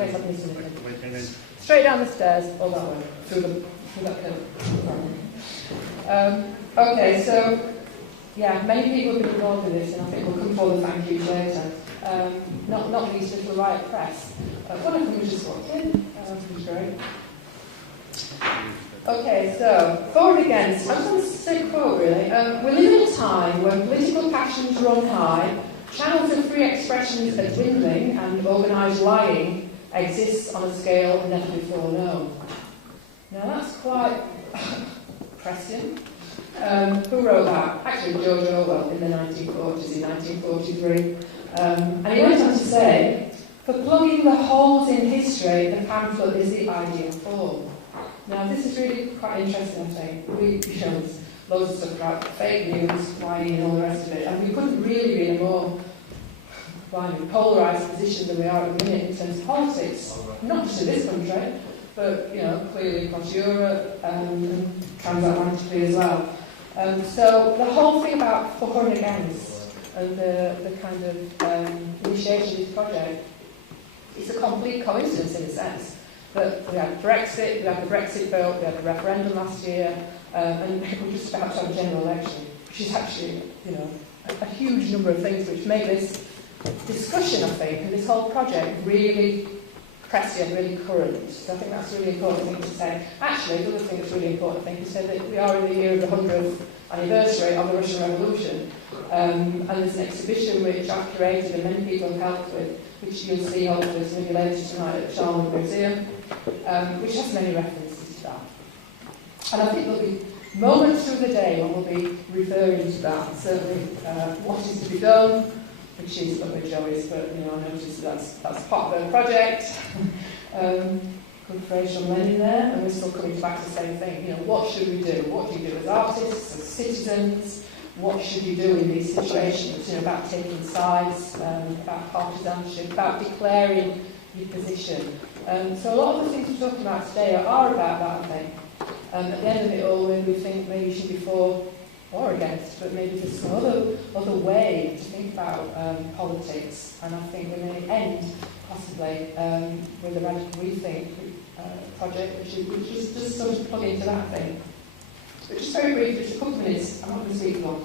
case I've missed anything. Straight down the stairs, or that way, through that curve. Okay, so, yeah, many people have been involved in this, and I think we'll come forward thank yous later. Not least Little Riot Press. One of them just walked in, which is great. Okay, so, for and against. I just want to say a quote, really. We live in a time when political passions run high, channels of free expressions are dwindling, and organised lying exists on a scale never before known. Now, that's quite prescient. Who wrote that? Actually, George Orwell in the 1940s, in 1943. And he went on to say, for plugging the holes in history, the pamphlet is the ideal form. Now, this is really quite interesting, I think. We show us loads of stuff about fake news, lying, and all the rest of it, and we couldn't really be in a more polarised position than we are at the minute in terms of politics, not just in this country, but clearly across Europe and transatlantically as well. So the whole thing about for and against and the kind of initiation of this project, it's a complete coincidence in a sense. But we had Brexit, we had the Brexit vote, we had the referendum last year, and we're just about to have a general election, which is actually, a huge number of things which make this discussion, I think, and this whole project really prescient, really current. So I think that's a really important thing to say. Actually, the other thing that's really important thing to say that we are in the year of the 100th anniversary of the Russian Revolution, and there's an exhibition which I've curated and many people have helped with, which you'll see hopefully maybe later tonight at the Charlton Museum, which has many references to that. And I think there'll be moments through the day when we'll be referring to that. Certainly, what is to be done, which is not where Joe is, but I noticed that's part of the project. Good phrase from Lenin there, and we're still coming back to the same thing. What should we do? What do you do as artists, as citizens? What should you do in these situations? About taking sides, about partisanship, about declaring your position. So a lot of the things we're talking about today are about that, I think. At the end of it all, maybe we think maybe you should be for or against, but maybe there's some other way to think about politics. And I think we may end possibly with a radical rethink project, which is just sort of plug into that thing. But just very briefly, just a couple of minutes, I'm not going to speak long.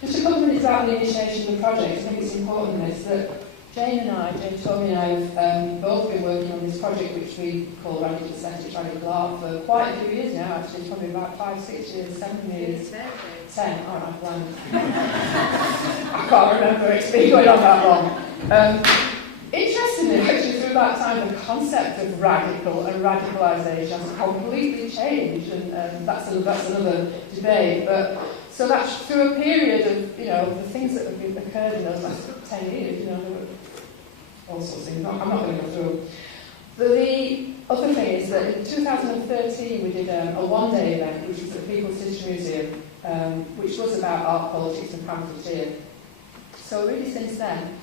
Just a couple of minutes about the initiation of the project. I think it's important that Jane Tommy and I have both been working on this project which we call Radical Aesthetics, Radical Art for quite a few years now, actually, probably about 5, 6 years, 7 years. 10, alright, blimey. I can't remember, it's been going on that long. Interestingly, actually, through that time, the concept of radical and radicalisation has completely changed, and that's another debate. But so that's through a period of, the things that have occurred in those last 10 years, there were all sorts of things. I'm not going to go through. But the other thing is that in 2013 we did a one-day event, which was at the People's History Museum, which was about art, politics and pamphleteering. So really since then,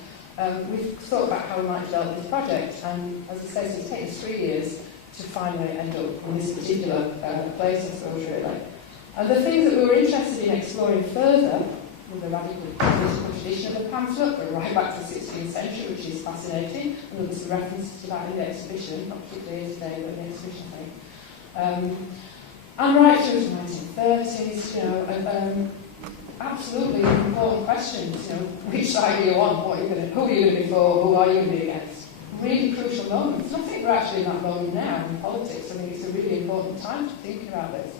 we've thought about how we might develop this project, and as I say, it's taken us 3 years to finally end up in this particular place, I suppose, really. And the things that we were interested in exploring further with the radical political tradition of the pamphlet, but right back to the 16th century, which is fascinating, and there'll be some references to that in the exhibition, not particularly here today, but in the exhibition, I think. And right through to the 1930s, absolutely important questions. Which side are you on? Who are you going to be for? Who are you going to be against? Really crucial moments. And I think we're actually in that moment now in politics. I think it's a really important time to think about this.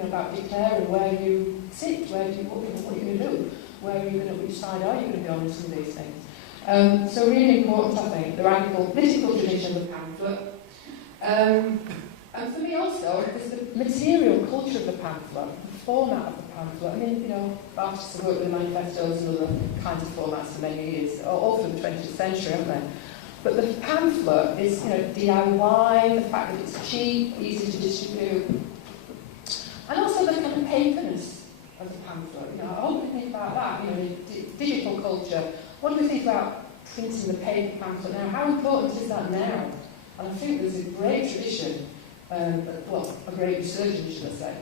About declaring where you sit, what are you going to do? Which side are you going to be on in some of these things? So really important, I think, the radical political tradition of the pamphlet. And for me also, there's the material culture of the pamphlet, the format of the pamphlet. I mean, artists have worked with manifestos and other kinds of formats for many years, all through the 20th century, haven't they? But the pamphlet is, DIY, the fact that it's cheap, easy to distribute, and also the kind of paperness of the pamphlet. I hope we think about that. Digital culture. What do we think about printing the paper pamphlet now? How important is that now? And I think there's a great tradition, a great resurgence, should I say,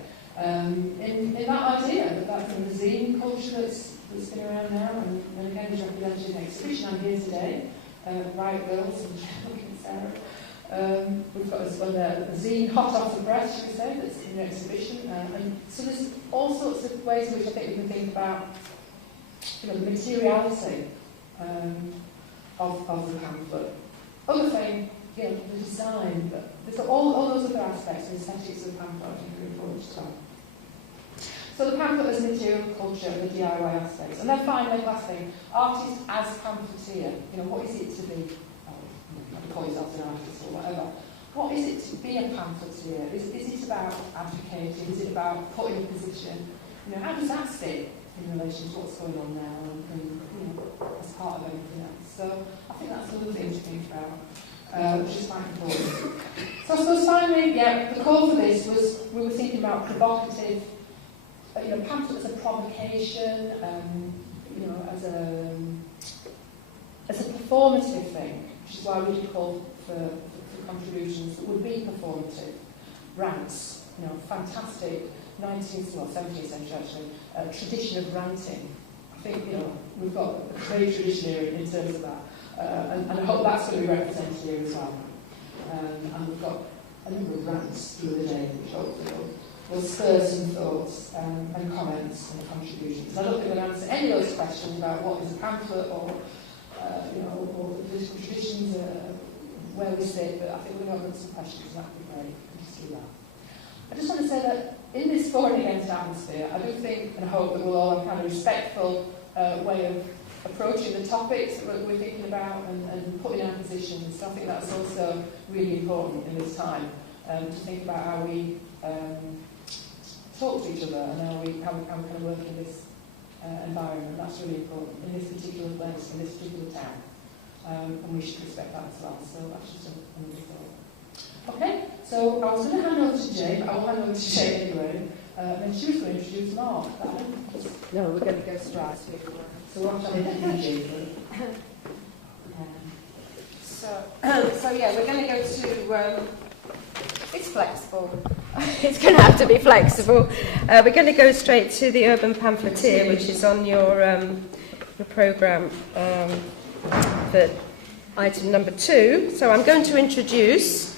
in that idea that kind of zine culture that's been around now, and again is represented in the exhibition. I'm here today, Riot Girls and Sarah. we've got a zine hot off the press, should we say, that's in the exhibition. And so there's all sorts of ways in which I think we can think about the materiality of the pamphlet. Other thing, the design, but there's all those other aspects, the aesthetics of the pamphlet, I think are important as well. So the pamphlet as material, culture, and the DIY aspects. And then finally, last thing, artist as pamphleteer. What is it to be? Call yourself an artist or whatever. What is it to be a pamphleteer? Is it about advocating? Is it about putting a position? How does that fit in relation to what's going on now and as part of everything else? So I think that's another thing to think about, which is quite important. So I suppose finally, the call for this was we were thinking about provocative, pamphlet as a provocation, as a performative thing. Which is why we did call for contributions that would be performative. Rants, fantastic 19th, 17th century actually, tradition of ranting. I think, we've got a great tradition here in terms of that. And I hope that's going to be represented here as well. And we've got a number of rants through the day, which hopefully will spur some thoughts and comments and contributions. And I don't think we'll answer any of those questions about what is a pamphlet or or political traditions, where we sit, but I think we're going to have some questions, and that would be great. Just do that. I just want to say that in this for and against atmosphere, I do think and hope that we'll all have kind of respectful way of approaching the topics that we're thinking about and putting our positions. So I think that's also really important in this time, to think about how we talk to each other and how we kind of work in this environment. That's really important in this particular place, in this particular town. And we should respect that as well. So that's just another thought. Okay, so I was going to hand over to Jay, but I will hand over to Jay anyway. Then she was going to introduce Mark. No, we're going to go straight. So what shall I do? So yeah, we're going to go to. It's flexible. It's going to have to be flexible. We're going to go straight to the Urban Pamphleteer, which is on your programme for item number 2. So I'm going to introduce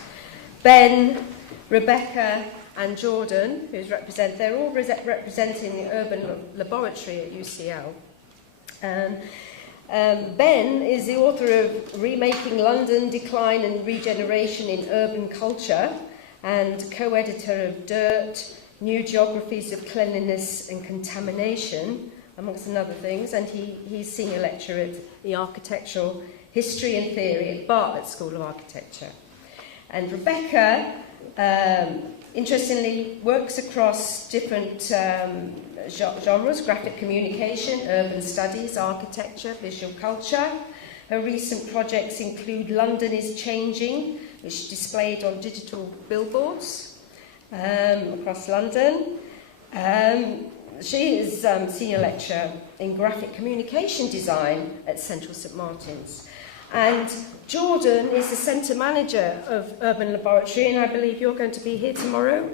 Ben, Rebecca, and Jordan, who's they're all representing the Urban Laboratory at UCL. Ben is the author of Remaking London, Decline and Regeneration in Urban Culture, and co-editor of Dirt, New Geographies of Cleanliness and Contamination, amongst other things, and he's senior lecturer at the Architectural History and Theory at Bartlett School of Architecture. And Rebecca, interestingly, works across different genres: graphic communication, urban studies, architecture, visual culture. Her recent projects include London is Changing, which is displayed on digital billboards across London. She is senior lecturer in graphic communication design at Central St Martin's. And Jordan is the centre manager of Urban Laboratory, and I believe you're going to be here tomorrow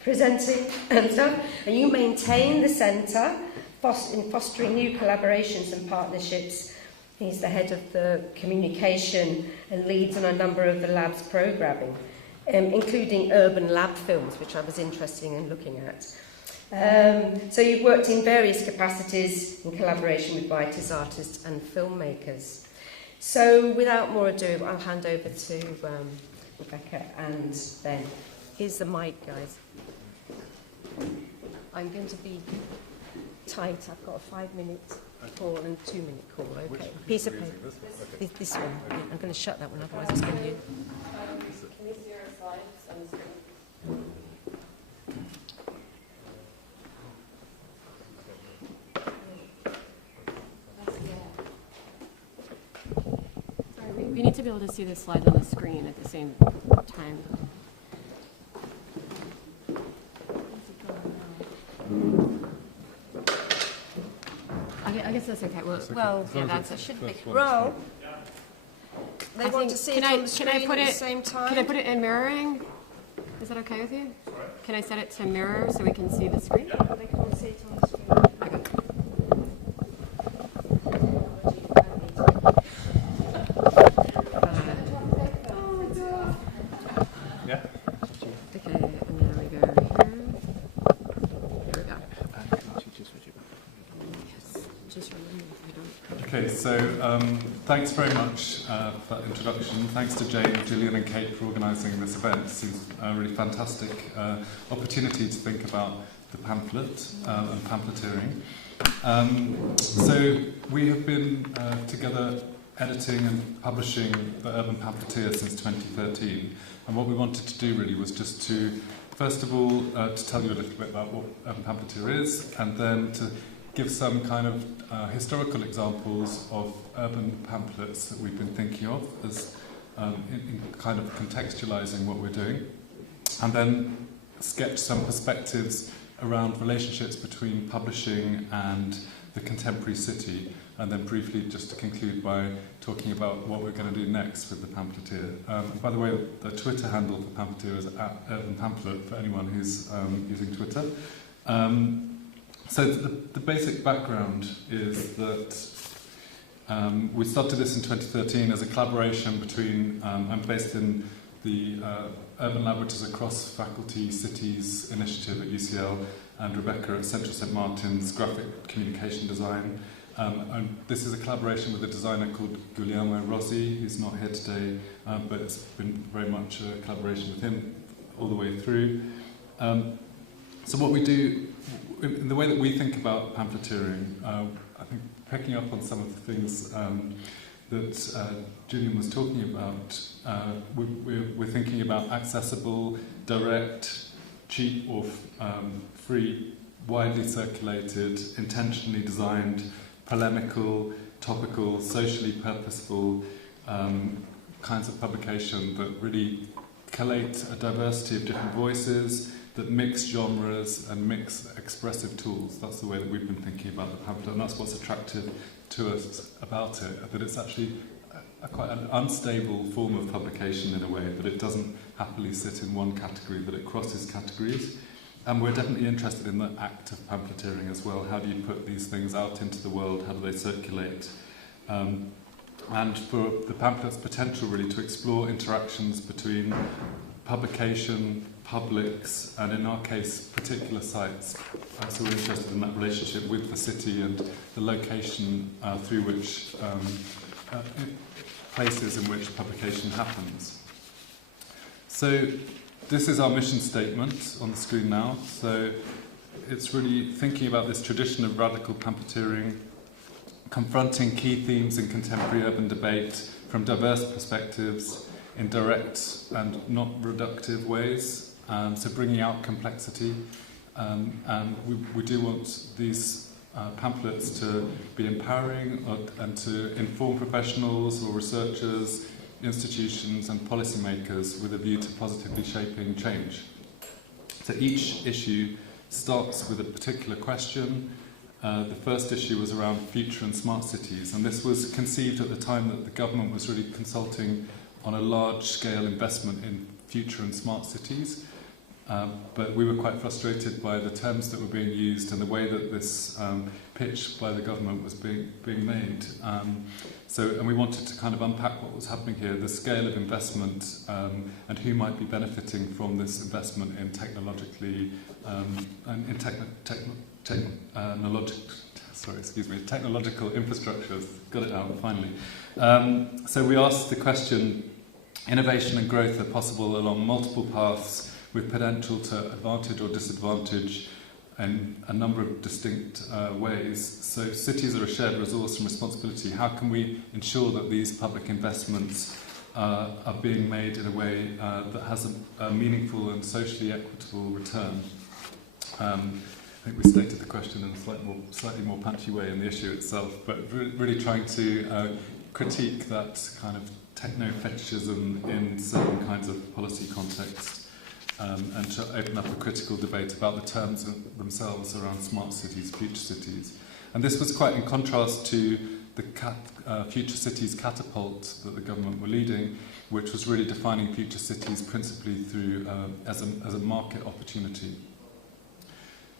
presenting and stuff. And you maintain the centre in fostering new collaborations and partnerships. He's the head of the communication and leads on a number of the lab's programming, including urban lab films, which I was interested in looking at. So you've worked in various capacities in collaboration with writers, artists and filmmakers. So without more ado, I'll hand over to Rebecca and Ben. Here's the mic, guys. I'm going to be tight. I've got a 5-minute call and a 2-minute call. Okay. Piece of paper. This one. Okay. I'm going to shut that one, otherwise it's going to be... Can you see our slides on the screen? We need to be able to see the slides on the screen at the same time. I guess that's okay. Well, yeah, that's it. Should be. Roll. They want to see it on the screen at the same time. Can I put it in mirroring? Is that okay with you? Can I set it to mirror so we can see the screen? Yeah, they can see it on the screen. Okay. Thanks very much for that introduction. Thanks to Jane, Gillian and Kate for organising this event. It seems a really fantastic opportunity to think about the pamphlet and pamphleteering. So we have been together editing and publishing the Urban Pamphleteer since 2013, and what we wanted to do really was just to, first of all, to tell you a little bit about what Urban Pamphleteer is, and then to give some kind of historical examples of urban pamphlets that we've been thinking of as in kind of contextualising what we're doing, and then sketch some perspectives around relationships between publishing and the contemporary city, and then briefly just to conclude by talking about what we're going to do next with the Pamphleteer. By the way, the Twitter handle for Pamphleteer is @UrbanPamphlet for anyone who's using Twitter. So the basic background is that we started this in 2013 as a collaboration between, I'm based in the Urban Laboratories Across Faculty Cities initiative at UCL, and Rebecca at Central St Martin's Graphic Communication Design. And this is a collaboration with a designer called Guglielmo Rossi, who's not here today, but it's been very much a collaboration with him all the way through. So what we do, in the way that we think about pamphleteering, I think picking up on some of the things that Julian was talking about, we're thinking about accessible, direct, cheap or free, widely circulated, intentionally designed, polemical, topical, socially purposeful kinds of publication that really collate a diversity of different voices, that mix genres and mix expressive tools. That's the way that we've been thinking about the pamphlet, and that's what's attractive to us about it, that it's actually quite an unstable form of publication in a way, that it doesn't happily sit in one category, that it crosses categories. And we're definitely interested in the act of pamphleteering as well. How do you put these things out into the world? How do they circulate? And for the pamphlet's potential really to explore interactions between publication, publics, and in our case, particular sites. So we're interested in that relationship with the city and the location through which places in which publication happens. So this is our mission statement on the screen now. So it's really thinking about this tradition of radical pamphleteering, confronting key themes in contemporary urban debate from diverse perspectives in direct and not reductive ways. So bringing out complexity, and we do want these pamphlets to be empowering and to inform professionals or researchers, institutions and policymakers with a view to positively shaping change. So each issue starts with a particular question. The first issue was around future and smart cities, and this was conceived at the time that the government was really consulting on a large-scale investment in future and smart cities. But we were quite frustrated by the terms that were being used and the way that this pitch by the government was being made. And we wanted to kind of unpack what was happening here, the scale of investment, and who might be benefiting from this investment in technologically and in technological infrastructures. Got it out finally. So we asked the question: innovation and growth are possible along multiple paths, with potential to advantage or disadvantage in a number of distinct ways. So cities are a shared resource and responsibility. How can we ensure that these public investments are being made in a way that has a meaningful and socially equitable return? I think we stated the question in a slightly more punchy way in the issue itself, but really trying to critique that kind of techno-fetishism in certain kinds of policy contexts. And to open up a critical debate about the terms themselves around smart cities, future cities. And this was quite in contrast to the Future Cities catapult that the government were leading, which was really defining future cities principally through as a market opportunity.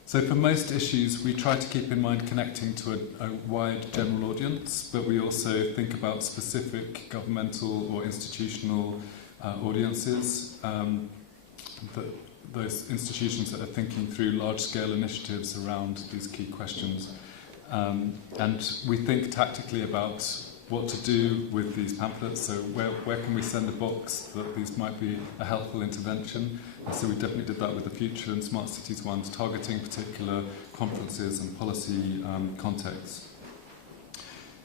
So for most issues, we try to keep in mind connecting to a wide general audience, but we also think about specific governmental or institutional audiences. Those institutions that are thinking through large-scale initiatives around these key questions. And we think tactically about what to do with these pamphlets. So where can we send a box that these might be a helpful intervention? And so we definitely did that with the Future and Smart Cities ones, targeting particular conferences and policy contexts.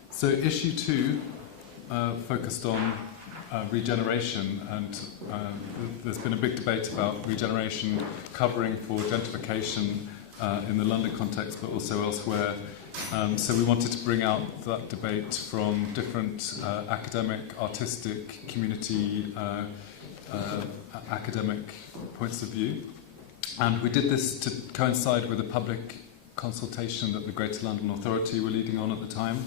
So issue 2 focused on regeneration, and there's been a big debate about regeneration covering for gentrification in the London context, but also elsewhere. So we wanted to bring out that debate from different academic, artistic, community, academic points of view. And we did this to coincide with a public consultation that the Greater London Authority were leading on at the time.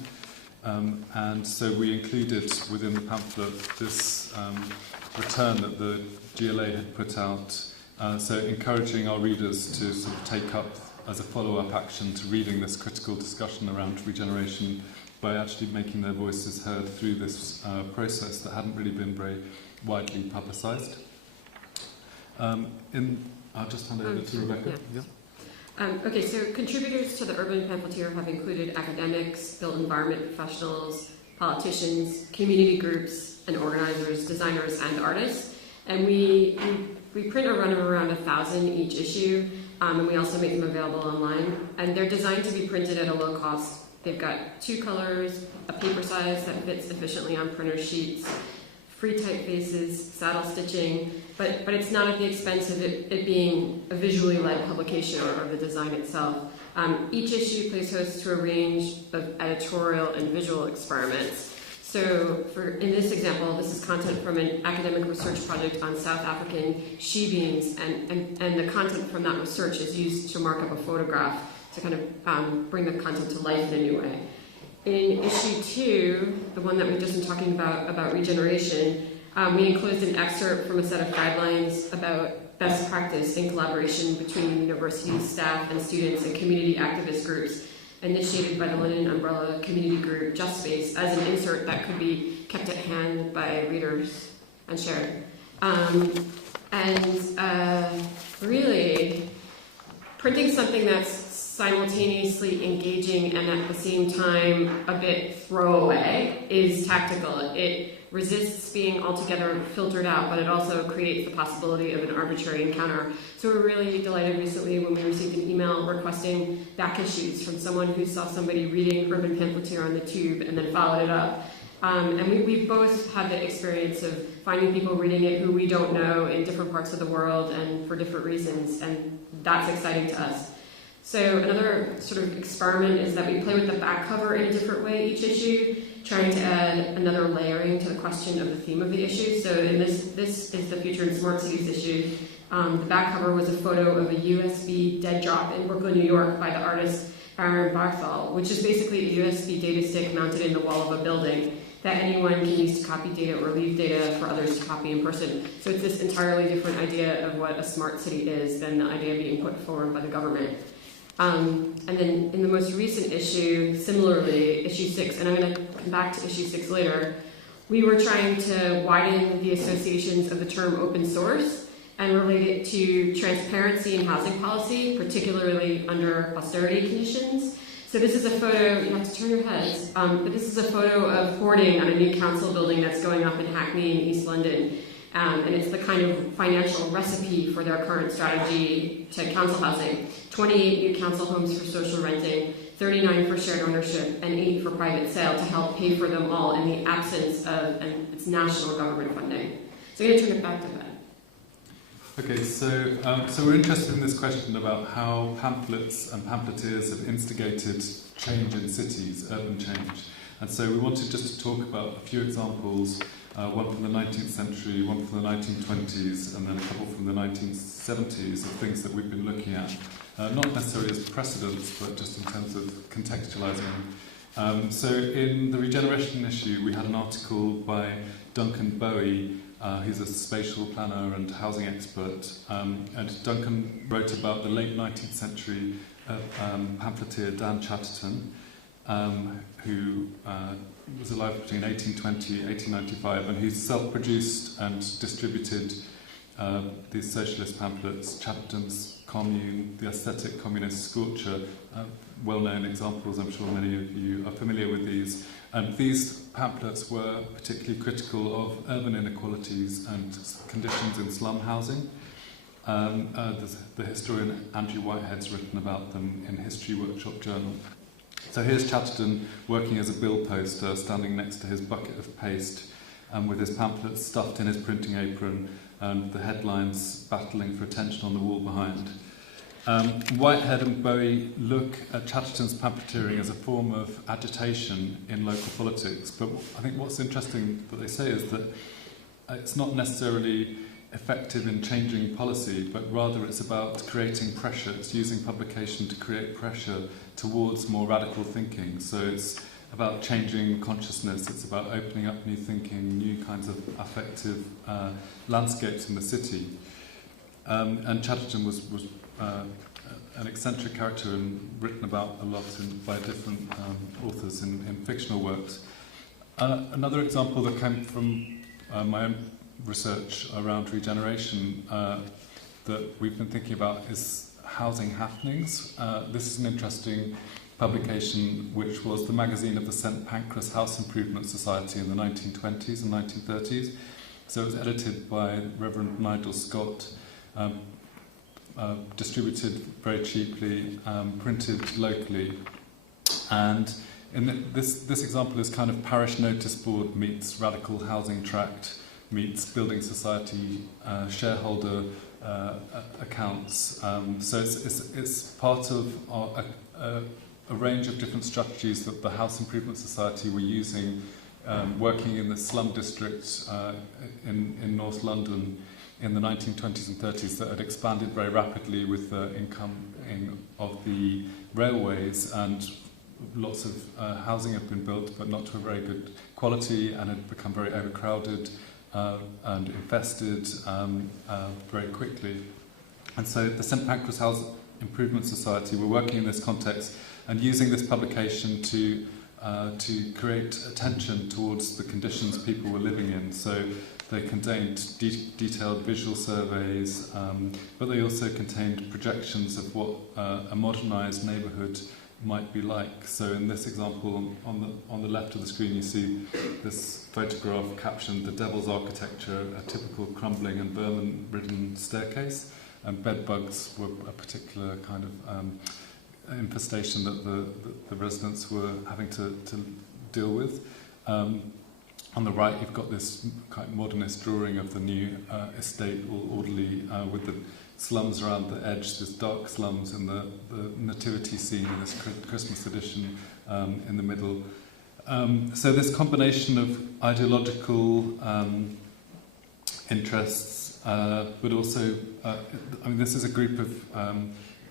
And so we included within the pamphlet this return that the GLA had put out, so encouraging our readers to sort of take up as a follow-up action to reading this critical discussion around regeneration by actually making their voices heard through this process that hadn't really been very widely publicised. I'll just hand over to Rebecca. Yeah. Okay, so contributors to the Urban Pamphleteer have included academics, built environment professionals, politicians, community groups, and organizers, designers, and artists. And we print a run of around 1,000 each issue, and we also make them available online. And they're designed to be printed at a low cost. They've got 2 colors, a paper size that fits efficiently on printer sheets, free typefaces, saddle stitching, but it's not at the expense of it being a visually led publication or the design itself. Each issue plays host to a range of editorial and visual experiments. So in this example, this is content from an academic research project on South African she beans, and the content from that research is used to mark up a photograph to kind of bring the content to life in a new way. In issue 2, the one that we've just been talking about regeneration, we enclosed an excerpt from a set of guidelines about best practice in collaboration between university staff and students and community activist groups, initiated by the London umbrella community group Just Space, as an insert that could be kept at hand by readers and shared. Really, printing something that's simultaneously engaging and at the same time a bit throwaway is tactical. It resists being altogether filtered out, but it also creates the possibility of an arbitrary encounter. So we're really delighted recently when we received an email requesting back issues from someone who saw somebody reading Urban Pamphleteer on the tube and then followed it up. And we both had the experience of finding people reading it who we don't know in different parts of the world and for different reasons, and that's exciting to us. So another sort of experiment is that we play with the back cover in a different way each issue, trying to add another layering to the question of the theme of the issue. So in this is the Future and Smart Cities issue. The back cover was a photo of a USB dead drop in Brooklyn, New York by the artist Aaron Barthol, which is basically a USB data stick mounted in the wall of a building that anyone can use to copy data or leave data for others to copy in person. So it's this entirely different idea of what a smart city is than the idea being put forward by the government. And then in the most recent issue, similarly, issue 6, and I'm going to come back to issue 6 later, we were trying to widen the associations of the term open source and relate it to transparency in housing policy, particularly under austerity conditions. So this is a photo, you have to turn your heads, but this is a photo of hoarding on a new council building that's going up in Hackney in East London. And it's the kind of financial recipe for their current strategy to council housing. 28 new council homes for social renting, 39 for shared ownership, and 8 for private sale to help pay for them all in the absence of its national government funding. So I'm going to turn it back to Ben. Okay, so we're interested in this question about how pamphlets and pamphleteers have instigated change in cities, urban change. And so we wanted just to talk about a few examples, one from the 19th century, one from the 1920s, and then a couple from the 1970s of things that we've been looking at, not necessarily as precedents, but just in terms of contextualizing. So in the regeneration issue, we had an article by Duncan Bowie. He's a spatial planner and housing expert, and Duncan wrote about the late 19th century pamphleteer Dan Chatterton, who was alive between 1820 and 1895, and he self-produced and distributed these socialist pamphlets, Chatterton's Commune, the aesthetic communist Scorcher, well-known examples, I'm sure many of you are familiar with these. And these pamphlets were particularly critical of urban inequalities and conditions in slum housing. The historian Andrew Whitehead's written about them in History Workshop Journal. So here's Chatterton working as a bill poster, standing next to his bucket of paste, with his pamphlets stuffed in his printing apron and the headlines battling for attention on the wall behind. Whitehead and Bowie look at Chatterton's pamphleteering as a form of agitation in local politics, but I think what's interesting that they say is that it's not necessarily effective in changing policy, but rather it's about creating pressure. It's using publication to create pressure towards more radical thinking. So it's about changing consciousness, it's about opening up new thinking, new kinds of affective landscapes in the city. And Chatterton was an eccentric character and written about a lot by different authors in fictional works. Another example that came from my own research around regeneration that we've been thinking about is Housing Happenings. This is an interesting publication which was the magazine of the St Pancras House Improvement Society in the 1920s and 1930s. So it was edited by Reverend Nigel Scott, distributed very cheaply, printed locally. And this example is kind of parish notice board meets radical housing tract meets building society shareholder accounts. So it's part of a range of different strategies that the House Improvement Society were using, working in the slum district in North London in the 1920s and 30s that had expanded very rapidly with the income of the railways, and lots of housing had been built but not to a very good quality and had become very overcrowded and infested very quickly. And so the St Pancras House Improvement Society were working in this context and using this publication to create attention towards the conditions people were living in. So they contained detailed visual surveys, but they also contained projections of what a modernised neighbourhood might be like. So in this example, on the left of the screen, you see this photograph captioned "The Devil's Architecture, a typical crumbling and vermin-ridden staircase." And bed bugs were a particular kind of infestation that the residents were having to deal with. On the right, you've got this kind of modernist drawing of the new estate, all orderly, with the slums around the edge, this dark slums, and the nativity scene in this Christmas edition in the middle. So this combination of ideological interests, but also, I mean, this is a group of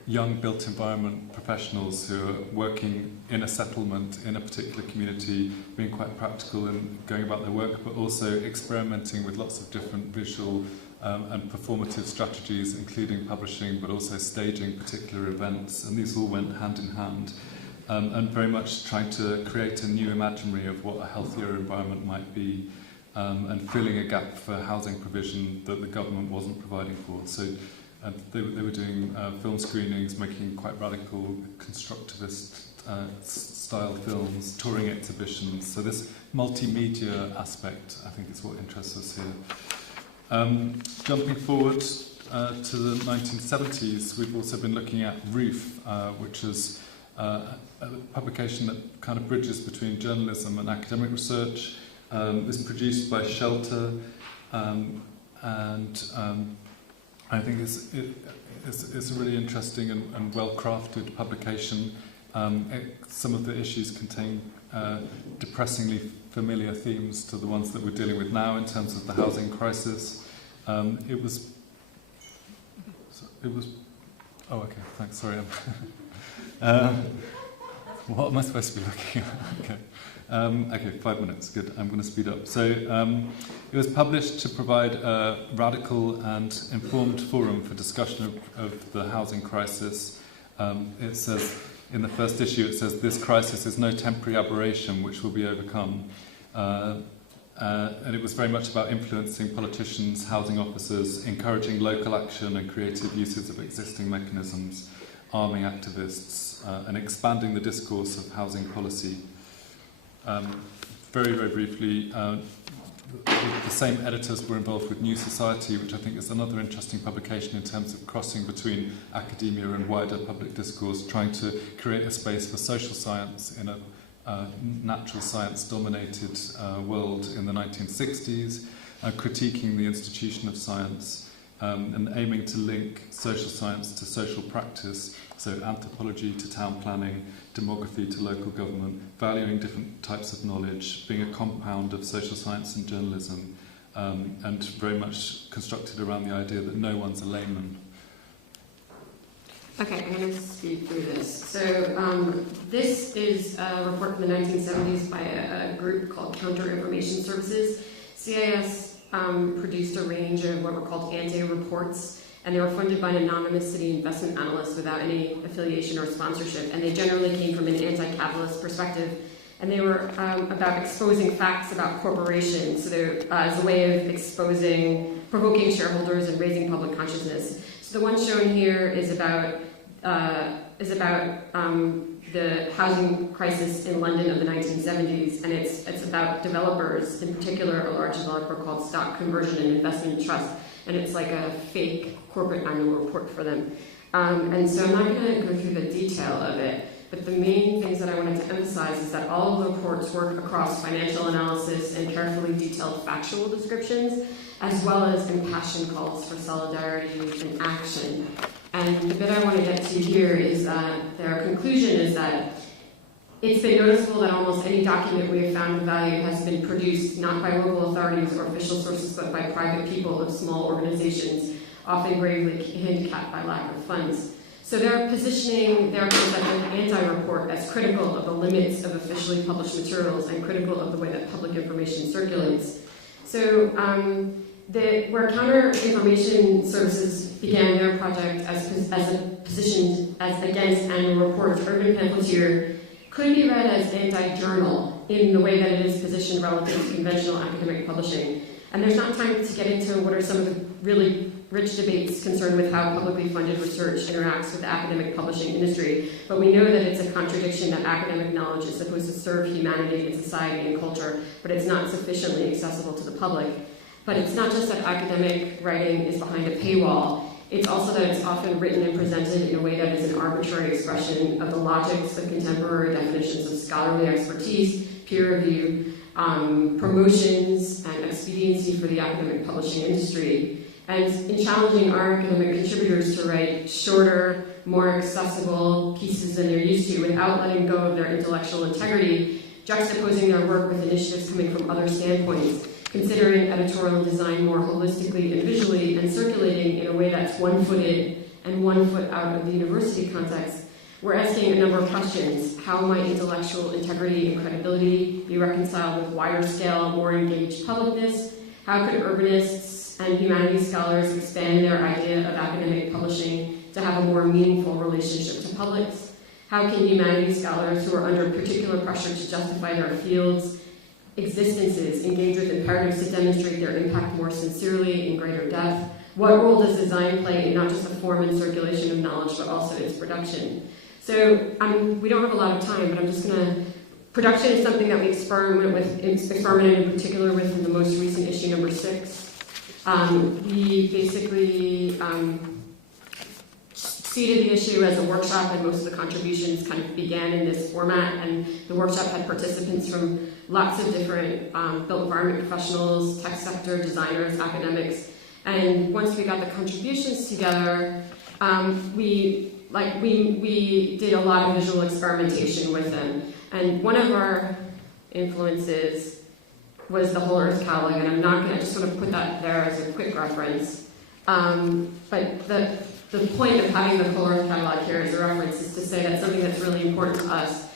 young built environment professionals who are working in a settlement, in a particular community, being quite practical and going about their work, but also experimenting with lots of different visual and performative strategies, including publishing, but also staging particular events. And these all went hand in hand, and very much trying to create a new imaginary of what a healthier environment might be, and filling a gap for housing provision that the government wasn't providing for. So they were doing film screenings, making quite radical constructivist style films, touring exhibitions. So this multimedia aspect, I think, is what interests us here. Jumping forward to the 1970s, we've also been looking at Roof, which is a publication that kind of bridges between journalism and academic research. It's produced by Shelter, and I think it's a really interesting and well-crafted publication. Some of the issues contain depressingly familiar themes to the ones that we're dealing with now in terms of the housing crisis. It was. Oh, okay. Thanks. Sorry. What am I supposed to be looking at? Okay. Okay, 5 minutes. Good. I'm going to speed up. So it was published to provide a radical and informed forum for discussion of the housing crisis. It says, in the first issue, it says, "This crisis is no temporary aberration which will be overcome." and it was very much about influencing politicians, housing officers, encouraging local action and creative uses of existing mechanisms, arming activists, and expanding the discourse of housing policy. Very, very briefly, the same editors were involved with New Society, which I think is another interesting publication in terms of crossing between academia and wider public discourse, trying to create a space for social science in a natural science-dominated world in the 1960s, critiquing the institution of science, and aiming to link social science to social practice, so anthropology to town planning, demography to local government, valuing different types of knowledge, being a compound of social science and journalism, and very much constructed around the idea that no one's a layman. Okay, I'm going to speed through this. So this is a report from the 1970s by a group called Counter-Information Services. CIS produced a range of what were called anti-reports, and they were funded by an anonymous city investment analyst without any affiliation or sponsorship, and they generally came from an anti-capitalist perspective, and they were about exposing facts about corporations, so they're as a way of provoking shareholders and raising public consciousness. So the one shown here is about the housing crisis in London of the 1970s, and it's about developers, in particular a large developer called Stock Conversion and Investment Trust, and it's like a fake corporate annual report for them. And so I'm not going to go through the detail of it, but the main things that I wanted to emphasize is that all of the reports work across financial analysis and carefully detailed factual descriptions, as well as impassioned calls for solidarity and action. And the bit I want to get to here is that their conclusion is that it's been noticeable that almost any document we have found of value has been produced not by local authorities or official sources, but by private people of small organizations, often gravely handicapped by lack of funds. So they're positioning their concept of anti-report as critical of the limits of officially published materials and critical of the way that public information circulates. So where Counter-Information Services began their project as positioned as against annual reports, Urban Pamphleteer could be read as anti-journal in the way that it is positioned relative to conventional academic publishing. And there's not time to get into what are some of the really rich debates concerned with how publicly funded research interacts with the academic publishing industry, but we know that it's a contradiction that academic knowledge is supposed to serve humanity and society and culture, but it's not sufficiently accessible to the public. But it's not just that academic writing is behind a paywall, it's also that it's often written and presented in a way that is an arbitrary expression of the logics of contemporary definitions of scholarly expertise, peer review, promotions, and expediency for the academic publishing industry. And in challenging our academic contributors to write shorter, more accessible pieces than they're used to without letting go of their intellectual integrity, juxtaposing their work with initiatives coming from other standpoints, considering editorial design more holistically and visually, and circulating in a way that's one-footed and 1 foot out of the university context, we're asking a number of questions. How might intellectual integrity and credibility be reconciled with wider scale, more engaged publicness? How could urbanists and humanities scholars expand their idea of academic publishing to have a more meaningful relationship to publics? How can humanities scholars who are under particular pressure to justify their fields' existences engage with imperatives to demonstrate their impact more sincerely in greater depth? What role does design play in not just the form and circulation of knowledge, but also its production? So we don't have a lot of time, but I'm just going to... Production is something that we experimented in particular with in the most recent issue, number 6. We basically seeded the issue as a workshop, and most of the contributions kind of began in this format, and the workshop had participants from lots of different built environment professionals, tech sector, designers, academics, and once we got the contributions together, we did a lot of visual experimentation with them. And one of our influences was the Whole Earth Catalog, and I'm not going to just sort of put that there as a quick reference. But the point of having the Whole Earth Catalog here as a reference is to say that something that's really important to us.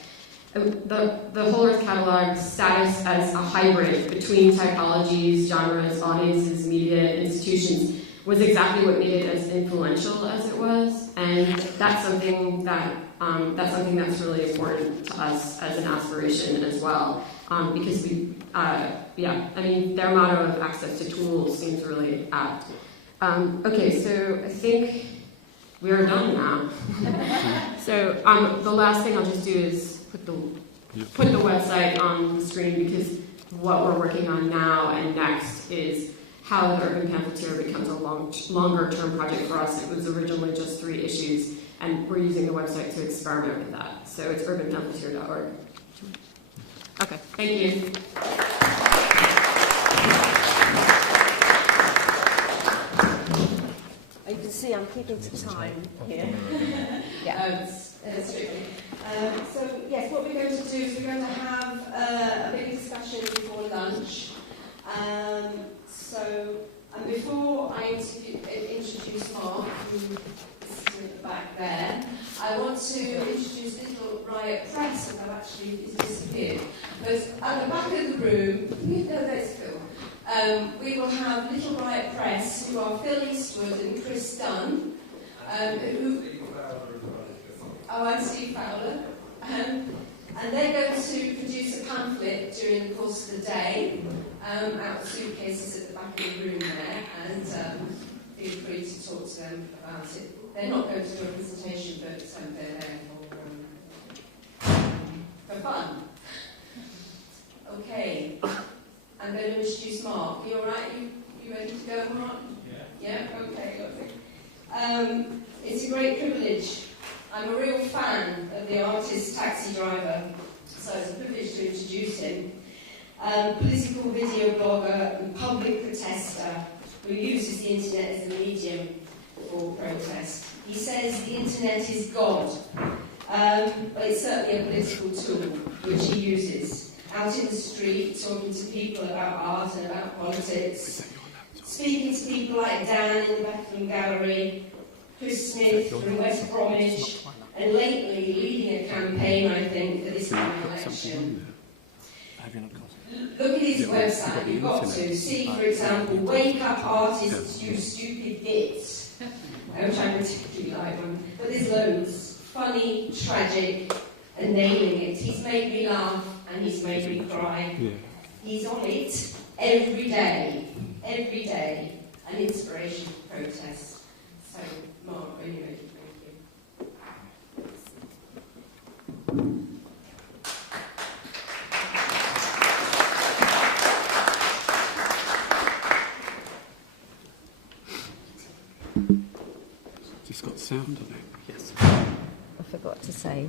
The Whole Earth Catalog's status as a hybrid between typologies, genres, audiences, media, institutions was exactly what made it as influential as it was, and that's something that's really important to us as an aspiration as well, because yeah, I mean, their motto of access to tools seems really apt. Okay, so I think we are done now. So the last thing I'll just do is put the website on the screen, because what we're working on now and next is how the Urban Pamphleteer becomes a longer term project for us. It was originally just 3 issues, and we're using the website to experiment with that. So it's urbanpamphleteer.org. Okay, thank you. You can see I'm keeping to time here. Yeah. So yes, what we're going to do is we're going to have a big discussion before lunch. And before I introduce Mark, who is at the back there, I want to introduce Little Riot Press, and I've actually disappeared. But at the back of the room, there's Phil. We will have Little Riot Press, who are Phil Eastwood and Chris Dunn, and Steve Fowler. And they're going to produce a pamphlet during the course of the day, out of suitcases at the back of the room there, and feel free to talk to them about it. They're not going to do a presentation, but they're there for fun. Okay, I'm going to introduce Mark. You all right? You ready to go, Mark? Yeah? Okay, lovely. It's a great privilege. I'm a real fan of the artist Taxi Driver, so it's a privilege to introduce him. Political video blogger and public protester who uses the internet as a medium for protest. He says the internet is God, but it's certainly a political tool which he uses. Out in the street, talking to people about art and about politics, speaking to people like Dan in the Bethlehem Gallery, Chris Smith from West Bromwich, and lately leading a campaign, I think, for this election. Look at his website, you've got to see, for example, Wake Up Artists, You Stupid Gits, which I particularly like one, but there's loads. Funny, tragic, and nailing it. He's made me laugh and he's made me cry. He's on it every day, an inspiration for protest. So, Mark, anyway, thank you. It's got sound on it. Yes. I forgot to say,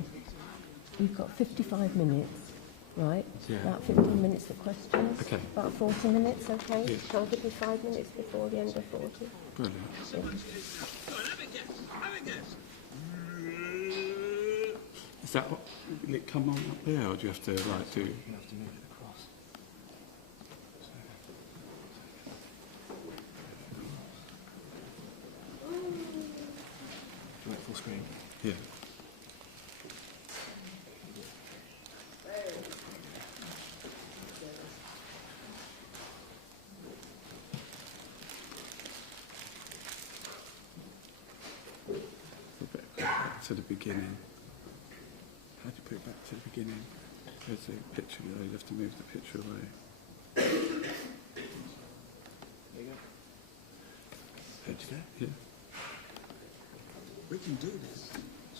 you've got 55 minutes, right? Yeah. About 15 minutes for questions. Okay. About 40 minutes, okay? Yeah. So I'll give you 5 minutes before the end of 40. Brilliant. Is that what, will it come on up there, or do you have to like do? You have to move it across. Do it full screen. Yeah. Back to the beginning. How do you put it back to the beginning? There's a picture there, you have to move the picture away. There you go. Edge there? Yeah. We can do this.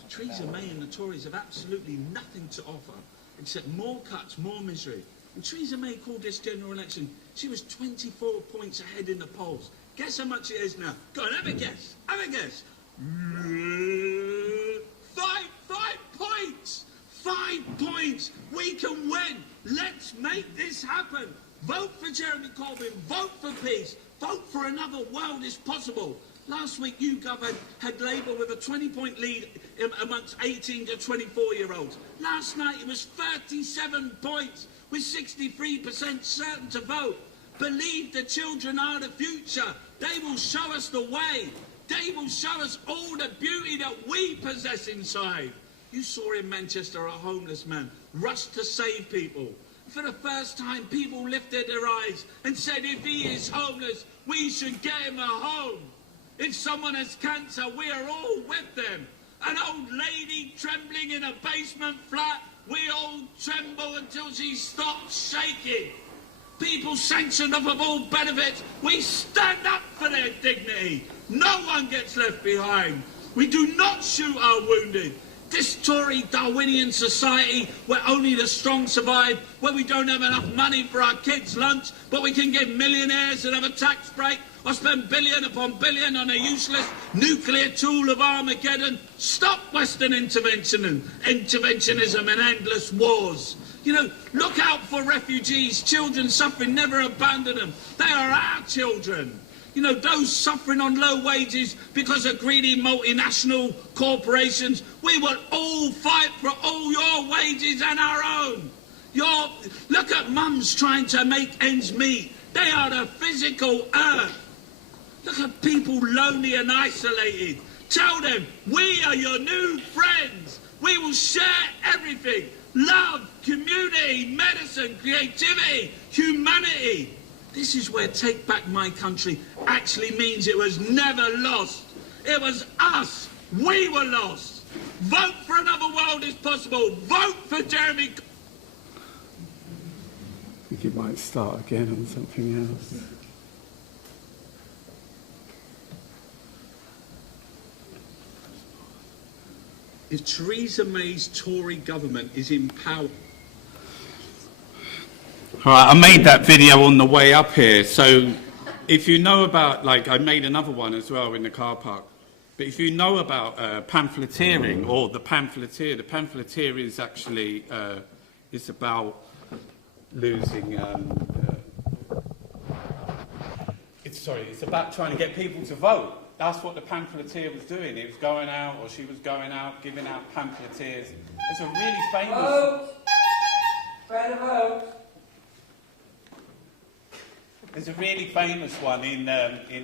Theresa May and the Tories have absolutely nothing to offer except more cuts, more misery. And Theresa May called this general election. She was 24 points ahead in the polls. Guess how much it is now? Go on, have a guess. Have a guess. 5 points. 5 points. We can win. Let's make this happen. Vote for Jeremy Corbyn. Vote for peace. Vote for another world is possible. Last week, YouGov had Labour with a 20-point lead amongst 18 to 24-year-olds. Last night, it was 37 points with 63% certain to vote. Believe the children are the future. They will show us the way. They will show us all the beauty that we possess inside. You saw in Manchester a homeless man rush to save people. For the first time, people lifted their eyes and said, if he is homeless, we should get him a home. If someone has cancer, we are all with them. An old lady trembling in a basement flat, we all tremble until she stops shaking. people sanctioned off of all benefits. We stand up for their dignity. No one gets left behind. We do not shoot our wounded. This Tory Darwinian society where only the strong survive, where we don't have enough money for our kids' lunch, but we can give millionaires another tax break or spend billion upon billion on a useless nuclear tool of Armageddon. Stop Western interventionism and endless wars. You know, look out for refugees, children suffering, never abandon them. They are our children. You know, those suffering on low wages because of greedy multinational corporations, we will all fight for all your wages and our own. Look at mums trying to make ends meet. They are the physical earth. Look at people lonely and isolated. Tell them, we are your new friends. We will share everything. Love, community, medicine, creativity, humanity. This is where Take Back My Country actually means it was never lost. It was us. We were lost. Vote for Another World is Possible. Vote for Jeremy. I think you might start again on something else. If Theresa May's Tory government is in power... All right, I made that video on the way up here, so if you know about, like, I made another one as well in the car park, but if you know about pamphleteering or the pamphleteer is actually, it's about losing, it's about trying to get people to vote. That's what the pamphleteer was doing. He was going out, or she was going out, giving out pamphleteers. It's a really famous... Vote! Spread a vote! There's a really famous one in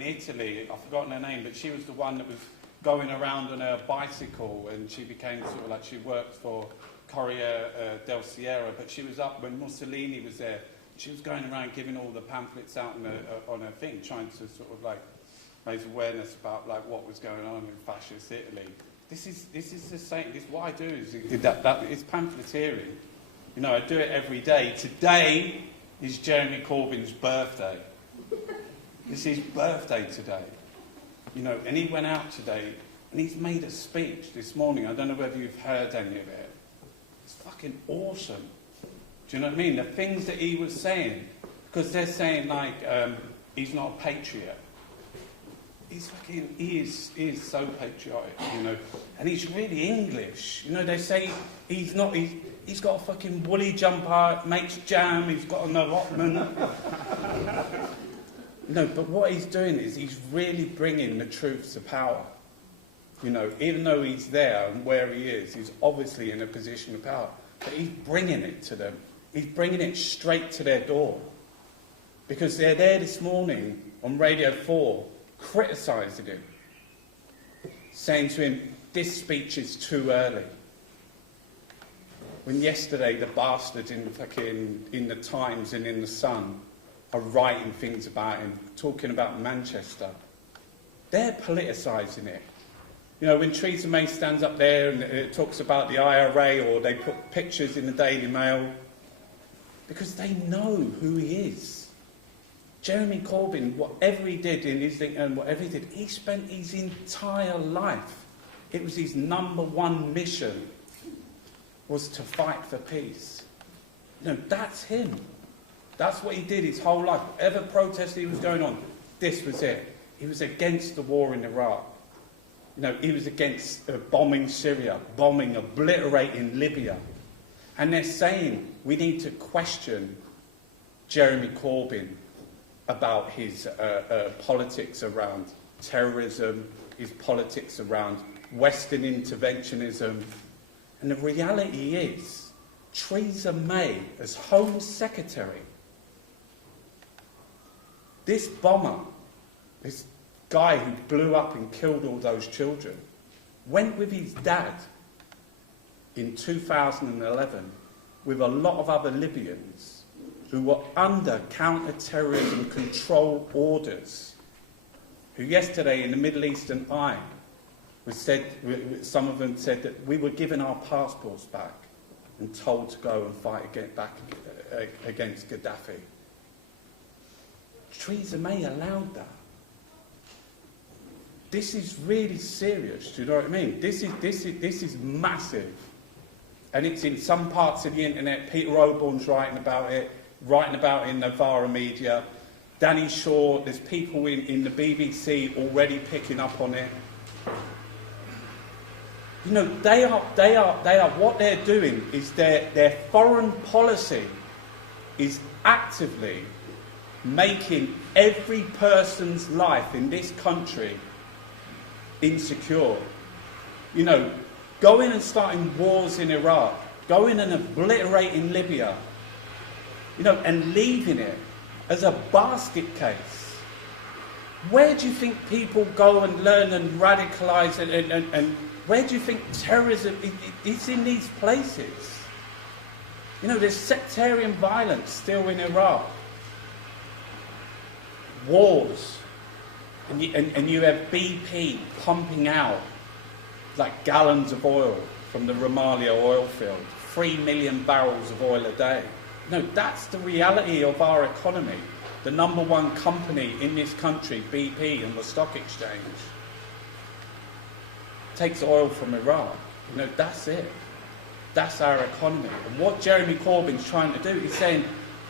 Italy. I've forgotten her name, but she was the one that was going around on her bicycle, and she became sort of like, she worked for Corriere del Sierra, but she was up when Mussolini was there. She was going around giving all the pamphlets out on her thing, trying to sort of like raise awareness about like what was going on in fascist Italy. This is the same. This what I do is that it's pamphleteering. You know, I do it every day. Today is Jeremy Corbyn's birthday. It's his birthday today. You know, and he went out today and he's made a speech this morning. I don't know whether you've heard any of it. It's fucking awesome. Do you know what I mean? The things that he was saying, because they're saying like he's not a patriot. He is so patriotic, you know, and he's really English. You know, they say he's not. He's got a fucking woolly jumper, makes jam. He's got a Ottoman. No, but what he's doing is he's really bringing the truth to power. You know, even though he's there and where he is, he's obviously in a position of power. But he's bringing it to them. He's bringing it straight to their door, because they're there this morning on Radio 4. Criticising him, saying to him, this speech is too early. When yesterday the bastards in the Times and in the Sun are writing things about him, talking about Manchester, they're politicising it. You know, when Theresa May stands up there and talks about the IRA, or they put pictures in the Daily Mail, because they know who he is. Jeremy Corbyn, whatever he did in his thing and whatever he did, he spent his entire life. It was his number one mission, was to fight for peace. You know, that's him. That's what he did his whole life. Whatever protest he was going on, this was it. He was against the war in Iraq. You know, he was against bombing Syria, bombing, obliterating Libya. And they're saying we need to question Jeremy Corbyn about his politics around terrorism, his politics around Western interventionism. And the reality is, Theresa May, as Home Secretary, this bomber, this guy who blew up and killed all those children, went with his dad in 2011 with a lot of other Libyans who were under counter-terrorism control orders, who yesterday in the Middle Eastern Eye some of them said that we were given our passports back and told to go and fight against Gaddafi. Theresa May allowed that. This is really serious, do you know what I mean? This is massive. And it's in some parts of the internet. Peter Oborn's writing about it in Novara Media. Danny Shaw, there's people in the BBC already picking up on it. You know, they are what they're doing is their foreign policy is actively making every person's life in this country insecure. You know, going and starting wars in Iraq, going and obliterating Libya, you know, and leaving it as a basket case. Where do you think people go and learn and radicalise and where do you think terrorism is in these places? You know, there's sectarian violence still in Iraq. Wars. And you have BP pumping out like gallons of oil from the Rumalia oil field. 3 million barrels of oil a day. No, that's the reality of our economy. The number one company in this country, BP, on the stock exchange, takes oil from Iran. You know, that's it. That's our economy. And what Jeremy Corbyn's trying to do is saying,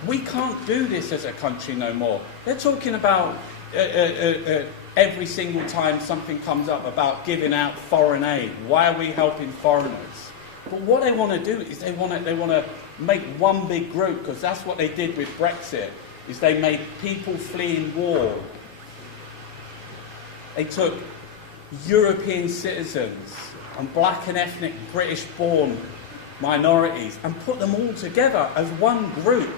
we can't do this as a country no more. They're talking about every single time something comes up about giving out foreign aid. Why are we helping foreigners? But what they want to do is they want to make one big group, because that's what they did with Brexit, is they made people fleeing war. They took European citizens and black and ethnic British-born minorities and put them all together as one group.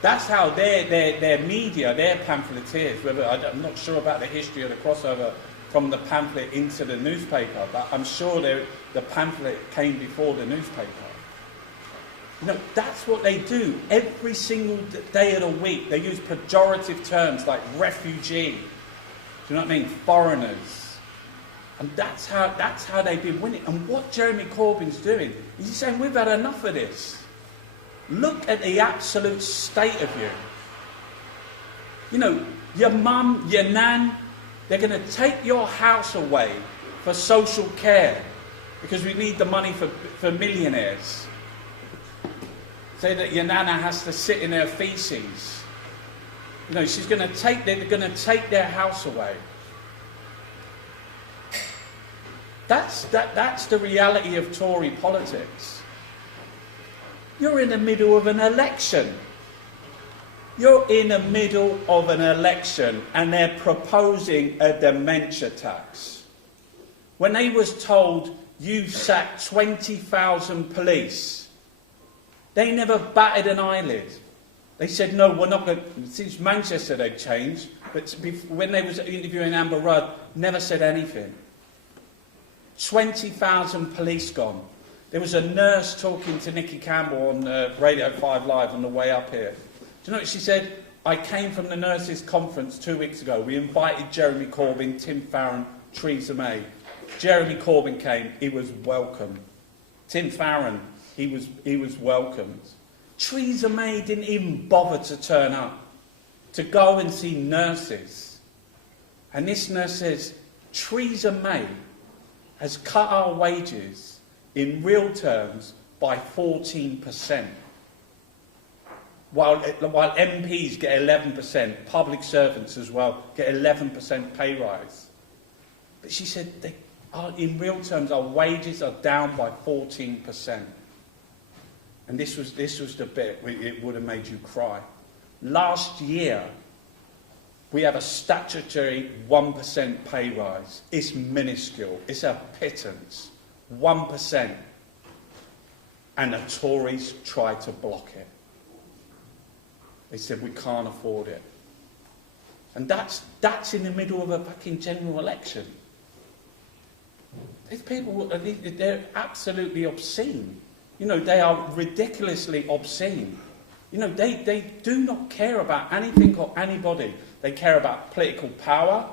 That's how their media, their pamphleteers, I'm not sure about the history of the crossover from the pamphlet into the newspaper, but I'm sure the pamphlet came before the newspaper. You know, that's what they do every single day of the week. They use pejorative terms like refugee, do you know what I mean, foreigners. And that's how they've been winning. And what Jeremy Corbyn's doing is he's saying, we've had enough of this. Look at the absolute state of you. You know, your mum, your nan, they're going to take your house away for social care because we need the money for millionaires. Say that your nana has to sit in her feces. You know, they're going to take their house away. That's the reality of Tory politics. You're in the middle of an election. You're in the middle of an election and they're proposing a dementia tax. When they was told you sacked 20,000 police, they never batted an eyelid. They said, no, we're not going to... Since Manchester they've changed, but when they was interviewing Amber Rudd, never said anything. 20,000 police gone. There was a nurse talking to Nikki Campbell on Radio 5 Live on the way up here. Do you know what she said? I came from the nurses' conference 2 weeks ago. We invited Jeremy Corbyn, Tim Farron, Theresa May. Jeremy Corbyn came. He was welcome. Tim Farron, he was welcomed. Theresa May didn't even bother to turn up to go and see nurses. And this nurse says, Theresa May has cut our wages in real terms by 14%. While MPs get 11%, public servants as well get 11% pay rise. But she said, in real terms, our wages are down by 14%. And this was the bit where it would have made you cry. Last year, we have a statutory 1% pay rise. It's minuscule. It's a pittance. 1%. And the Tories tried to block it. They said, we can't afford it. And that's in the middle of a fucking general election. These people, they're absolutely obscene. You know, they are ridiculously obscene. You know, they do not care about anything or anybody. They care about political power.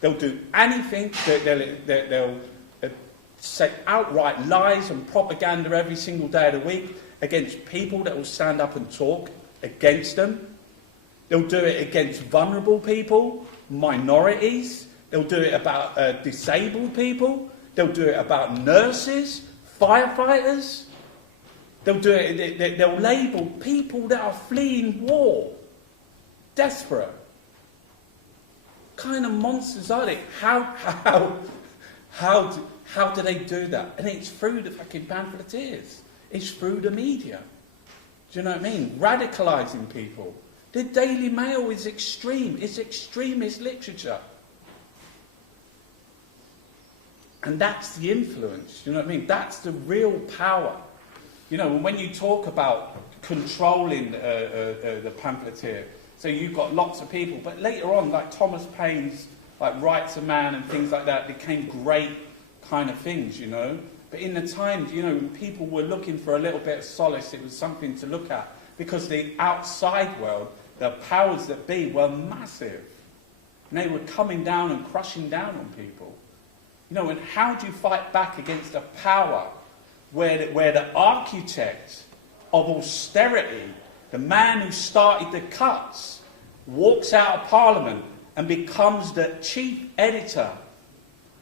They'll do anything. They'll say outright lies and propaganda every single day of the week against people that will stand up and talk against them. They'll do it against vulnerable people, minorities. They'll do it about disabled people. They'll do it about nurses, firefighters. They'll do it. They'll label people that are fleeing war, desperate. What kind of monsters are they? How do they do that? And it's through the fucking pamphleteers. It's through the media. Do you know what I mean? Radicalising people. The Daily Mail is extreme. It's extremist literature. And that's the influence. You know what I mean? That's the real power. You know, when you talk about controlling the pamphleteer, so you've got lots of people, but later on, like Thomas Paine's like Rights of Man and things like that became great kind of things, you know. But in the times, you know, when people were looking for a little bit of solace, it was something to look at. Because the outside world, the powers that be, were massive. And they were coming down and crushing down on people. You know, and how do you fight back against a power where the architect of austerity, the man who started the cuts, walks out of Parliament and becomes the chief editor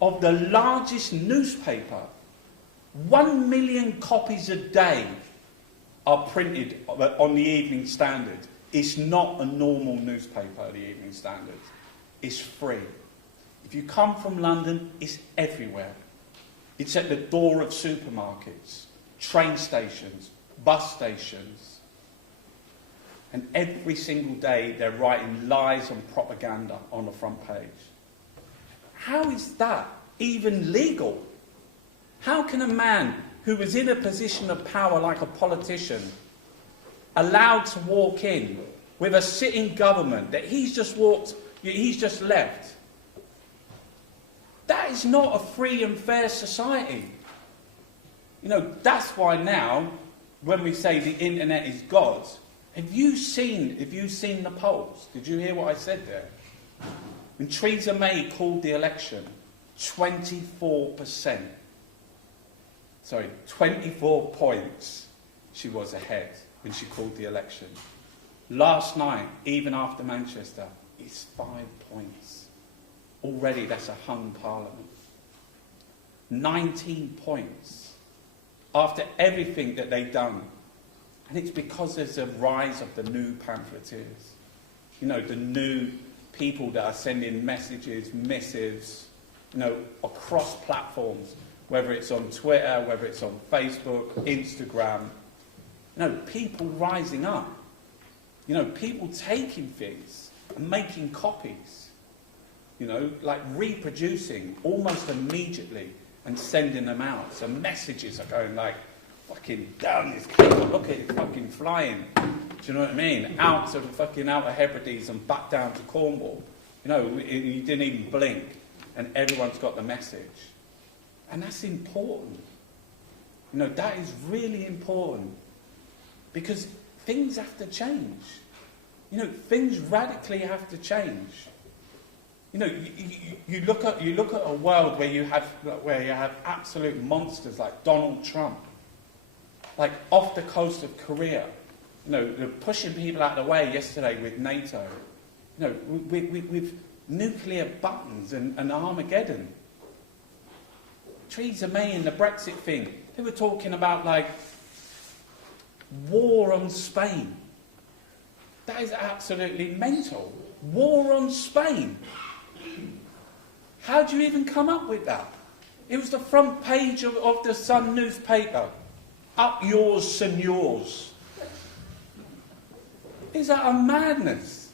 of the largest newspaper? 1 million copies a day are printed on the Evening Standard. It's not a normal newspaper, the Evening Standard. It's free. If you come from London, it's everywhere. It's at the door of supermarkets, train stations, bus stations. And every single day they're writing lies and propaganda on the front page. How is that even legal? How can a man who was in a position of power like a politician allowed to walk in with a sitting government that he's just left? That is not a free and fair society. You know, that's why now, when we say the internet is God, have you seen the polls? Did you hear what I said there? When Theresa May called the election, 24%. Sorry, 24 points she was ahead when she called the election. Last night, even after Manchester, it's 5 points. Already that's a hung parliament. 19 points. After everything that they've done. And it's because there's a rise of the new pamphleteers. You know, the new people that are sending messages, missives, you know, across platforms. Whether it's on Twitter, whether it's on Facebook, Instagram. You know, people rising up. You know, people taking things and making copies. You know, like reproducing almost immediately and sending them out. So messages are going like, fucking down this cable, look at it fucking flying. Do you know what I mean? Out to the fucking Outer Hebrides and back down to Cornwall. You know, you didn't even blink and everyone's got the message. And that's important. You know, that is really important. Because things have to change. You know, things radically have to change. You know, you look at a world where you have absolute monsters like Donald Trump, like off the coast of Korea. You know, they're pushing people out of the way yesterday with NATO. You know, with nuclear buttons and Armageddon. Theresa May and the Brexit thing, they were talking about like war on Spain. That is absolutely mental. War on Spain. How do you even come up with that? It was the front page of the Sun newspaper. Up yours, senors. Is that a madness?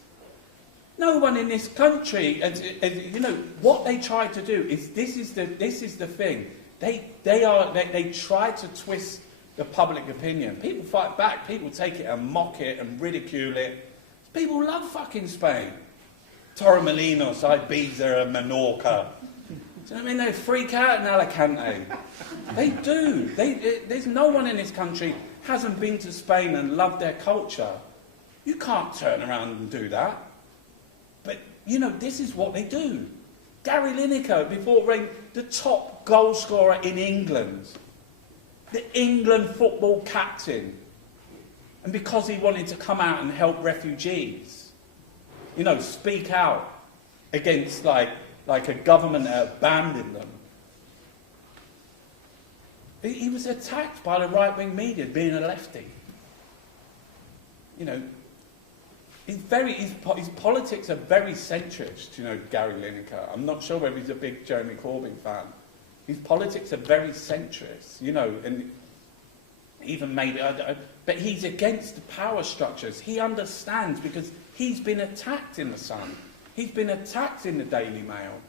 No one in this country, you know, what they try to do is this is the thing. They try to twist the public opinion. People fight back. People take it and mock it and ridicule it. People love fucking Spain. Torremolinos, Ibiza and Menorca. Do you know what I mean? They freak out in Alicante. They do. There's no one in this country hasn't been to Spain and loved their culture. You can't turn around and do that. But, you know, this is what they do. Gary Lineker, before rain, the top goal scorer in England. The England football captain. And because he wanted to come out and help refugees. you know, speak out against like a government that abandoned them. He was attacked by the right-wing media being a lefty. You know, his politics are very centrist, you know, Gary Lineker. I'm not sure whether he's a big Jeremy Corbyn fan. His politics are very centrist, you know, and even maybe, but he's against the power structures. He understands because he's been attacked in The Sun. He's been attacked in the Daily Mail.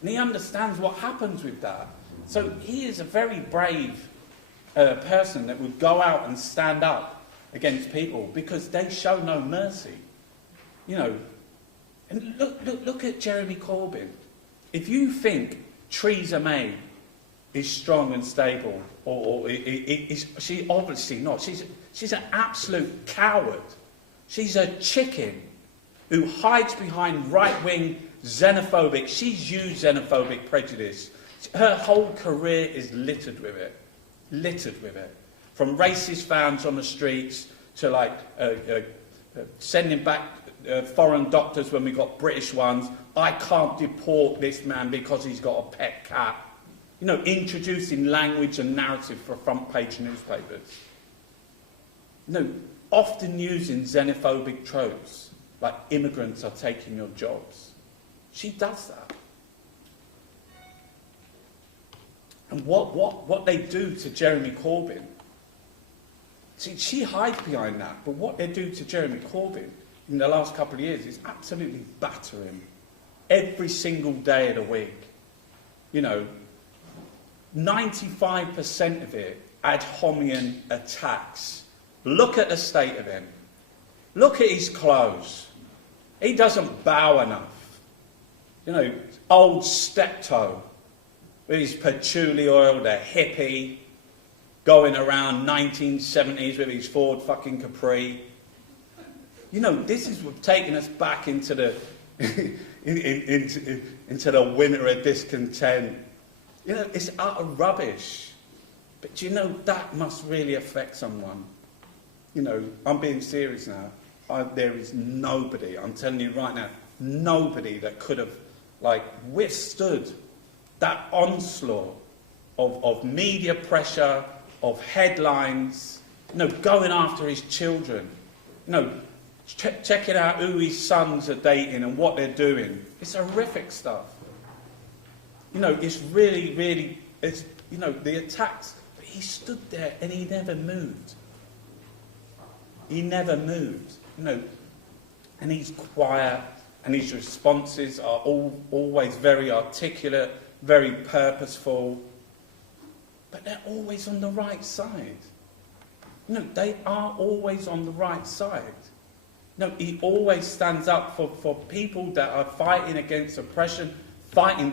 And he understands what happens with that. So he is a very brave person that would go out and stand up against people because they show no mercy. You know, and look at Jeremy Corbyn. If you think Theresa May is strong and stable, she's obviously not. She's an absolute coward. She's a chicken who hides behind right-wing xenophobic. She's used xenophobic prejudice. Her whole career is littered with it. Littered with it. From racist vans on the streets to like sending back foreign doctors when we got British ones. I can't deport this man because he's got a pet cat. You know, introducing language and narrative for front-page newspapers. You know, often using xenophobic tropes, like immigrants are taking your jobs. She does that. And what they do to Jeremy Corbyn, see, she hides behind that, but what they do to Jeremy Corbyn in the last couple of years is absolutely batter him every single day of the week. You know, 95% of it, ad hominem attacks. Look at the state of him. Look at his clothes. He doesn't bow enough. You know, old steptoe with his patchouli oil, the hippie, going around 1970s with his Ford fucking Capri. You know, this is taking us back into the into the winter of discontent. You know, it's utter rubbish. But you know, that must really affect someone. You know, I'm being serious now. There is nobody, I'm telling you right now, nobody that could have, like, withstood that onslaught of media pressure, of headlines, you know, going after his children, you know, checking out who his sons are dating and what they're doing. It's horrific stuff. You know, it's really, really, it's, you know, the attacks, but he stood there and he never moved. He never moved, you know, and he's quiet, and his responses are always very articulate, very purposeful, but they're always on the right side. You know, they are always on the right side. No, he always stands up for people that are fighting against oppression,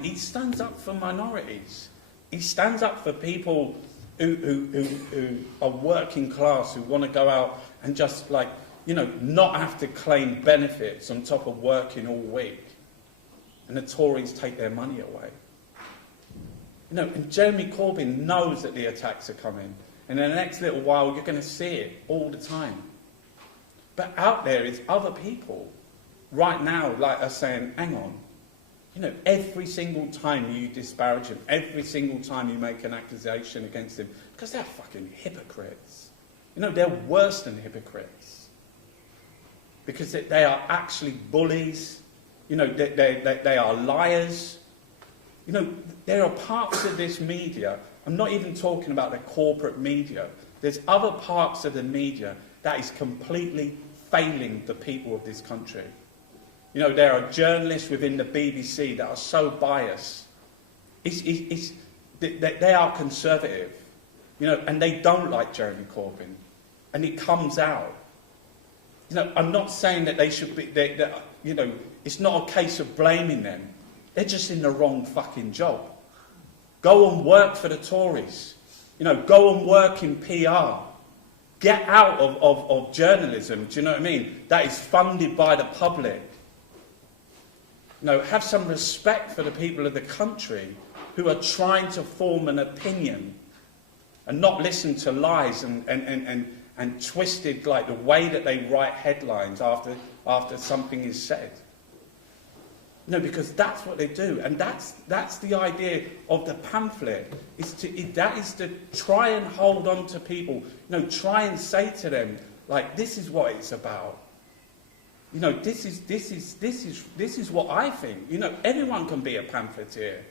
he stands up for minorities. He stands up for people who are working class, who want to go out and just, like, you know, not have to claim benefits on top of working all week. And the Tories take their money away. You know, and Jeremy Corbyn knows that the attacks are coming. And in the next little while, you're going to see it all the time. But out there is other people right now, like, are saying, hang on, you know, every single time you disparage him, every single time you make an accusation against him, because they're fucking hypocrites. You know, they're worse than hypocrites. Because they are actually bullies. You know, they are liars. You know, there are parts of this media, I'm not even talking about the corporate media, there's other parts of the media that is completely failing the people of this country. You know, there are journalists within the BBC that are so biased. They are conservative, you know, and they don't like Jeremy Corbyn. And it comes out. You know, I'm not saying that they should be, you know, it's not a case of blaming them. They're just in the wrong fucking job. Go and work for the Tories. You know, go and work in PR. Get out of journalism, do you know what I mean? That is funded by the public. You know, have some respect for the people of the country who are trying to form an opinion and not listen to lies and twisted, like, the way that they write headlines after after something is said. No, because that's what they do, and that's the idea of the pamphlet. That is to try and hold on to people. Try and say to them, like, this is what it's about. This is what I think. Everyone can be a pamphleteer.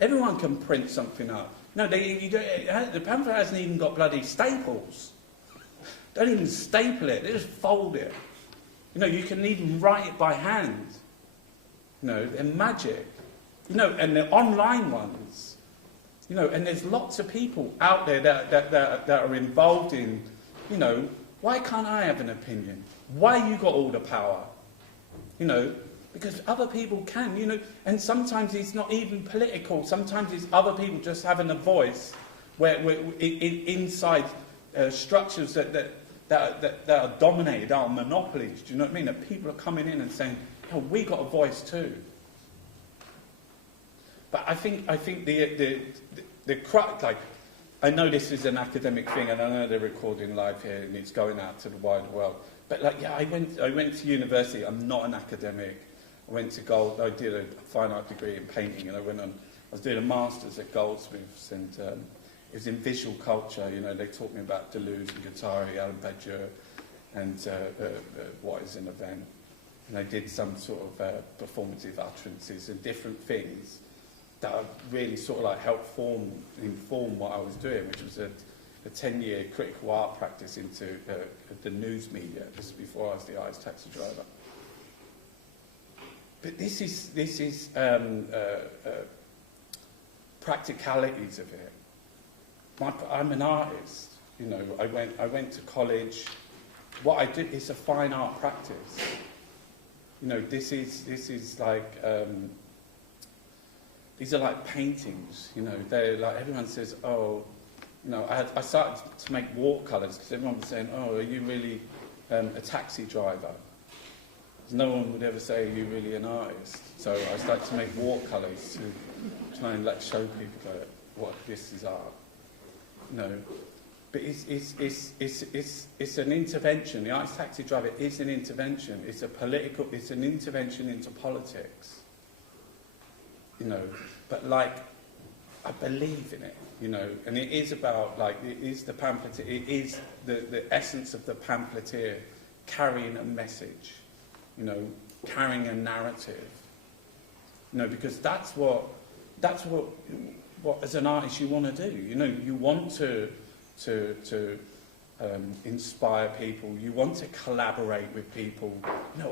Everyone can print something up. No, the pamphlet hasn't even got bloody staples. Don't even staple it. They just fold it. You can even write it by hand. They're magic. And the online ones. And there's lots of people out there that are involved in, why can't I have an opinion? Why you got all the power? Because other people can, and sometimes it's not even political. Sometimes it's other people just having a voice where inside structures that are dominated, are monopolies. Do you know what I mean? That people are coming in and saying, "Oh, we got a voice too." But I think the crux, like, I know this is an academic thing, and I know they're recording live here, and it's going out to the wider world. But like, yeah, I went to university. I'm not an academic. I went to I did a fine art degree in painting, and I was doing a master's at Goldsmiths, and it was in visual culture. They taught me about Deleuze and Guattari, Alan Badiou, and what is an event. And I did some sort of performative utterances and different things that really sort of like helped inform what I was doing, which was a 10-year critical art practice into the news media, just before I was the Irish taxi driver. But this is practicalities of it. I'm an artist. I went to college. What I do is a fine art practice. This is like these are like paintings. They're like, everyone says, oh. I started to make watercolours because everyone was saying, "Oh, are you really a taxi driver?" No one would ever say, "Are you really an artist?" So I started to make watercolours to try and show people what this is art. But it's an intervention. The artist taxi driver is an intervention. It's an intervention into politics. But like, I believe in it. And it is about, like, it is the pamphleteer, it is the essence of the pamphleteer carrying a message, carrying a narrative, because that's what as an artist you want to do. You want to inspire people, you want to collaborate with people.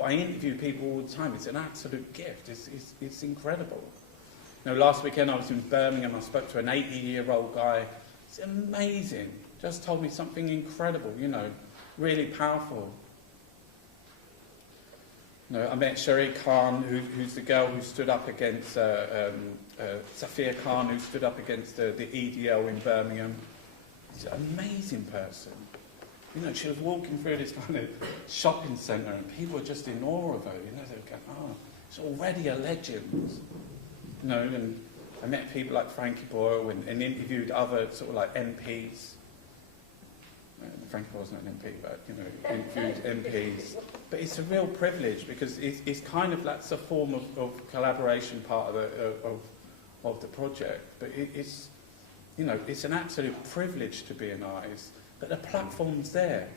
I interview people all the time. It's an absolute gift. It's incredible. Last weekend I was in Birmingham. I spoke to an 80-year-old guy. It's amazing. Just told me something incredible, really powerful. I met Sherry Khan, who's the girl who stood up against Safia Khan, who stood up against the EDL in Birmingham. She's an amazing person. She was walking through this kind of shopping centre, and people were just in awe of her. They were going, "Oh, she's already a legend." And I met people like Frankie Boyle and interviewed other sort of like MPs. Frankie Boyle's not an MP, but interviewed MPs. But it's a real privilege because it's kind of, that's a form of collaboration part of the project. But it's an absolute privilege to be an artist. But the platform's there.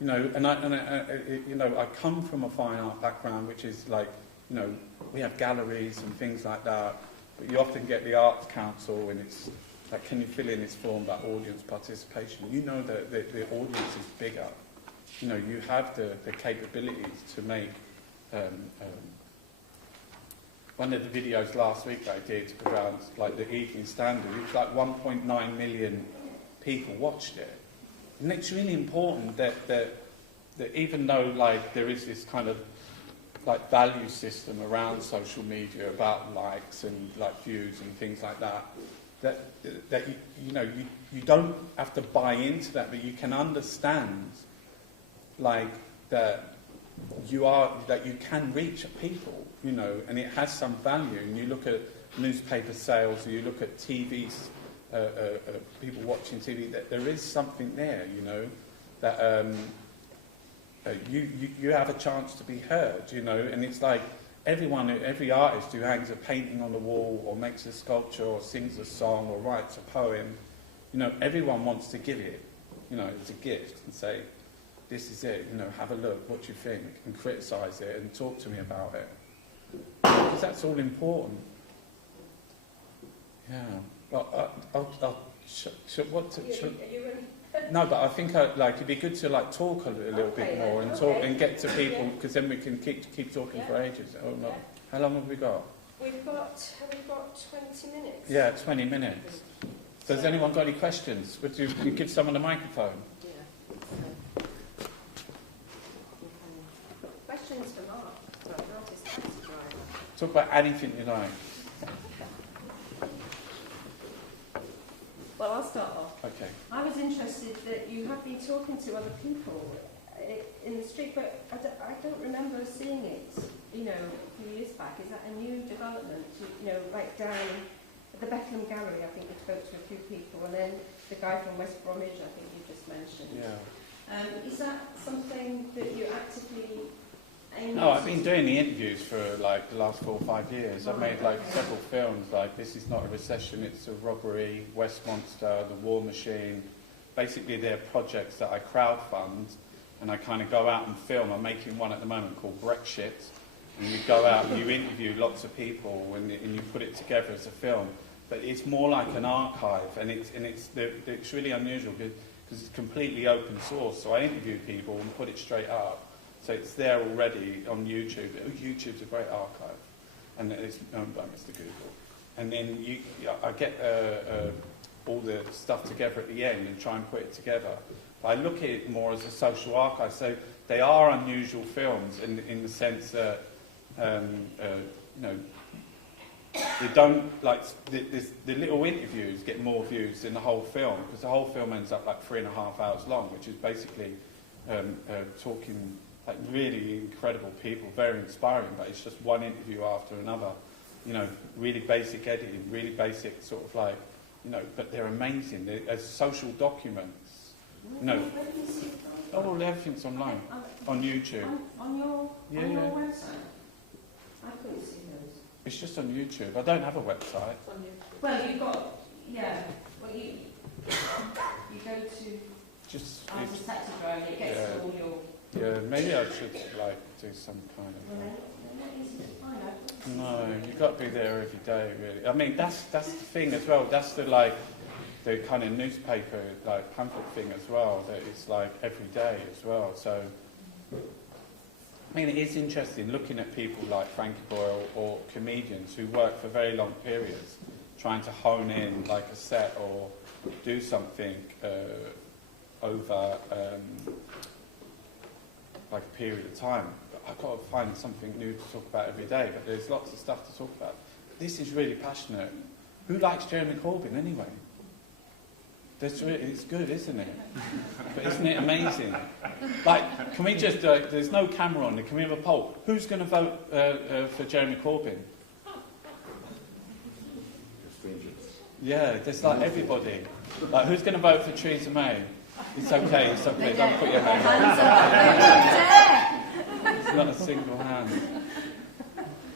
And I come from a fine art background, which is like, we have galleries and things like that, but you often get the Arts Council and it's like, can you fill in this form about audience participation? That the audience is bigger. You have the capabilities to make... one of the videos last week that I did around like the Evening Standard, it was like 1.9 million people watched it. And it's really important that even though like there is this kind of like value system around social media about likes and like views and things like that, that you don't have to buy into that, but you can understand like that you can reach people, and it has some value. And you look at newspaper sales, or you look at TVs, people watching TV, that there is something there, that you have a chance to be heard, you know, and it's like every artist who hangs a painting on the wall or makes a sculpture or sings a song or writes a poem, you know, everyone wants to give it, you know, it's a gift and say, this is it, you know, have a look, what do you think, and criticise it and talk to me about it. Because that's all important. Yeah. Well, no, but I think it'd be good to talk a little bit more and talk and get to people, because then we can keep talking for ages. Oh no, how long have we got? Have we got 20 minutes? Yeah, 20 minutes. Does anyone got any questions? Would you give someone a microphone? Yeah. Questions for Mark? Talk about anything you like. Well, I'll start off. Okay. I was interested that you have been talking to other people in the street, but I don't remember seeing it, you know, a few years back. Is that a new development? You know, like down at the Beckham Gallery, I think you spoke to a few people, and then the guy from West Bromwich, I think you just mentioned. Yeah. Is that something that you actively aim No, I've been doing the interviews for the last 4 or 5 years. I've made several films, like This Is Not a Recession, It's a Robbery, West Monster, The War Machine. Basically, they're projects that I crowdfund, and I kind of go out and film. I'm making one at the moment called Brexit, and you go out and you interview lots of people, and you put it together as a film. But it's more like an archive, and it's really unusual because it's completely open source. So I interview people and put it straight up. So it's there already on YouTube. YouTube's a great archive, and it's owned by Mr. Google. And then I get all the stuff together at the end and try and put it together. But I look at it more as a social archive. So they are unusual films in the sense that you know, they don't the little interviews get more views than the whole film, because the whole film ends up 3.5 hours long, which is basically talking. Really incredible people, very inspiring, but it's just one interview after another. You know, really basic editing, really basic you know, but they're amazing. They're social documents. You know, everything's online, on YouTube. On your website? I couldn't see those. It's just on YouTube. I don't have a website. Well, you've got, well, you go to just Artist Taxidermy and it gets all your... Yeah, maybe I should do some kind of. No, you've got to be there every day, really. I mean, that's the thing as well. That's the kind of newspaper pamphlet thing as well. That it's every day as well. So, I mean, it is interesting looking at people like Frankie Boyle or comedians who work for very long periods, trying to hone in a set or do something over. A period of time. I've got to find something new to talk about every day, but there's lots of stuff to talk about. This is really passionate. Who likes Jeremy Corbyn anyway? It's good, isn't it? But isn't it amazing? Can we just, there's no camera on there, can we have a poll? Who's going to vote for Jeremy Corbyn? Yeah, there's everybody. Who's going to vote for Theresa May? It's okay, don't put your hand up. It's not a single hand.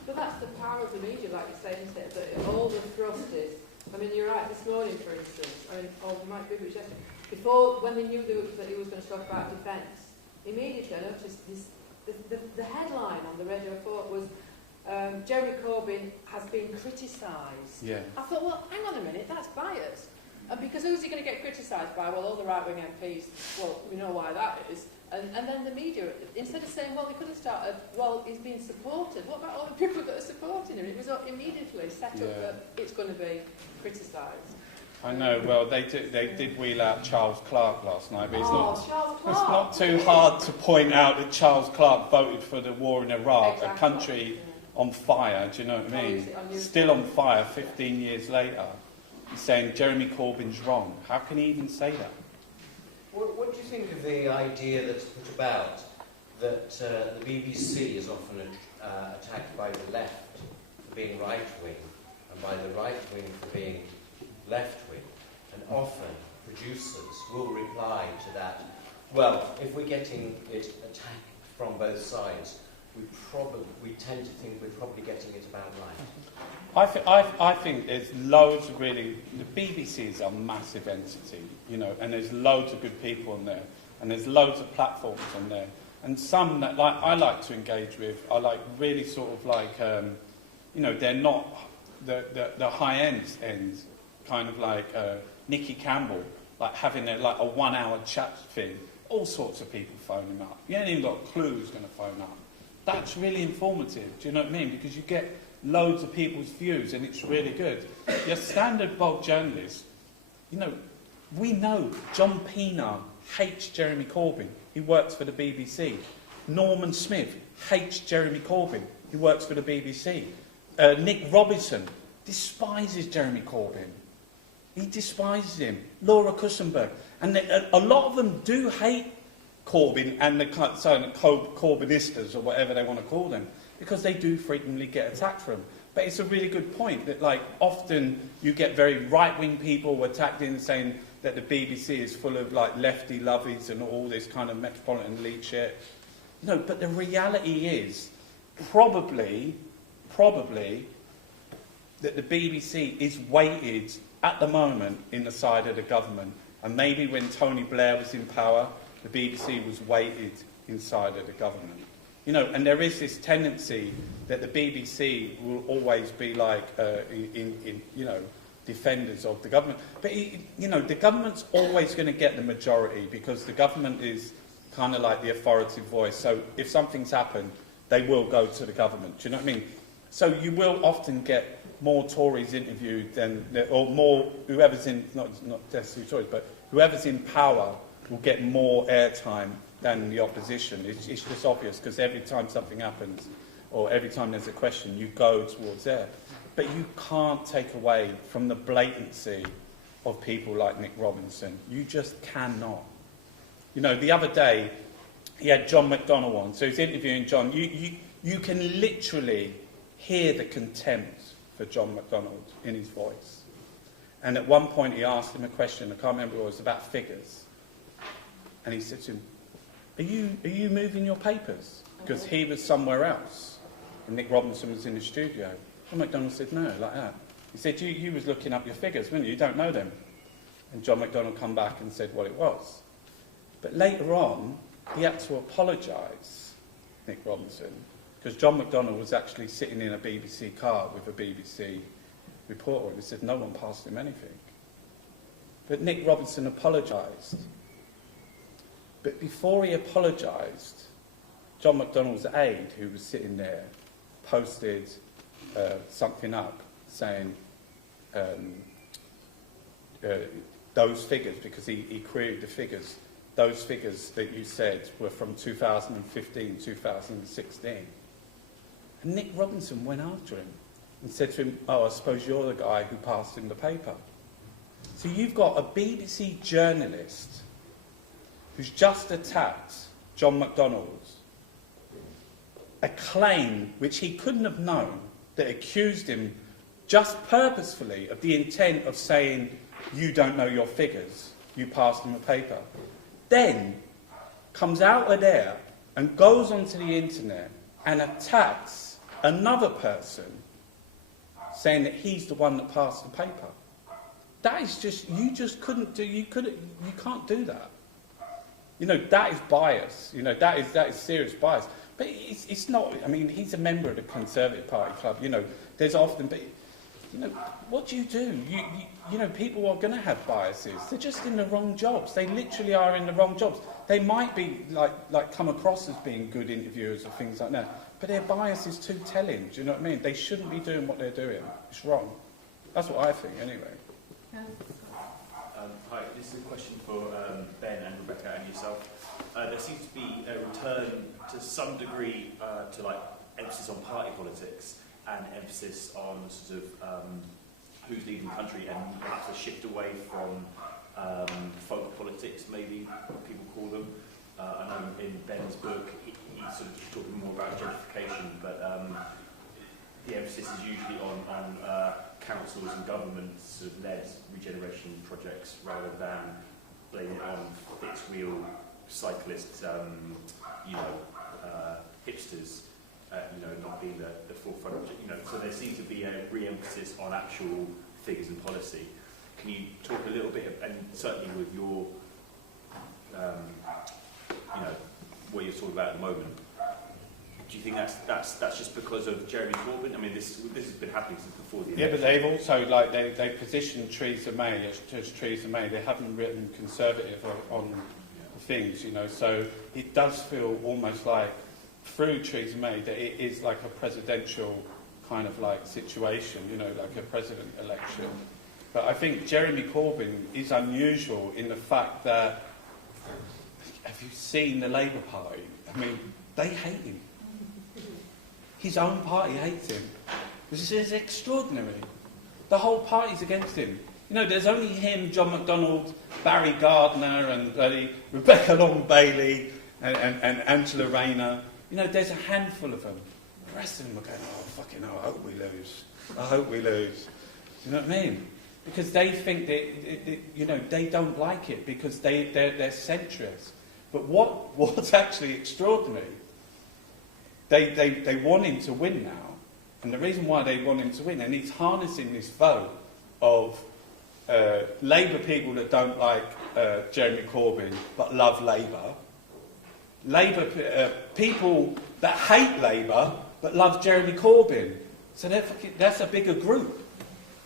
But that's the power of the media, like you say, isn't it? That all the thrust is. I mean, you're right, this morning, for instance, Mike Goodrich yesterday, before, when they knew that he was going to talk about defence, immediately I noticed the headline on the Radio 4 was, Jeremy Corbyn has been criticised. Yeah. I thought, well, hang on a minute, that's biased. Because who's he going to get criticised by? Well, all the right-wing MPs, well, we know why that is. And then the media, instead of saying, well, they could have started, well, he's being supported. What about all the people that are supporting him? It was immediately set up that it's going to be criticised. I know, well, they did wheel out Charles Clarke last night, but Charles Clarke. It's not too hard to point out that Charles Clarke voted for the war in Iraq, a country on fire, do you know what I mean? Still on fire 15 years later. He's saying Jeremy Corbyn's wrong. How can he even say that? What do you think of the idea that's put about that the BBC is often attacked by the left for being right-wing and by the right-wing for being left-wing, and often producers will reply to that Well, if we're getting it attacked from both sides, we tend to think we're probably getting it about right. I think there's loads of really... The BBC is a massive entity, you know, and there's loads of good people on there, and there's loads of platforms on there, and some that I like to engage with are like really sort of like, you know, they're not the high-end ends, kind of like Nikki Campbell, like having a 1-hour chat thing. All sorts of people phone him up. You ain't even got a clue who's going to phone up. That's really informative, do you know what I mean? Because you get loads of people's views and it's really good. Your standard bulk journalist, you know, we know John Pienaar hates Jeremy Corbyn. He works for the BBC. Norman Smith hates Jeremy Corbyn. He works for the BBC. Nick Robinson despises Jeremy Corbyn. He despises him. Laura Kussenberg. And a lot of them do hate Corbyn and the Corbynistas, or whatever they want to call them, because they do frequently get attacked for them. But it's a really good point that, like, often you get very right-wing people attacked in saying that the BBC is full of, like, lefty lovies and all this kind of metropolitan elite shit. You know, but the reality is probably that the BBC is weighted at the moment in the side of the government. And maybe when Tony Blair was in power, the BBC was weighted inside of the government. You know, and there is this tendency that the BBC will always be like, you know, defenders of the government. But, you know, the government's always going to get the majority because the government is kind of like the authoritative voice. So if something's happened, they will go to the government. Do you know what I mean? So you will often get more Tories interviewed than, or more, whoever's in, not necessarily Tories, but whoever's in power will get more airtime than the opposition. It's just obvious, because every time something happens, or every time there's a question, you go towards there. But you can't take away from the blatancy of people like Nick Robinson. You just cannot. You know, the other day, he had John McDonnell on, so he's interviewing John. You can literally hear the contempt for John McDonnell in his voice. And at one point he asked him a question, I can't remember what it was, about figures. And he said to him, are you moving your papers? Because he was somewhere else. And Nick Robinson was in the studio. John McDonnell said, no, like that. He said, you was looking up your figures, weren't you? You don't know them. And John McDonnell come back and said what it was. But later on, he had to apologise, Nick Robinson, because John McDonnell was actually sitting in a BBC car with a BBC reporter, and he said no one passed him anything. But Nick Robinson apologised. But before he apologised, John McDonnell's aide, who was sitting there, posted something up saying those figures, because he queried the figures, those figures that you said were from 2015, 2016. And Nick Robinson went after him and said to him, oh, I suppose you're the guy who passed him the paper. So you've got a BBC journalist who's just attacked John McDonnell's, a claim which he couldn't have known, that accused him just purposefully of the intent of saying, you don't know your figures, you passed him a paper, then comes out of there and goes onto the internet and attacks another person saying that he's the one that passed the paper. That is just, you can't do that. You know, that is bias. You know, that is serious bias. But it's not, I mean, he's a member of the Conservative Party club, you know, there's often, but, you know, what do? You know, people are going to have biases. They're just in the wrong jobs. They literally are in the wrong jobs. They might be, like come across as being good interviewers or things like that, but their bias is too telling, do you know what I mean? They shouldn't be doing what they're doing. It's wrong. That's what I think, anyway. Hi, this is a question for Ben and Rebecca and yourself. There seems to be a return to some degree to like emphasis on party politics and emphasis on sort of who's leading the country, and perhaps a shift away from folk politics, maybe what people call them. I know in Ben's book he's sort of talking more about gentrification, but the emphasis is usually on councils and governments sort of led regeneration projects rather than blaming it on fixed wheel cyclists, hipsters, not being the forefront of, so there seems to be a re-emphasis on actual figures and policy. Can you talk a little bit, and certainly with your, what you're talking about at the moment, do you think that's just because of Jeremy Corbyn? I mean, this has been happening since before the election. Yeah, but they've also, they positioned Theresa May as Theresa May. They haven't written Conservative on things, so it does feel almost like, through Theresa May, that it is like a presidential kind of like situation, like a president election. But I think Jeremy Corbyn is unusual in the fact that, have you seen the Labour Party? I mean, they hate him. His own party hates him. This is extraordinary. The whole party's against him. There's only him, John McDonnell, Barry Gardner, and Rebecca Long-Bailey, and Angela Rayner. There's a handful of them. The rest of them are going, oh, fucking hell, I hope we lose. I hope we lose. You know what I mean? Because they think that, they don't like it because they're centrist. But what's actually extraordinary, they want him to win now. And the reason why they want him to win, and he's harnessing this vote of Labour people that don't like Jeremy Corbyn but love Labour. Labour people that hate Labour but love Jeremy Corbyn. So that's a bigger group.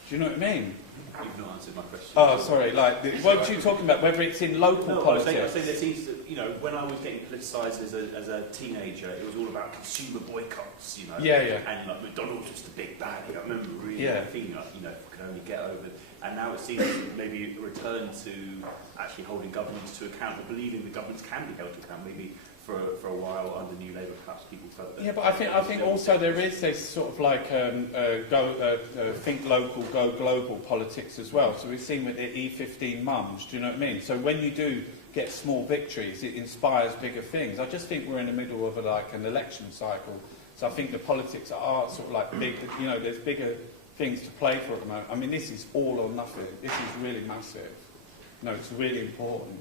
Do you know what I mean? You've not answered my question. Oh, sorry. What are you talking about? Whether it's in local politics? I say there seems to, when I was getting politicised as a teenager, it was all about consumer boycotts, Yeah. And McDonald's was the big baddie. I remember really feeling like, if we could only get over. And now it seems maybe a return to actually holding governments to account, or believing the governments can be held to account. Maybe for a while under New Labour, perhaps people felt that. Yeah, but I think also there is this sort of like think local, go global politics as well. So we've seen with the E15 mums. Do you know what I mean? So when you do get small victories, it inspires bigger things. I just think we're in the middle of an election cycle. So I think the politics are sort of like big. There's bigger things to play for at the moment. I mean, this is all or nothing. This is really massive. It's really important.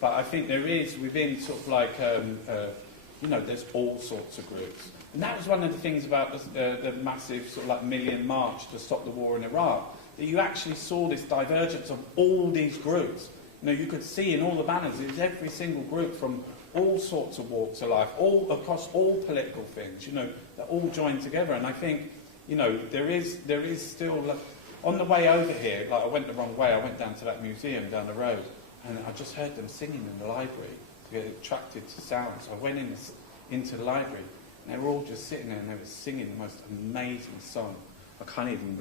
But I think there is, within sort of like, there's all sorts of groups. And that was one of the things about the massive sort of like million march to stop the war in Iraq, that you actually saw this divergence of all these groups. You could see in all the banners, it was every single group from all sorts of walks of life, all across all political things, that all joined together. And I think, there is still, on the way over here, I went the wrong way, I went down to that museum down the road, and I just heard them singing in the library to get attracted to sound. So I went into the library, and they were all just sitting there, and they were singing the most amazing song. I can't even,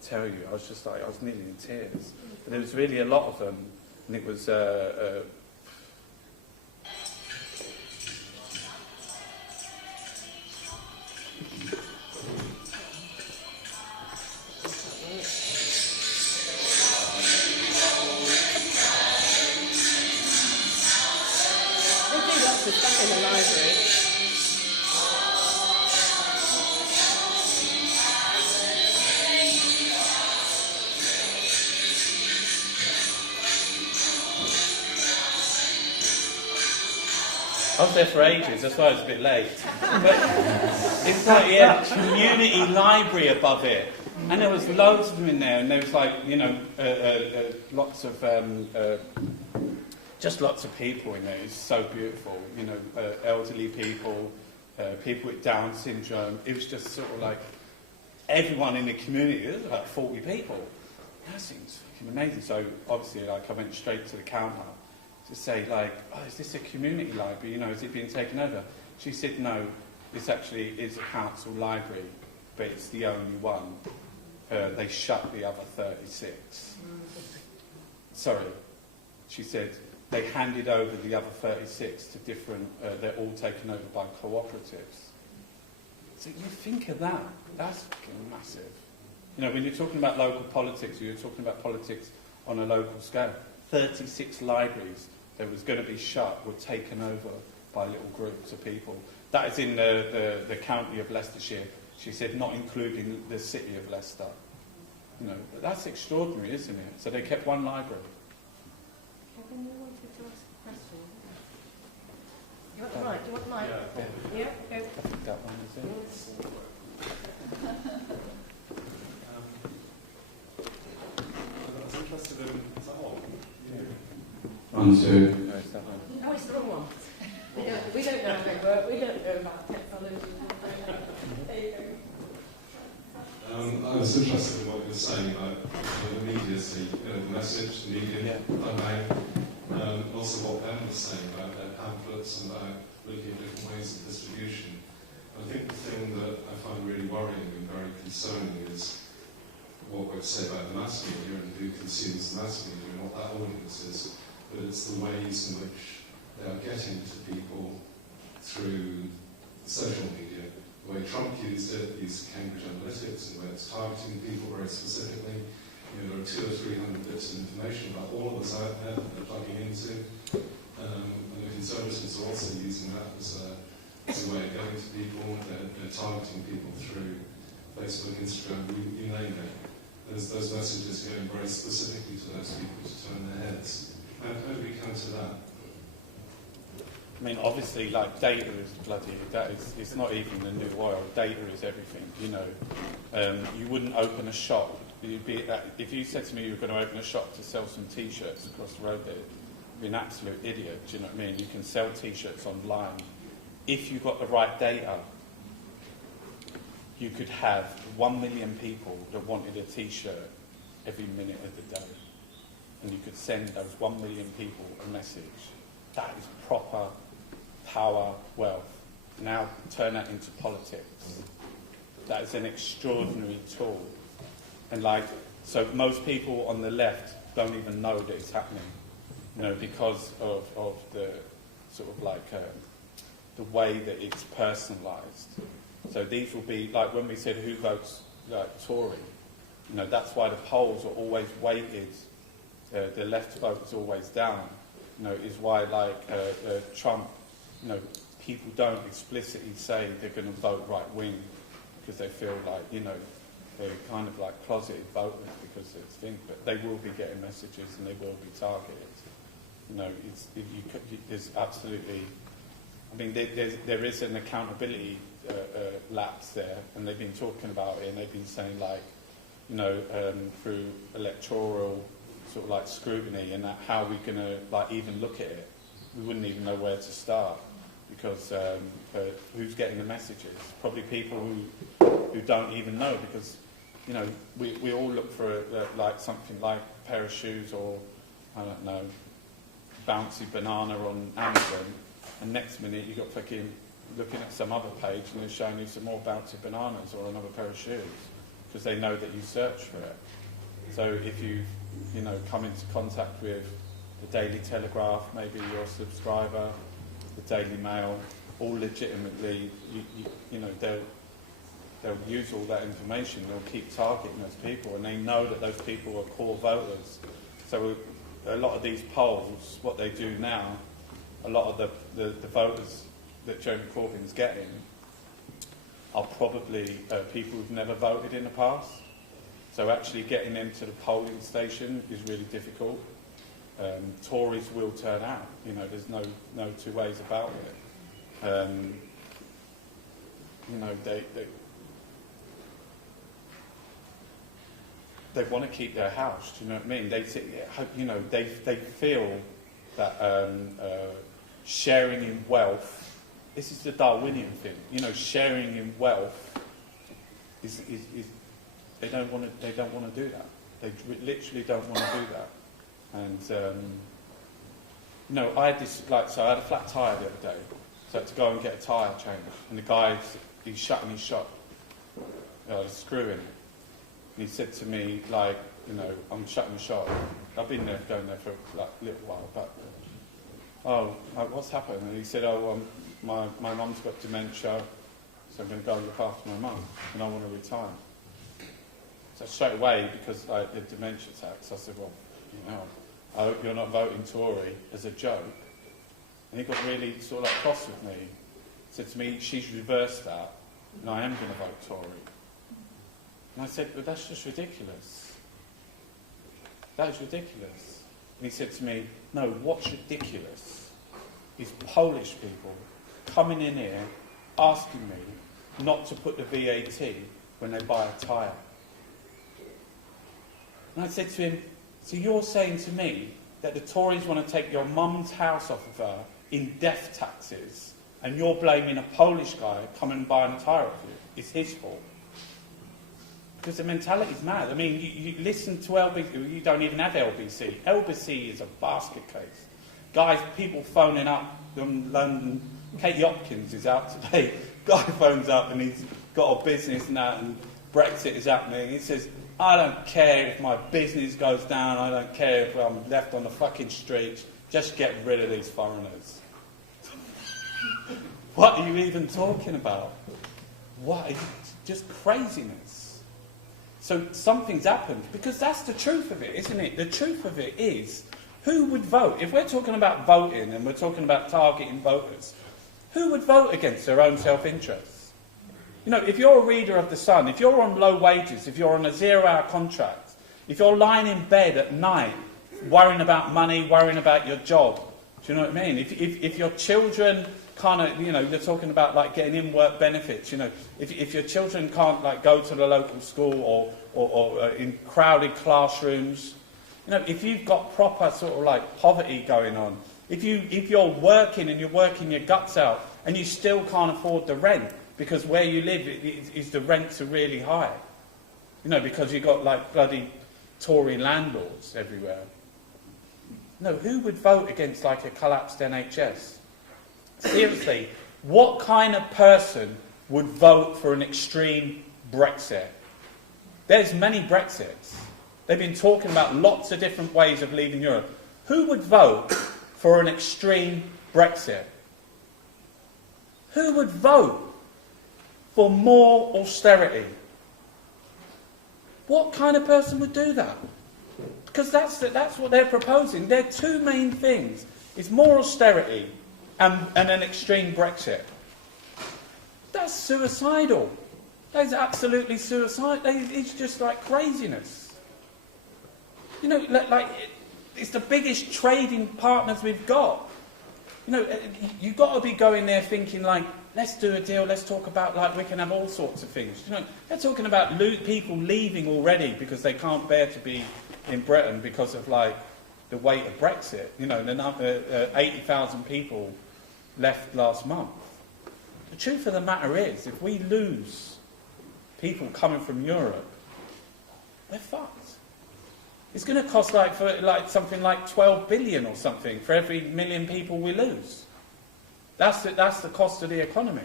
tell you. I was nearly in tears. But there was really a lot of them, and it was... stuff in the library. I was there for ages, that's why I was a bit late. But it's like, community library above it. And there was loads of them in there, and there was lots of... just lots of people in there. It's so beautiful, elderly people, people with Down syndrome. It was just sort of like everyone in the community. There was about 40 people. That seems fucking amazing. So obviously, I went straight to the counter to say, is this a community library? Is it being taken over? She said, no, this actually is a council library, but it's the only one. They shut the other 36. Sorry, she said. They handed over the other 36 to different, they're all taken over by cooperatives. So you think of that, that's fucking massive. When you're talking about local politics, you're talking about politics on a local scale. 36 libraries that was going to be shut were taken over by little groups of people. That is in the county of Leicestershire. She said, not including the city of Leicester. But that's extraordinary, isn't it? So they kept one library. Kevin, you wanted to ask a question? You want the mic? Do you want the mic? Yeah. Yeah, go. I think that one is it. I was interested in, is that on? One, two. No, it's that one. Oh, it's the wrong one. We don't know how it works. We don't know about technology. There you go. I was interested in what you were saying about the immediacy, the message, the medium, also what Ben was saying about their pamphlets and about looking at different ways of distribution. I think the thing that I find really worrying and very concerning is what we've said about the mass media and who consumes the mass media and what that audience is, but it's the ways in which they are getting to people through social media. The way Trump used Cambridge Analytics and the way it's targeting people very specifically. There are 200 or 300 bits of information about all of us out there that they're plugging into. And the Conservatives are also using that as a way of going to people. They're targeting people through Facebook, Instagram, you name it. Those messages going very specifically to those people to turn their heads. How do we come to that? I mean, obviously, like, data is it's not even the new oil. Data is everything, you wouldn't open a shop. If you said to me you were going to open a shop to sell some T-shirts across the road there, you'd be an absolute idiot, do you know what I mean? You can sell T-shirts online. If you got the right data, you could have 1 million people that wanted a T-shirt every minute of the day. And you could send those 1 million people a message. That is proper power, wealth. Now turn that into politics. That is an extraordinary tool. And so most people on the left don't even know that it's happening, because of the sort of the way that it's personalised. So these will be, like when we said who votes Tory, that's why the polls are always weighted, the left vote is always down, is why Trump, people don't explicitly say they're going to vote right wing because they feel they're kind of like closeted voters because it's thing, but they will be getting messages and they will be targeted. There's absolutely, I mean, there is an accountability lapse there, and they've been talking about it, and they've been saying through electoral sort of scrutiny, and how we're going to even look at it. We wouldn't even know where to start because who's getting the messages? Probably people who don't even know because. We all look for something like a pair of shoes or, I don't know, bouncy banana on Amazon, and next minute you got fucking looking at some other page and they're showing you some more bouncy bananas or another pair of shoes because they know that you search for it. So if you come into contact with the Daily Telegraph, maybe you're a subscriber, the Daily Mail, all legitimately, they'll use all that information, they'll keep targeting those people, and they know that those people are core voters. So a lot of these polls, what they do now, a lot of the voters that Jeremy Corbyn's getting are probably people who've never voted in the past. So actually getting them to the polling station is really difficult. Tories will turn out, there's no two ways about it. They want to keep their house. Do you know what I mean? They feel that sharing in wealth. This is the Darwinian thing. Sharing in wealth is they don't want to do that. They literally don't want to do that. And I had this so I had a flat tyre the other day, so I had to go and get a tyre changed. And the guy, he's shutting his shop, screwing. And he said to me, I'm shutting the shop. I've been going there for a little while, but what's happened? And he said, my mum's got dementia, so I'm going to go and look after my mum, and I want to retire. So straight away, because the dementia tax, I said, well, I hope you're not voting Tory as a joke. And he got really sort of cross with me. He said to me, she's reversed that, and I am going to vote Tory. And I said, but that's just ridiculous. That is ridiculous. And he said to me, no, what's ridiculous is Polish people coming in here asking me not to put the VAT when they buy a tyre. And I said to him, so you're saying to me that the Tories want to take your mum's house off of her in death taxes, and you're blaming a Polish guy coming and buying a tyre off you? It's his fault. Because the mentality's mad. I mean, you listen to LBC, you don't even have LBC. LBC is a basket case. Guys, people phoning up from London. Katie Hopkins is out today. Guy phones up and he's got a business and that, and Brexit is happening. He says, I don't care if my business goes down, I don't care if I'm left on the fucking streets, just get rid of these foreigners. What are you even talking about? What? It's just craziness. So something's happened, because that's the truth of it, isn't it? The truth of it is, who would vote? If we're talking about voting and we're talking about targeting voters, who would vote against their own self-interest? You know, if you're a reader of The Sun, if you're on low wages, if you're on a 0-hour contract, if you're lying in bed at night worrying about money, worrying about your job, do you know what I mean? If your children kind of, you know, you're talking about like getting in-work benefits, you know, if your children can't like go to the local school or in crowded classrooms, you know, if you've got proper sort of like poverty going on, if you're working and you're working your guts out and you still can't afford the rent, because where you live is the rents are really high. You know, because you've got like bloody Tory landlords everywhere. No, who would vote against like a collapsed NHS? Seriously, what kind of person would vote for an extreme Brexit? There's many Brexits. They've been talking about lots of different ways of leaving Europe. Who would vote for an extreme Brexit? Who would vote for more austerity? What kind of person would do that? Because that's what they're proposing. Their two main things is more austerity and an extreme Brexit. That's suicidal. That's absolutely suicidal. It's just like craziness. You know, like it's the biggest trading partners we've got. You know, you've got to be going there thinking like, let's do a deal, let's talk about, like, we can have all sorts of things. You know, they're talking about people leaving already because they can't bear to be in Britain because of, like, the weight of Brexit. You know, 80,000 people left last month. The truth of the matter is, if we lose people coming from Europe, we're fucked. It's going to cost, something like 12 billion or something for every million people we lose. That's the cost of the economy.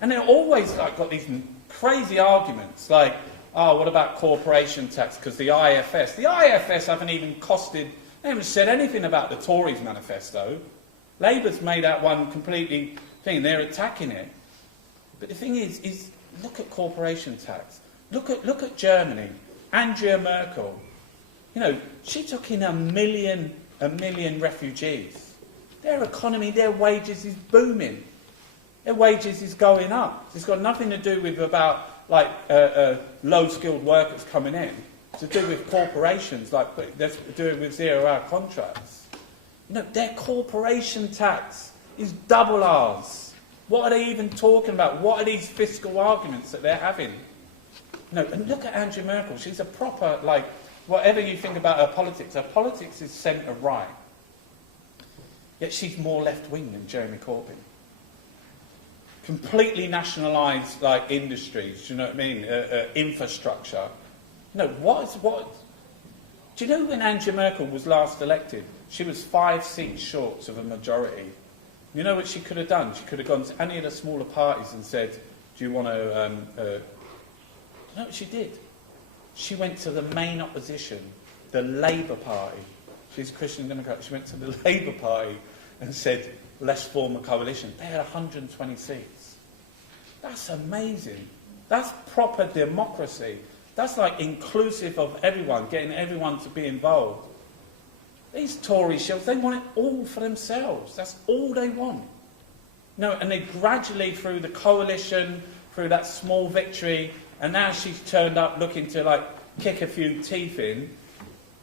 And they're always got these crazy arguments like, oh, what about corporation tax? Because the IFS haven't even they haven't said anything about the Tories manifesto. Labour's made that one completely thing. They're attacking it. But the thing is look at corporation tax. Look at Germany. Angela Merkel. You know, she took in a million refugees. Their economy, their wages is booming. Their wages is going up. It's got nothing to do with low-skilled workers coming in. It's to do with corporations, let's do it with 0-hour contracts. You know, their corporation tax is double ours. What are they even talking about? What are these fiscal arguments that they're having? No, and look at Angela Merkel. She's a proper, whatever you think about her politics is centre-right. Yet she's more left-wing than Jeremy Corbyn. Completely nationalised, industries, do you know what I mean? Infrastructure. No, do you know when Angela Merkel was last elected, she was 5 seats short of a majority. You know what she could have done? She could have gone to any of the smaller parties and said, do you want to... You know what she did? She went to the main opposition, the Labour Party. She's a Christian Democrat. She went to the Labour Party and said, let's form a coalition. They had 120 seats. That's amazing. That's proper democracy. That's inclusive of everyone, getting everyone to be involved. These Tory shills, they want it all for themselves. That's all they want. No, and they gradually, through the coalition, through that small victory, and now she's turned up looking to kick a few teeth in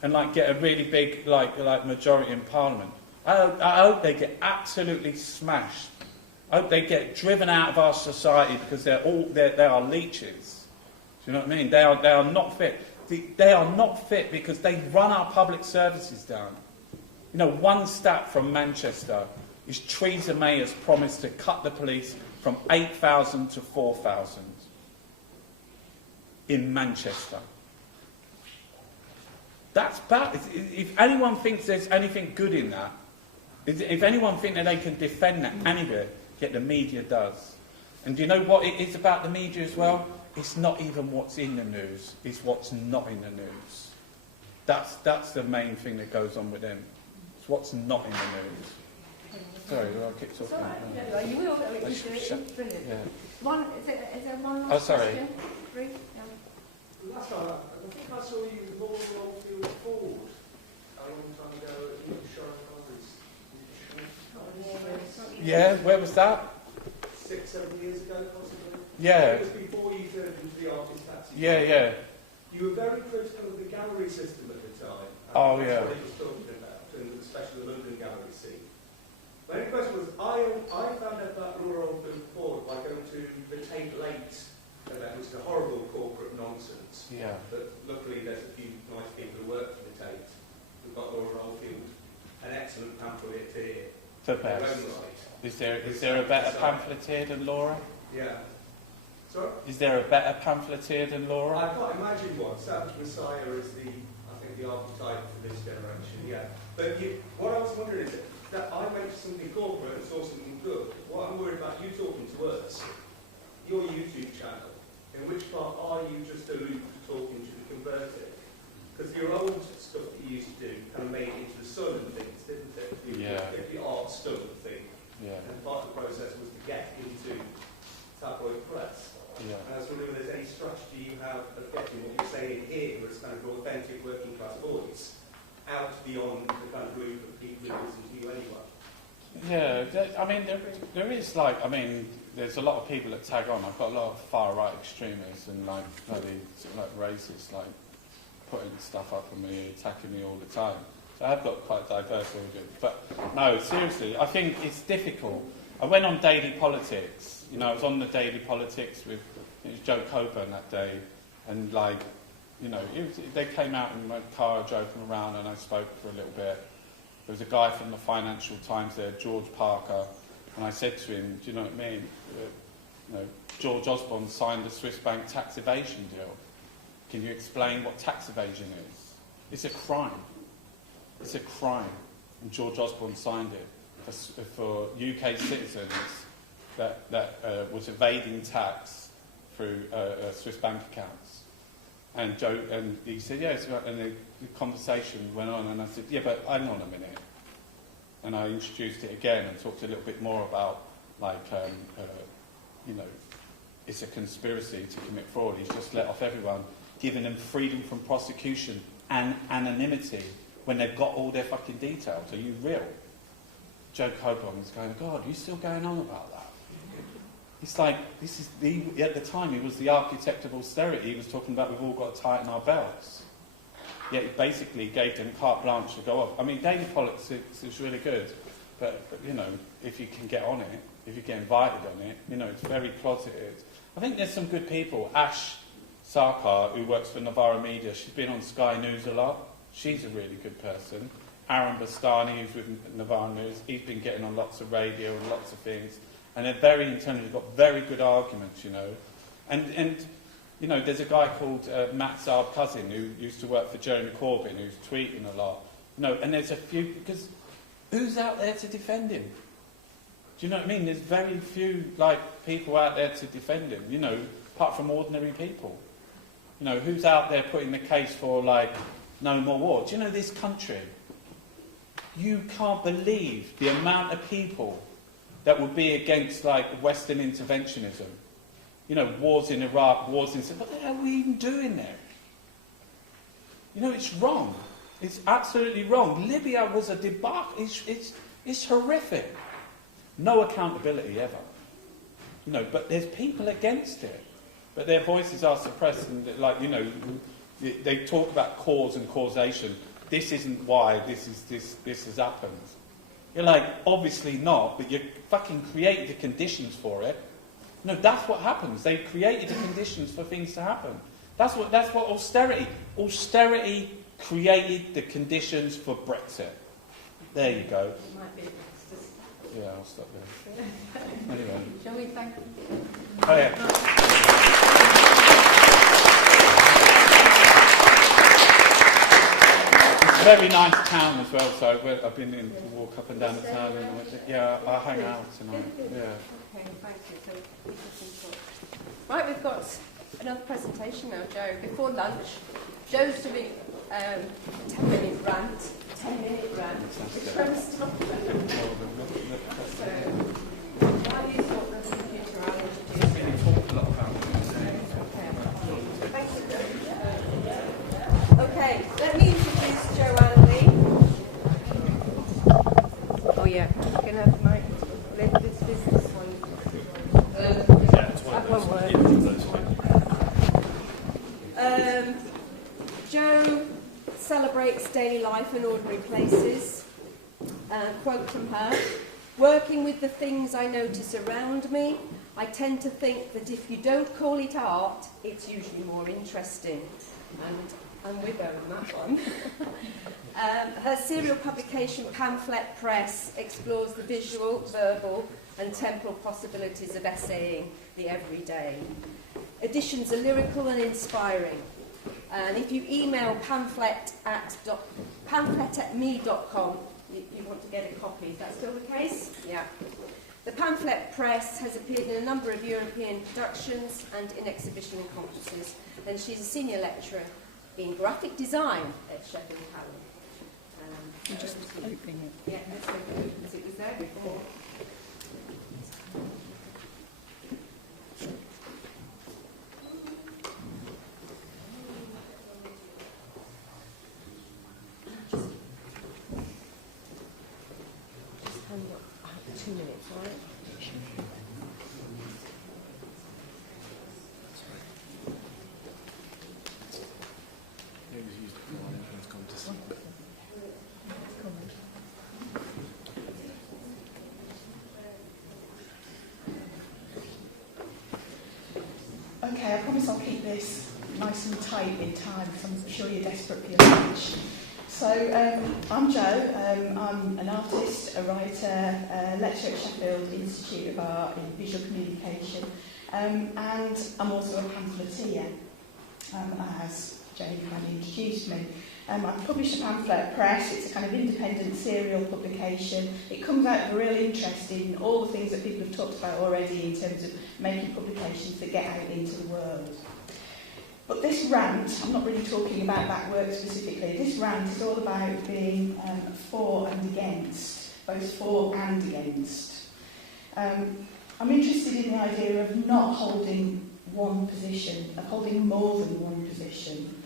and get a really big majority in Parliament. I hope they get absolutely smashed. I hope they get driven out of our society because they are leeches. Do you know what I mean? They are not fit. They are not fit because they run our public services down. You know, one stat from Manchester is Theresa May has promised to cut the police from 8,000 to 4,000 in Manchester. That's bad. If anyone thinks there's anything good in that, if anyone thinks that they can defend that any bit, yet the media does. And do you know what it is about the media as well? It's not even what's in the news, it's what's not in the news. That's the main thing that goes on with them. It's what's not in the news. Sorry, I keep talking. No, you will. I mean, brilliant. Yeah. Is there one last Oh, sorry. question? Three? Last time, I think I saw you with Lord Oldfield Ford a long time ago at the Shire College. Yeah, where was that? 6-7 years ago, possibly. Yeah. It was before you turned into the artist taxi. Yeah. You were very critical of the gallery system at the time. Oh, that's yeah. what he was talking about, and especially the London gallery scene. My only question was, I found out about Laura Oldfield Ford by going to the Tate Late event, which is a horrible corporate nonsense. Yeah. But luckily there's a few nice people who work for the Tate. We've got Laura Oldfield, an excellent pamphleteer. The best. Is there a better pamphleteer than Laura? Yeah. Sorry? Is there a better pamphleteer than Laura? I can't imagine one. Savage Messiah is the archetype for this generation, yeah. But what I was wondering is that I went to something corporate and saw something good. What I'm worried about you talking to us, your YouTube channel, in which part are you just alluding to talking to the converted? Because your old stuff that you used to do kind of made it into the sun and things, didn't it? The art stuff thing. Yeah. And part of the process was to get into tabloid press. Yeah. And I was wondering if there's any strategy you have of getting what you're saying here, where it's kind of authentic working class voice, out beyond the kind of group of people who listen to you anyway. Yeah, I mean, there is there's a lot of people that tag on. I've got a lot of far right extremists and like racists, like putting stuff up on me, attacking me all the time. So I've got quite a diverse audience. But no, seriously, I think it's difficult. I went on Daily Politics. You know, I was on the Daily Politics with Joe Coburn that day, and they came out in my car joking around, and I spoke for a little bit. There was a guy from the Financial Times there, George Parker, and I said to him, do you know what I mean? George Osborne signed the Swiss bank tax evasion deal. Can you explain what tax evasion is? It's a crime. It's a crime. And George Osborne signed it for UK citizens that was evading tax through Swiss bank accounts. And he said, yes, and the conversation went on, and I said, yeah, but hang on a minute. And I introduced it again and talked a little bit more about, it's a conspiracy to commit fraud. He's just let off everyone, giving them freedom from prosecution and anonymity when they've got all their fucking details. Are you real? Joe Coburn was going, God, are you still going on about that? It's like, at the time, he was the architect of austerity. He was talking about we've all got to tighten our belts. Yet he basically gave them carte blanche to go off. I mean, Daily Politics is really good, but if you can get on it, if you get invited on it, it's very closeted. I think there's some good people. Ash Sarkar, who works for Novara Media, she's been on Sky News a lot. She's a really good person. Aaron Bastani, who's with Novara News, he's been getting on lots of radio and lots of things. And they're very intelligent, got very good arguments, And there's a guy called Matt Saab Cousin who used to work for Jeremy Corbyn, who's tweeting a lot. And there's a few, because who's out there to defend him? Do you know what I mean? There's very few, people out there to defend him, apart from ordinary people. Who's out there putting the case for, no more war? Do you know this country? You can't believe the amount of people that would be against, Western interventionism. Wars in Iraq, wars in Syria. What the hell are we even doing there? It's wrong. It's absolutely wrong. Libya was a debacle. It's horrific. No accountability ever. But there's people against it. But their voices are suppressed, and they talk about cause and causation. This isn't why this has happened. You're like, obviously not, but you fucking create the conditions for it. No, that's what happens. They created the conditions for things to happen. That's what austerity created the conditions for Brexit. There you go. Yeah, I'll stop there. Anyway. Shall we thank them? Oh, yeah. It's a very nice town as well, so I've been in to walk up and down the town. And yeah, I'll hang out tonight. Yeah. Okay, thank you. Right, we've got another presentation now, Joe. Before lunch, Joe's doing a 10-minute rant. 10-minute rant. Which one is stop? So, while you sort the computer, I'll introduce you. Thank you, Joe. Okay, let me introduce Joanne Lee. Oh yeah, you can have the mic. This one. That won't work. Joe celebrates daily life in ordinary places. Quote from her: "Working with the things I notice around me, I tend to think that if you don't call it art, it's usually more interesting." And I'm with her on that one. Her serial publication, Pamphlet Press, explores the visual, verbal and temporal possibilities of essaying the everyday. Editions are lyrical and inspiring. And if you email pamphlet@me.com, you want to get a copy. Is that still the case? Yeah. The Pamphlet Press has appeared in a number of European productions and in exhibition and conferences, and she's a senior lecturer in graphic design at Sheffield Hallam. I'm just opening it. Yeah, that's so good, because it was there before. Just hand up 2 minutes, all right? Okay, I promise I'll keep this nice and tight in time, because I'm sure you're desperate for your lunch. So, I'm Jo. I'm an artist, a writer, a lecturer at Sheffield Institute of Art in Visual Communication, and I'm also a pamphleteer, as Jane kindly introduced me. I've published a Pamphlet Press. It's a kind of independent serial publication. It comes out of a real interest in all the things that people have talked about already in terms of making publications that get out into the world. But this rant, I'm not really talking about that work specifically, this rant is all about being for and against, both for and against. I'm interested in the idea of not holding one position, of holding more than one position.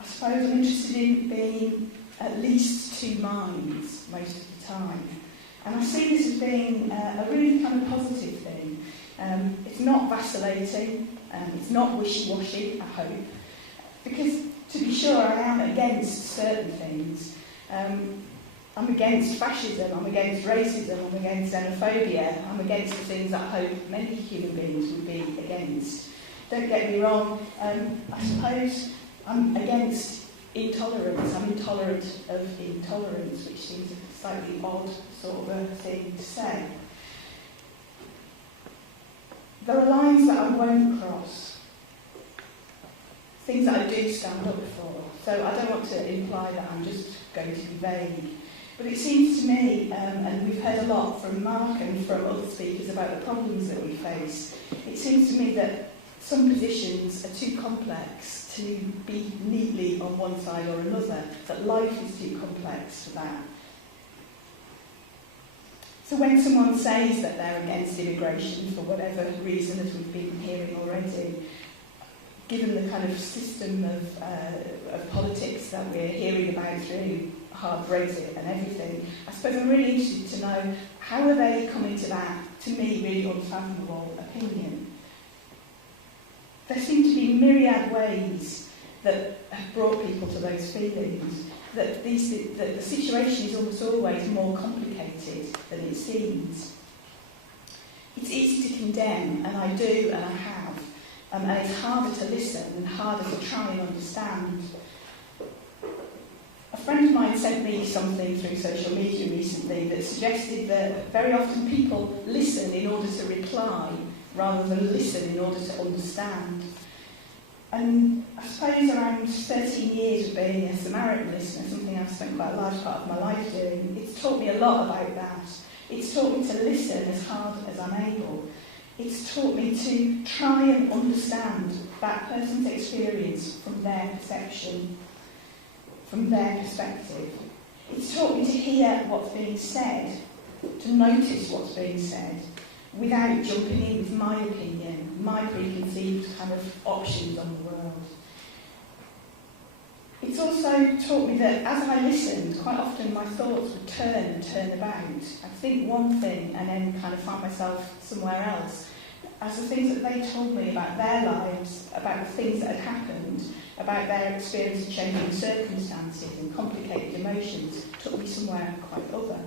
I suppose I'm interested in being at least two minds most of the time. And I see this as being a really kind of positive thing. It's not vacillating, it's not wishy-washy, I hope. Because, to be sure, I am against certain things. I'm against fascism, I'm against racism, I'm against xenophobia, I'm against the things that I hope many human beings would be against. Don't get me wrong, I suppose I'm against intolerance. I'm intolerant of intolerance, which seems a slightly odd sort of a thing to say. There are lines that I won't cross, things that I do stand up for. So I don't want to imply that I'm just going to be vague. But it seems to me, and we've heard a lot from Mark and from other speakers about the problems that we face, it seems to me that some positions are too complex to be neatly on one side or another, that life is too complex for that. So when someone says that they're against immigration for whatever reason, as we've been hearing already, given the kind of system of politics that we're hearing about through hard Brexit and everything, I suppose I'm really interested to know how are they coming to that, to me, really unfathomable opinion. There seem to be myriad ways that have brought people to those feelings, that the situation is almost always more complicated than it seems. It's easy to condemn, and I do, and I have, and it's harder to listen and harder to try and understand. A friend of mine sent me something through social media recently that suggested that very often people listen in order to reply rather than listen in order to understand. And I suppose around 13 years of being a Samaritan listener, something I've spent quite a large part of my life doing, it's taught me a lot about that. It's taught me to listen as hard as I'm able. It's taught me to try and understand that person's experience from their perception, from their perspective. It's taught me to hear what's being said, to notice what's being said, without jumping in with my opinion, my preconceived kind of options on the world. It's also taught me that as I listened, quite often my thoughts would turn and turn about. I'd think one thing and then kind of find myself somewhere else. As the things that they told me about their lives, about the things that had happened, about their experience of changing circumstances and complicated emotions, took me somewhere quite other.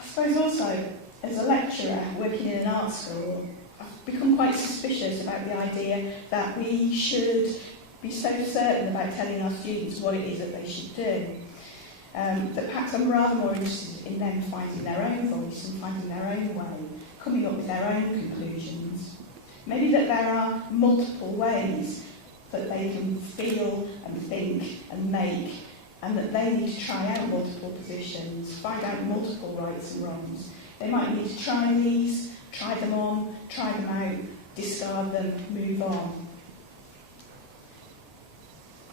I suppose also, as a lecturer working in an art school, I've become quite suspicious about the idea that we should be so certain about telling our students what it is that they should do. That perhaps I'm rather more interested in them finding their own voice and finding their own way, coming up with their own conclusions. Maybe that there are multiple ways that they can feel and think and make, and that they need to try out multiple positions, find out multiple rights and wrongs. They might need to try these, try them on, try them out, discard them, move on.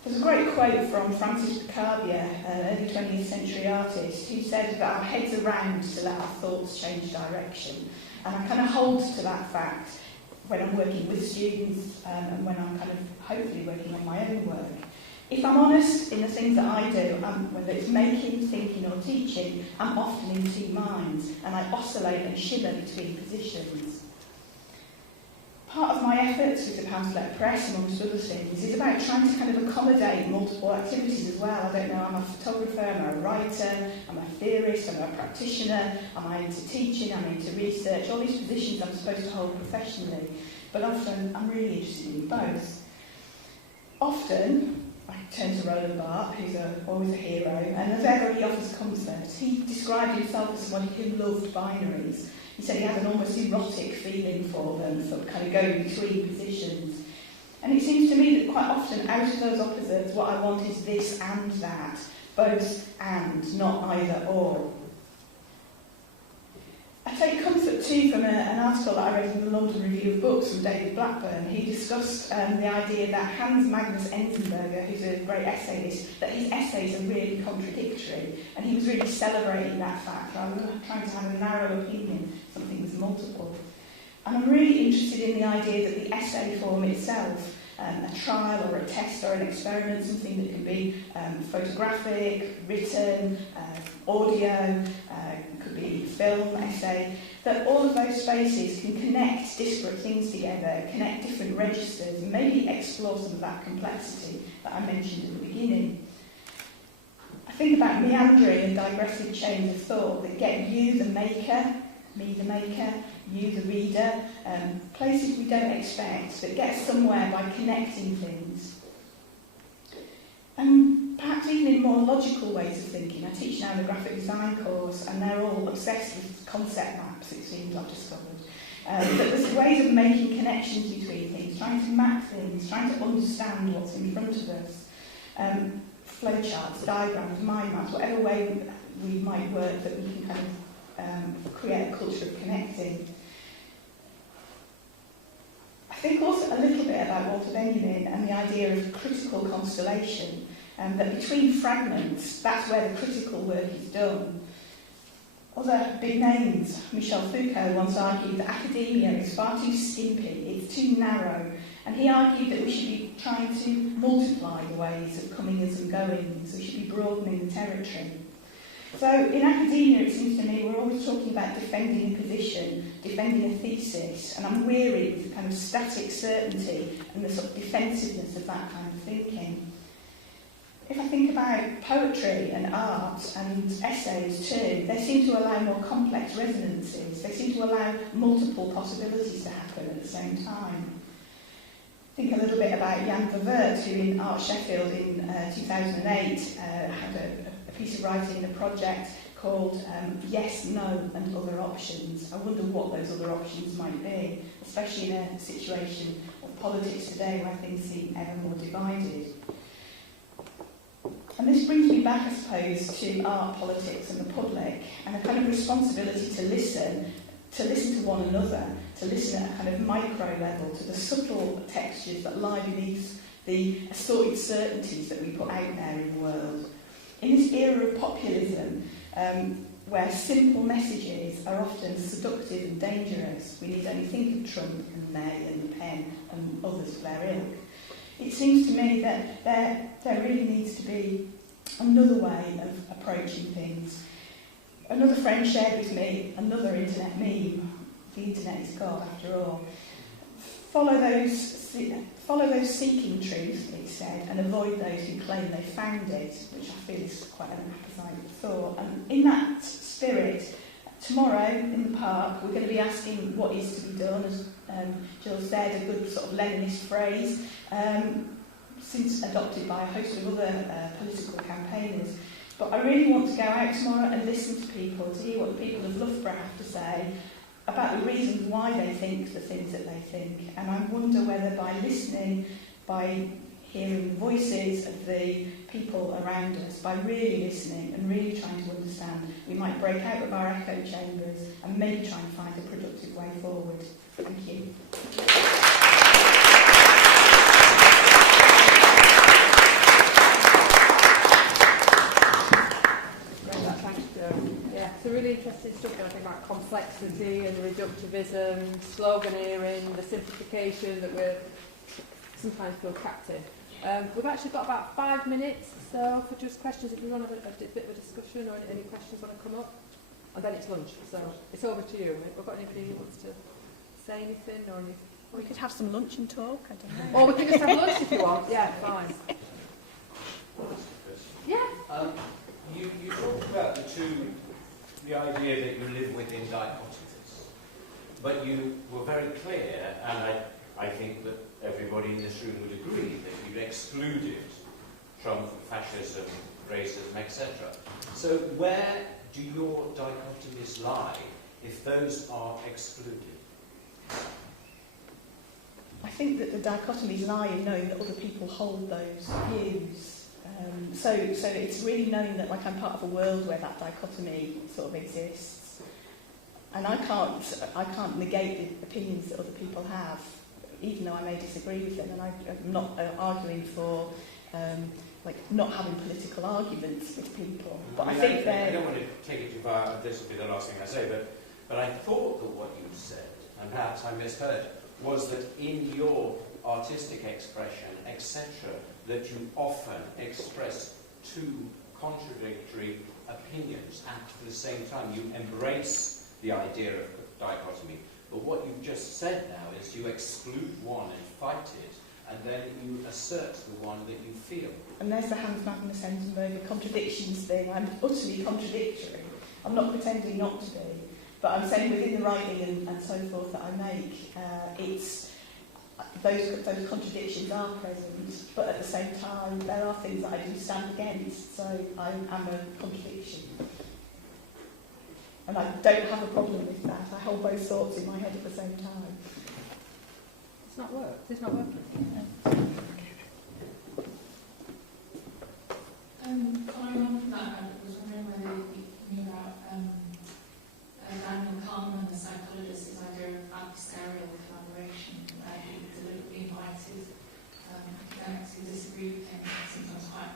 There's a great quote from Francis Picabia, an early 20th century artist, who said that our heads are round to let our thoughts change direction. And I kind of hold to that fact when I'm working with students and when I'm kind of hopefully working on my own work. If I'm honest in the things that I do, whether it's making, thinking or teaching, I'm often in two minds and I oscillate and shiver between positions. Part of my efforts with the Pamphlet Press, amongst other things, is about trying to kind of accommodate multiple activities as well. I don't know, I'm a photographer, I'm a writer, I'm a theorist, I'm a practitioner, am I into teaching, I'm into research, all these positions I'm supposed to hold professionally, but often I'm really interested in both. Often, I turn to Roland Barthes, who's always a hero, and as ever he offers comfort. He described himself as somebody who loved binaries. He said he had an almost erotic feeling for them, sort of kind of going between positions. And it seems to me that quite often out of those opposites, what I want is this and that, both and, not either or. I take comfort too from an article that I read in the London Review of Books from David Blackburn. He discussed the idea that Hans Magnus Enzensberger, who's a great essayist, that his essays are really contradictory, and he was really celebrating that fact rather than trying to have a narrow opinion, something that's multiple. And I'm really interested in the idea that the essay form itself, a trial or a test or an experiment, something that can be photographic, written, audio, could be film, essay, that all of those spaces can connect disparate things together, connect different registers, and maybe explore some of that complexity that I mentioned at the beginning. I think about meandering and digressive chains of thought that get you, the maker, me, the maker, you, the reader, places we don't expect, but get somewhere by connecting things. And perhaps even in more logical ways of thinking. I teach now in a graphic design course, and they're all obsessed with concept maps, it seems, I've discovered. But there's ways of making connections between things, trying to map things, trying to understand what's in front of us. Flowcharts, diagrams, mind maps, whatever way we might work that we can kind of create a culture of connecting. I think also a little bit about Walter Benjamin and the idea of critical constellation, that between fragments, that's where the critical work is done. Other big names, Michel Foucault once argued that academia is far too skimpy, it's too narrow, and he argued that we should be trying to multiply the ways of comings and goings, we should be broadening the territory. So in academia, it seems to me, we're always talking about defending a position, defending a thesis, and I'm weary of the kind of static certainty and the sort of defensiveness of that kind of thinking. If I think about poetry and art and essays too, they seem to allow more complex resonances. They seem to allow multiple possibilities to happen at the same time. Think a little bit about Jan Verwert, who in Art Sheffield in 2008 had a piece of writing in a project called Yes, No and Other Options. I wonder what those other options might be, especially in a situation of politics today where things seem ever more divided. And this brings me back, I suppose, to art, politics and the public, and a kind of responsibility to listen to one another, to listen at a kind of micro level to the subtle textures that lie beneath the assorted certainties that we put out there in the world. In this era of populism, where simple messages are often seductive and dangerous, we need only think of Trump and May and Le Pen and others of their ilk. It seems to me that there really needs to be another way of approaching things. Another friend shared with me another internet meme. The internet is God, after all. Follow those seeking truth, it said, and avoid those who claim they found it, which I feel is quite an apposite thought. And in that spirit, tomorrow in the park, we're going to be asking what is to be done, as Jill said, a good sort of Leninist phrase, since adopted by a host of other political campaigners. But I really want to go out tomorrow and listen to people, to hear what the people of Loughborough have to say about the reasons why they think the things that they think. And I wonder whether by listening, by hearing the voices of the people around us, by really listening and really trying to understand, we might break out of our echo chambers and maybe try and find a productive way forward. Thank you. It's a really interesting stuff, I think, about complexity and reductivism, sloganeering, the simplification that we sometimes feel trapped in. We've actually got about 5 minutes so for just questions if you want to have a bit of a discussion or any questions want to come up. And then it's lunch, so it's over to you. We've got anybody who wants to say anything or anything? We could have some lunch and talk, I don't know. Or we can just have lunch if you want. Yeah, fine. Yeah. You talked about the idea that you live within dichotomies, but you were very clear, and I think that everybody in this room would agree, that you'd excluded Trump, fascism, racism, etc. So where do your dichotomies lie if those are excluded? I think that the dichotomies lie in knowing that other people hold those views. So it's really knowing that, like, I'm part of a world where that dichotomy sort of exists, and I can't negate the opinions that other people have, even though I may disagree with them. And I'm not arguing for like not having political arguments with people. But I think I don't want to take it too far. This will be the last thing I say, but I thought that what you said, and perhaps I misheard, was that in your artistic expression, etc., that you often express two contradictory opinions at the same time. You embrace the idea of dichotomy, but what you've just said now is you exclude one and fight it, and then you assert the one that you feel. And there's the Hans Magnus Enzensberger contradictions thing. I'm utterly contradictory. I'm not pretending not to be, but I'm saying within the writing and so forth that I make, it's those contradictions are present, but at the same time there are things that I do stand against, so I am a contradiction. And I don't have a problem with that. I hold both thoughts in my head at the same time. It's not working. Following on from that, I was wondering whether you knew about Daniel Kahneman, the psychologist's idea of adversarial collaboration, where he deliberately invited academics who disagree with him, sometimes quite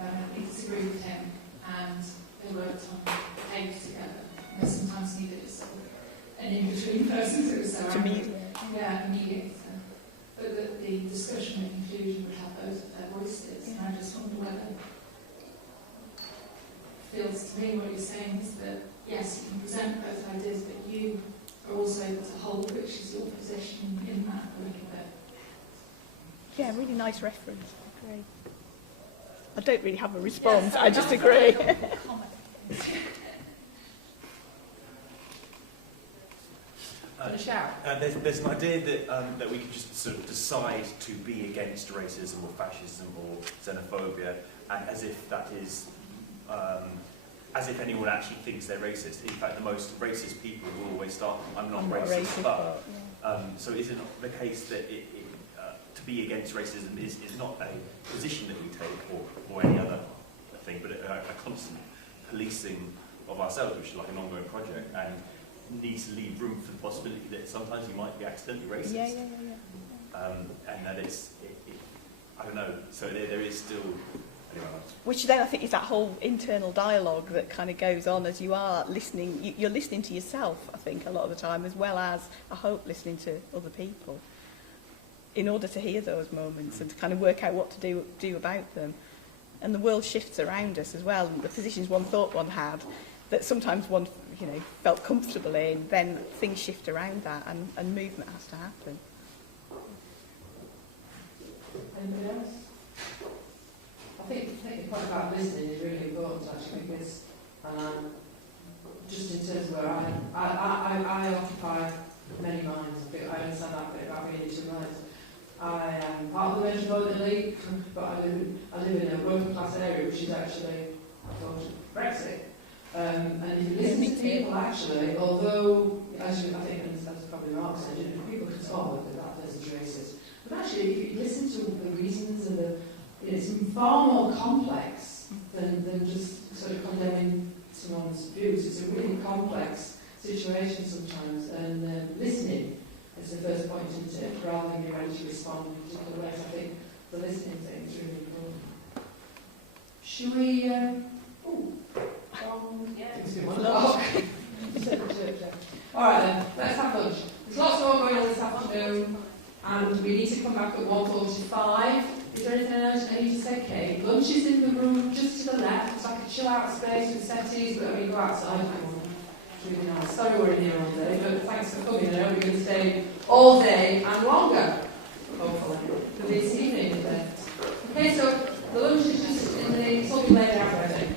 vehemently disagree with him, and they worked on papers together. They sometimes needed sort of an in-between person to mediate. But that the discussion and conclusion would have both of their voices, and I just wonder whether feel words, to me what you're saying is that, yes, you can present both ideas, but you are also able to hold which is your position in that a little bit. Yeah, really nice reference. Great. I don't really have a response, I just agree. There's an idea that we can just sort of decide to be against racism or fascism or xenophobia, and as if that is, as if anyone actually thinks they're racist. In fact, the most racist people will always start, I'm not racist, but... so is it not the case that to be against racism is not a position that we take or any other thing, but a constant policing of ourselves, which is like an ongoing project, and needs to leave room for the possibility that sometimes you might be accidentally racist. And that I don't know, so there is still... Anyway, which then I think is that whole internal dialogue that kind of goes on as you are listening. You're listening to yourself, I think, a lot of the time, as well as, I hope, listening to other people in order to hear those moments and to kind of work out what to do about them. And the world shifts around us as well, and the positions one thought one had, that sometimes one felt comfortable in, then things shift around that and movement has to happen. Anybody else? I think the point about listening is really important actually, because just in terms of where I occupy many minds. I understand that bit about being to minds. I am part of the Metropolitan League, but I live in a working class area which is actually Brexit. And if you listen to people actually, although as I think as probably Mark said, people can talk that person's racist. But actually if you listen to the reasons and it's far more complex than just sort of condemning someone's views. It's a really complex situation sometimes, and listening is the first point, isn't it? Rather than being ready to respond in particular ways. I think the listening thing is really important. Should we? All right then, let's have lunch. There's lots more going on this afternoon, and we need to come back at 1:45. Is there anything else I need to say, Kate? Lunch is in the room just to the left. It's like a chill-out space with settees, but I mean, go outside if you want. It's really nice. Sorry we're in here all day, but thanks for coming. I know we're going to stay all day and longer, hopefully, for this evening. Okay, so the lunch is just in the... It's all been laid out, I think.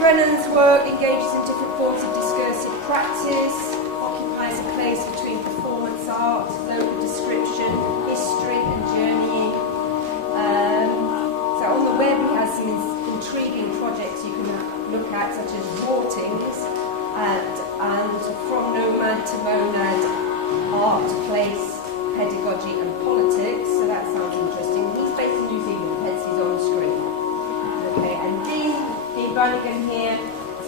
Brennan's work engages in different forms of discursive practice, occupies a place between performance art, local description, history and journeying. So on the web he has some intriguing projects you can look at, such as Vortings and From Nomad to Monad, Art, Place, Pedagogy and Politics. So that sounds interesting. He's based in New Zealand, hence he's on screen. Okay, and Dean Brannigan here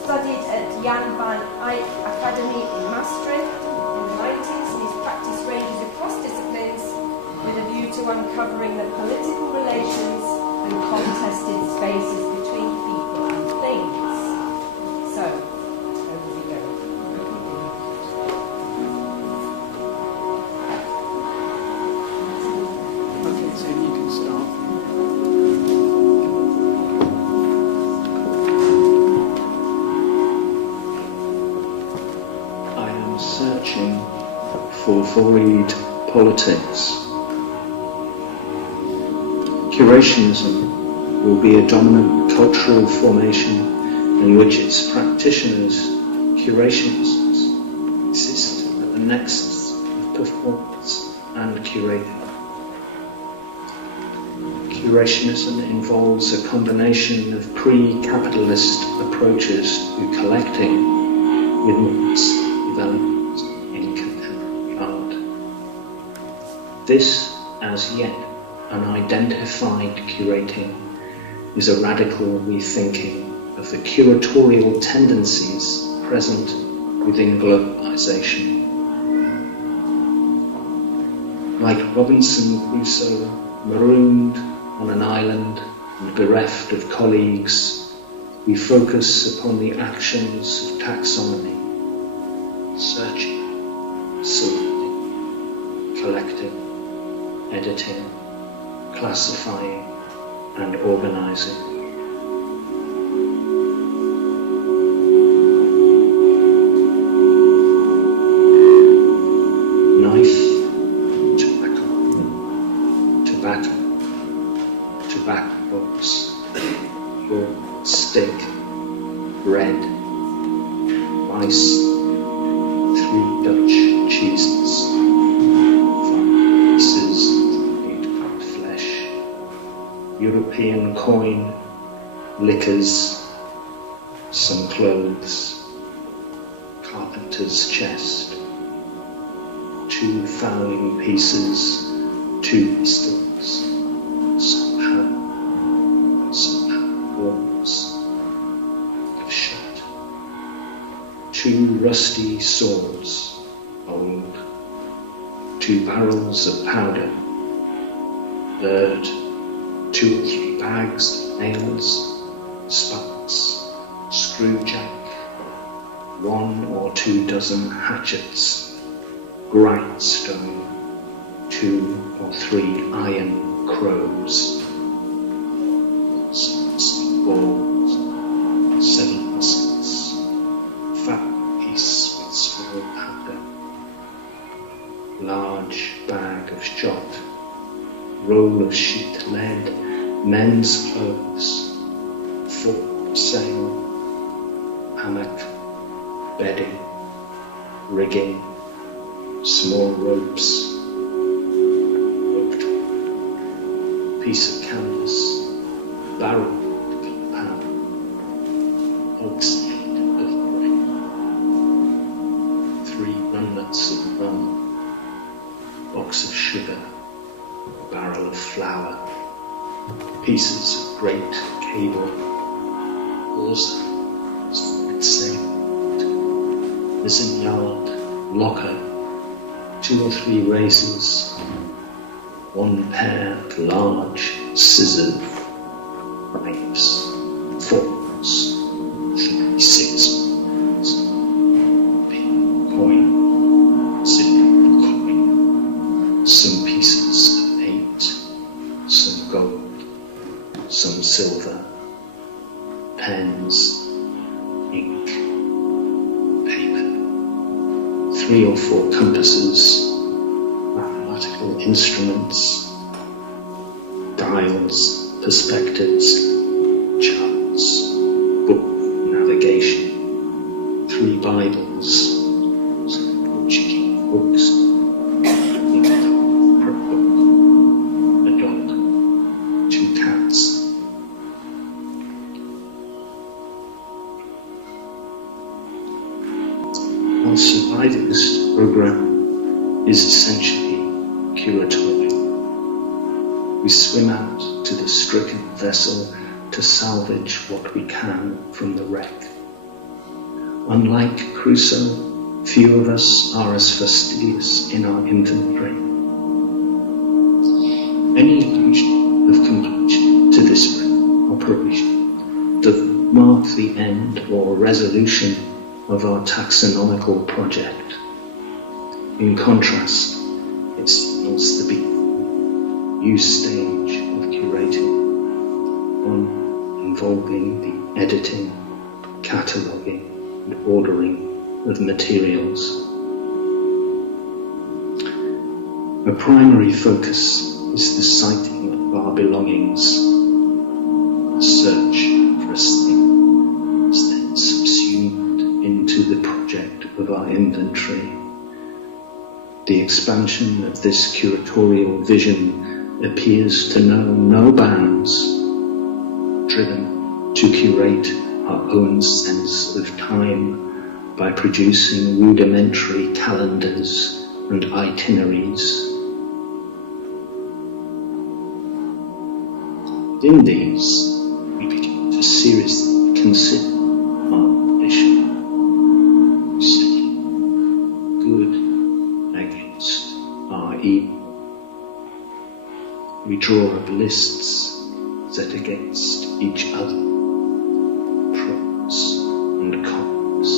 studied at Jan van Eyck Academy in Maastricht in the 90s, and his practice ranges across disciplines with a view to uncovering the political relations and contested spaces between people and things. So, over we go. Okay, so you can start. I am searching for void politics. Curationism will be a dominant cultural formation in which its practitioners, curationists, exist at the nexus of performance and curating. Curationism involves a combination of pre-capitalist approaches to collecting with its development in contemporary art. This, as yet unidentified curating, is a radical rethinking of the curatorial tendencies present within globalization. Like Robinson Crusoe, marooned on an island and bereft of colleagues, we focus upon the actions of taxonomy, searching, sorting, collecting, editing, classifying and organizing. Knife, tobacco box, fork, stick, bread, rice, 3 Dutch cheeses, 5 pieces of flesh, European coin, liquors, some clothes, carpenter's chest, 2 fowling pieces, 2 pistols, some warms of shot, 2 rusty swords, old, 2 barrels of powder, bird, 2 or 3 bags of nails, sparks, screwjack, 1 or 2 dozen hatchets, grindstone, 2 or 3 iron crows, balls, 7 muskets, fat piece with small powder, large bag of shot, roll of sheet lead, men's clothes, fore sail, hammock, bedding, rigging, small ropes, roped, piece of canvas, barrel, pan, hogshead of bread, 3 runlets of rum, box of sugar, a barrel of flour, pieces of great cable, hawser, sail, mizzen yard, locker, 2 or 3 razors, 1 pair of large scissors, knives, forks, 3 6-spoons, pink coin, silver coin, some pieces of 8, some gold, some silver, pens, ink, paper, 3 or 4 compasses, mathematical instruments, dials, perspectives, charts, book Our survivalist program is essentially curatorial. We swim out to the stricken vessel to salvage what we can from the wreck. Unlike Crusoe, few of us are as fastidious in our inventory. Any illusion of completion to this operation doesn't mark the end or resolution of our taxonomical project. In contrast, it signals the new stage of curating, one involving the editing, cataloguing, and ordering of materials. A primary focus is the sighting of our belongings, a search for a thing is then subsumed into the project of our inventory. The expansion of this curatorial vision appears to know no bounds, driven to curate our own sense of time by producing rudimentary calendars and itineraries. In these, we begin to seriously consider our mission, setting good against our evil. We draw up lists set against each other, pros and cons,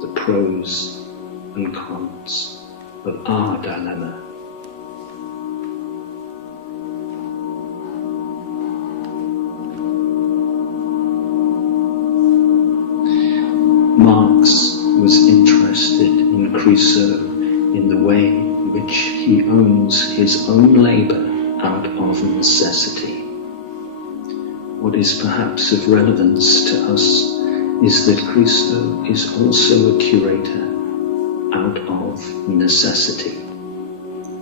the pros and cons of our dilemma. Marx was interested in Crusoe in the way in which he owns his own labour out of necessity. What is perhaps of relevance to us is that Crusoe is also a curator out of necessity.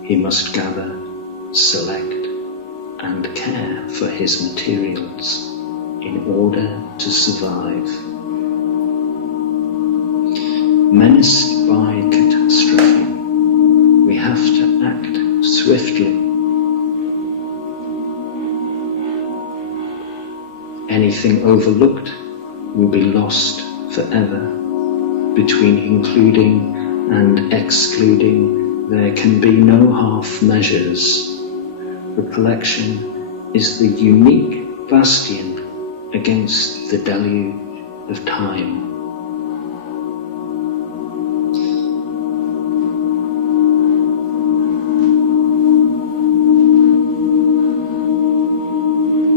He must gather, select, and care for his materials in order to survive. Menaced by catastrophe, we have to act swiftly. Anything overlooked will be lost forever. Between including and excluding, there can be no half measures. The collection is the unique bastion against the deluge of time.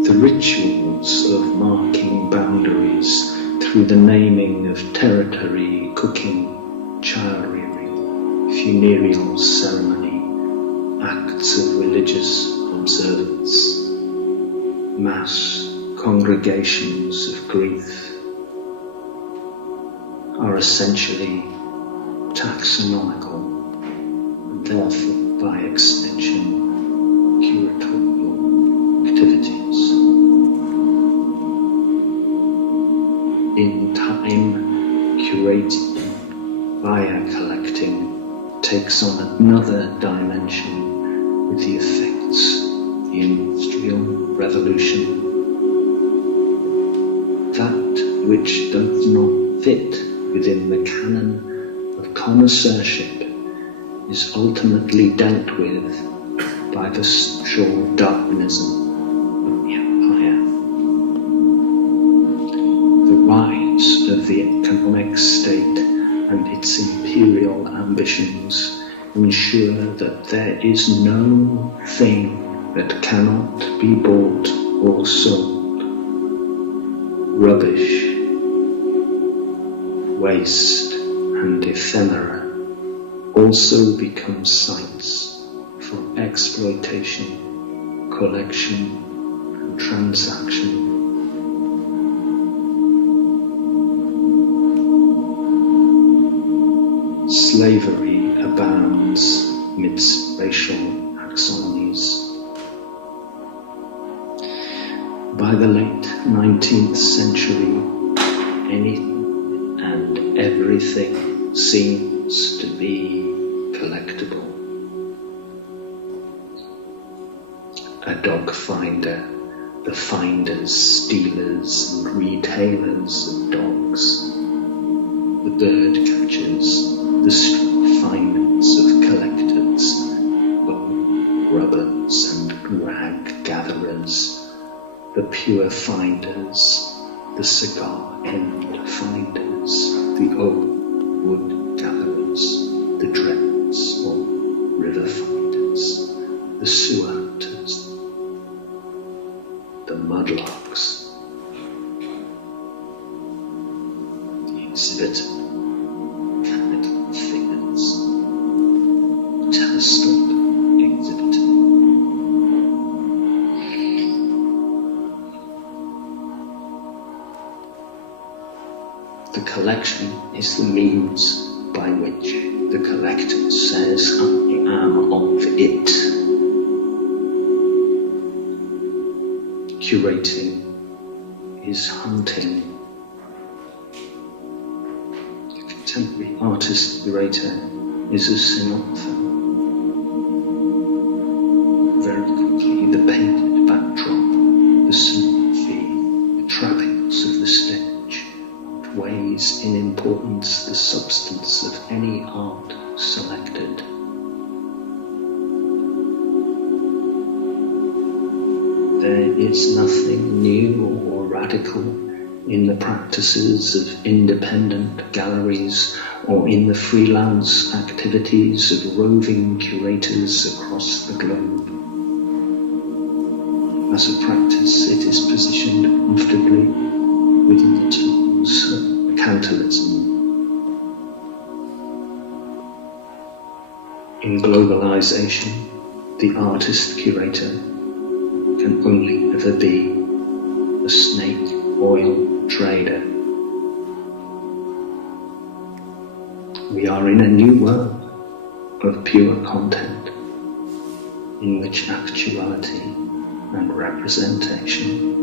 The rituals of marking boundaries through the naming of territory, cooking, child rearing, funereal ceremony, acts of religious observance, mass congregations of grief, are essentially taxonomical and therefore by extension curatorial activities. In time, curating via collecting takes on another dimension with the effects of the Industrial Revolution. That which does not fit within the canon of connoisseurship is ultimately dealt with by the social Darwinism of the empire. The rise of the economic state and its imperial ambitions ensure that there is no thing that cannot be bought or sold. Rubbish, waste, and ephemera also become sites for exploitation, collection, and transaction. Slavery abounds amidst racial taxonomies. By the late 19th century, anything and everything seems to be collectible. A dog finder, the finders, stealers and retailers of dogs. The bird catchers, the street finders of collectors, bone rubbers and rag gatherers, the pure finders, the cigar end finders, the oak wood gatherers, the dreads or river finders, the sewer hunters, the mudlarks, the exhibitor, mechanical figures, telescope exhibitor. The collection is the means by which the collector says, I am of it. Curating is hunting. The contemporary artist curator is a synopher. Very quickly, the painted backdrop, the symmetry, the trappings of the stage outweighs in importance the substance of any art selected. There is nothing new or radical in the practices of independent galleries or in the freelance activities of roving curators across the globe. As a practice, it is positioned comfortably within the tools of mercantilism. In globalization, the artist-curator can only ever be a snake oil trader. We are in a new world of pure content in which actuality and representation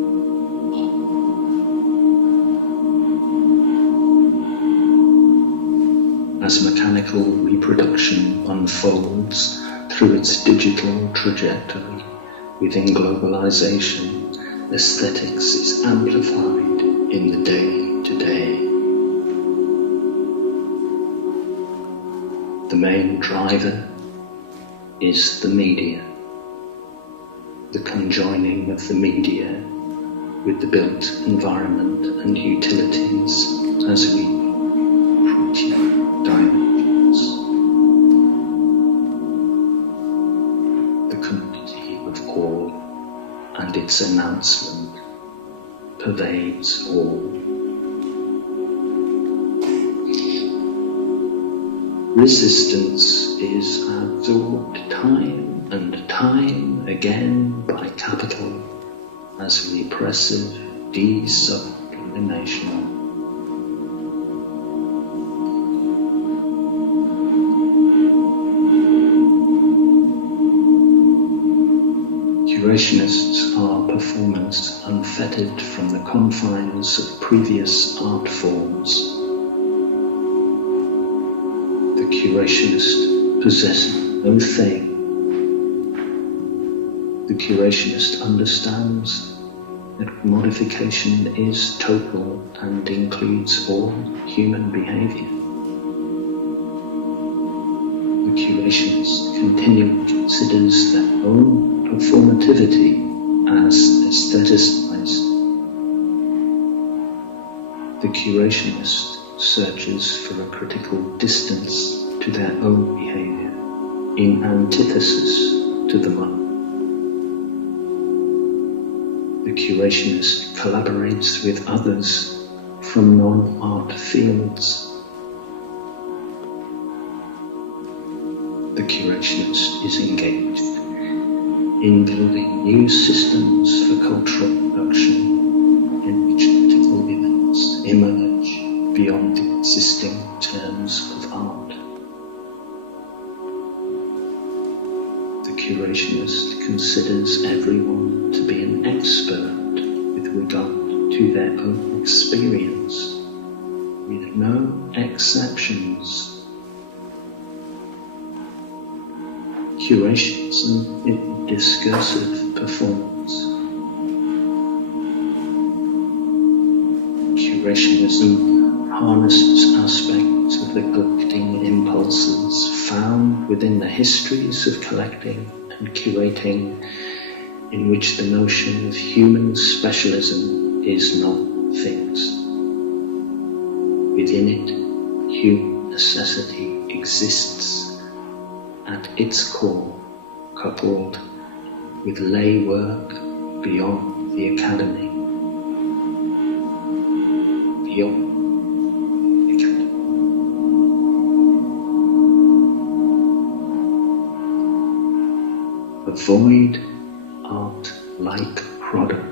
as mechanical reproduction unfolds through its digital trajectory. Within globalization, aesthetics is amplified in the day-to-day. The main driver is the media, the conjoining of the media with the built environment and utilities as we pretty dimensions. The community of all and its announcement pervades all. Resistance is absorbed time and time again by capital as repressive desublimation. Curationists are performers unfettered from the confines of previous art forms. The curationist possesses no thing. The curationist understands that modification is total and includes all human behavior. The curationist continually considers their own performativity as aestheticized. The curationist searches for a critical distance to their own behavior in antithesis to the mother. The curationist collaborates with others from non-art fields. The curationist is engaged in building new systems for cultural production in which critical events emerge beyond the existing terms of art. The curationist considers everyone to be an expert with regard to their own experience. with no exceptions. Curation is a discursive performance. Curationism harnesses aspects of the collecting impulses found within the histories of collecting and curating, in which the notion of human specialism is not fixed. Within it, human necessity exists at its core, coupled with lay work beyond the academy. Beyond the academy. Avoid art-like product.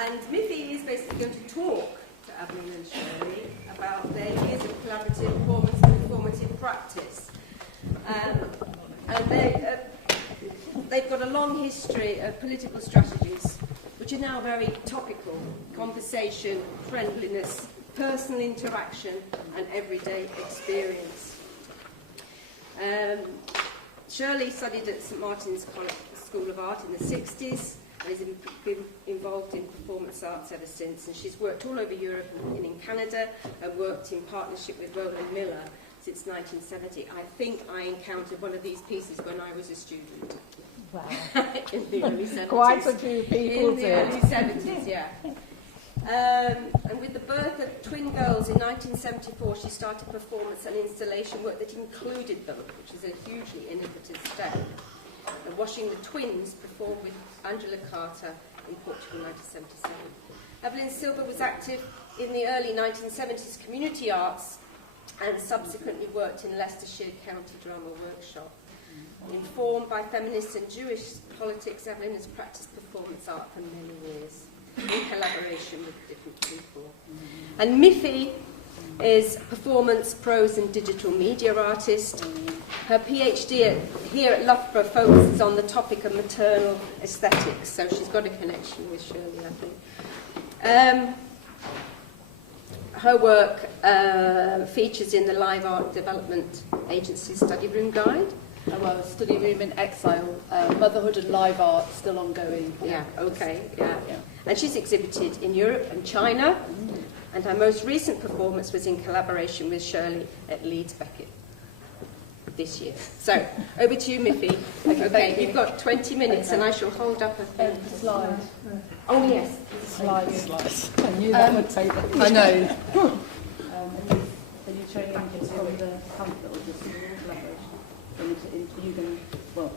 And Miffy is basically going to talk to Adeline and Shirley about their years of collaborative performance and performative practice. And they've got a long history of political strategies, which are now very topical: conversation, friendliness, personal interaction, and everyday experience. Shirley studied at St Martin's School of Art in the 60s, and has been involved in performance arts ever since. And she's worked all over Europe and in Canada, and worked in partnership with Roland Miller since 1970. I think I encountered one of these pieces when I was a student. Wow. In the early 70s. Quite a few people in the early 70s, yeah. And with the birth of twin girls in 1974, she started performance and installation work that included them, which is a hugely innovative step. And Washing the Twins performed with Angela Carter in Portugal in 1977. Evelyn Silver was active in the early 1970s community arts and subsequently worked in Leicestershire County Drama Workshop. Informed by feminist and Jewish politics, Evelyn has practiced performance art for many years in collaboration with different people. And Miffy is a performance, prose and digital media artist. Her PhD here at Loughborough focuses on the topic of maternal aesthetics, so she's got a connection with Shirley, I think. Her work features in the Live Art Development Agency Study Room Guide. Well, Study Room in Exile, Motherhood and Live Art, still ongoing. Yeah, okay, yeah. And she's exhibited in Europe and China, and her most recent performance was in collaboration with Shirley at Leeds Beckett this year. So, over to you, Miffy. Okay, you've got 20 minutes, and I shall hold up a thing. Slide. Oh, yes. Slides. I knew that would take it. I know. Are you showing images from the pamphlet or just collaboration? You can, well,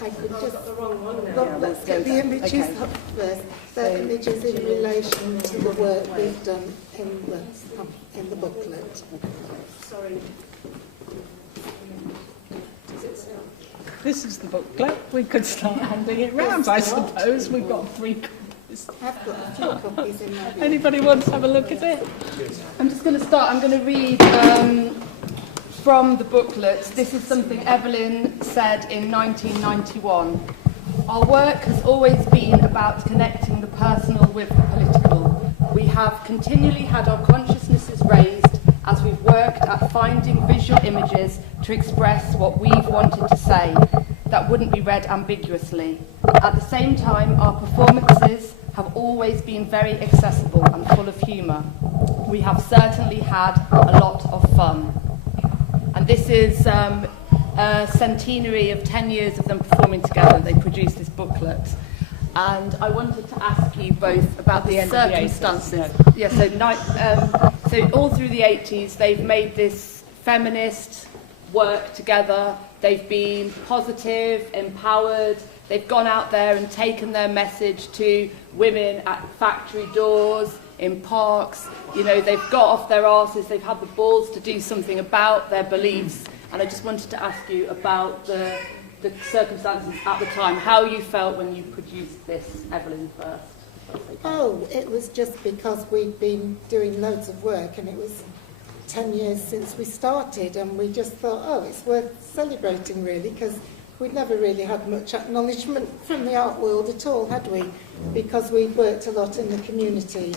I could just got the wrong one now. Well, Let's get the images up first. The images in relation to the work we've done in the booklet. Sorry. Does it sound? this is the booklet. We could start handing it round, I suppose. We've got 3 copies. I've got a few copies in my room. Anybody want to have a look at it? I'm just going to start. I'm going to read from the booklet. This is something Evelyn said in 1991. Our work has always been about connecting the personal with the political. We have continually had our consciousnesses raised as we've worked at finding visual images to express what we've wanted to say that wouldn't be read ambiguously. At the same time, our performances have always been very accessible and full of humour. We have certainly had a lot of fun. And this is a centenary of 10 years of them performing together. They produced this booklet. And I wanted to ask you both about the circumstances. Yeah, so all through the 80s, they've made this feminist work together. They've been positive, empowered. They've gone out there and taken their message to women at factory doors, in parks. You know, they've got off their arses. They've had the balls to do something about their beliefs. And I just wanted to ask you about the circumstances at the time, how you felt when you produced this. Evelyn first. Okay. Oh, it was just because we'd been doing loads of work and it was 10 years since we started, and we just thought, oh, it's worth celebrating really, because we'd never really had much acknowledgement from the art world at all, had we? Because we worked a lot in the community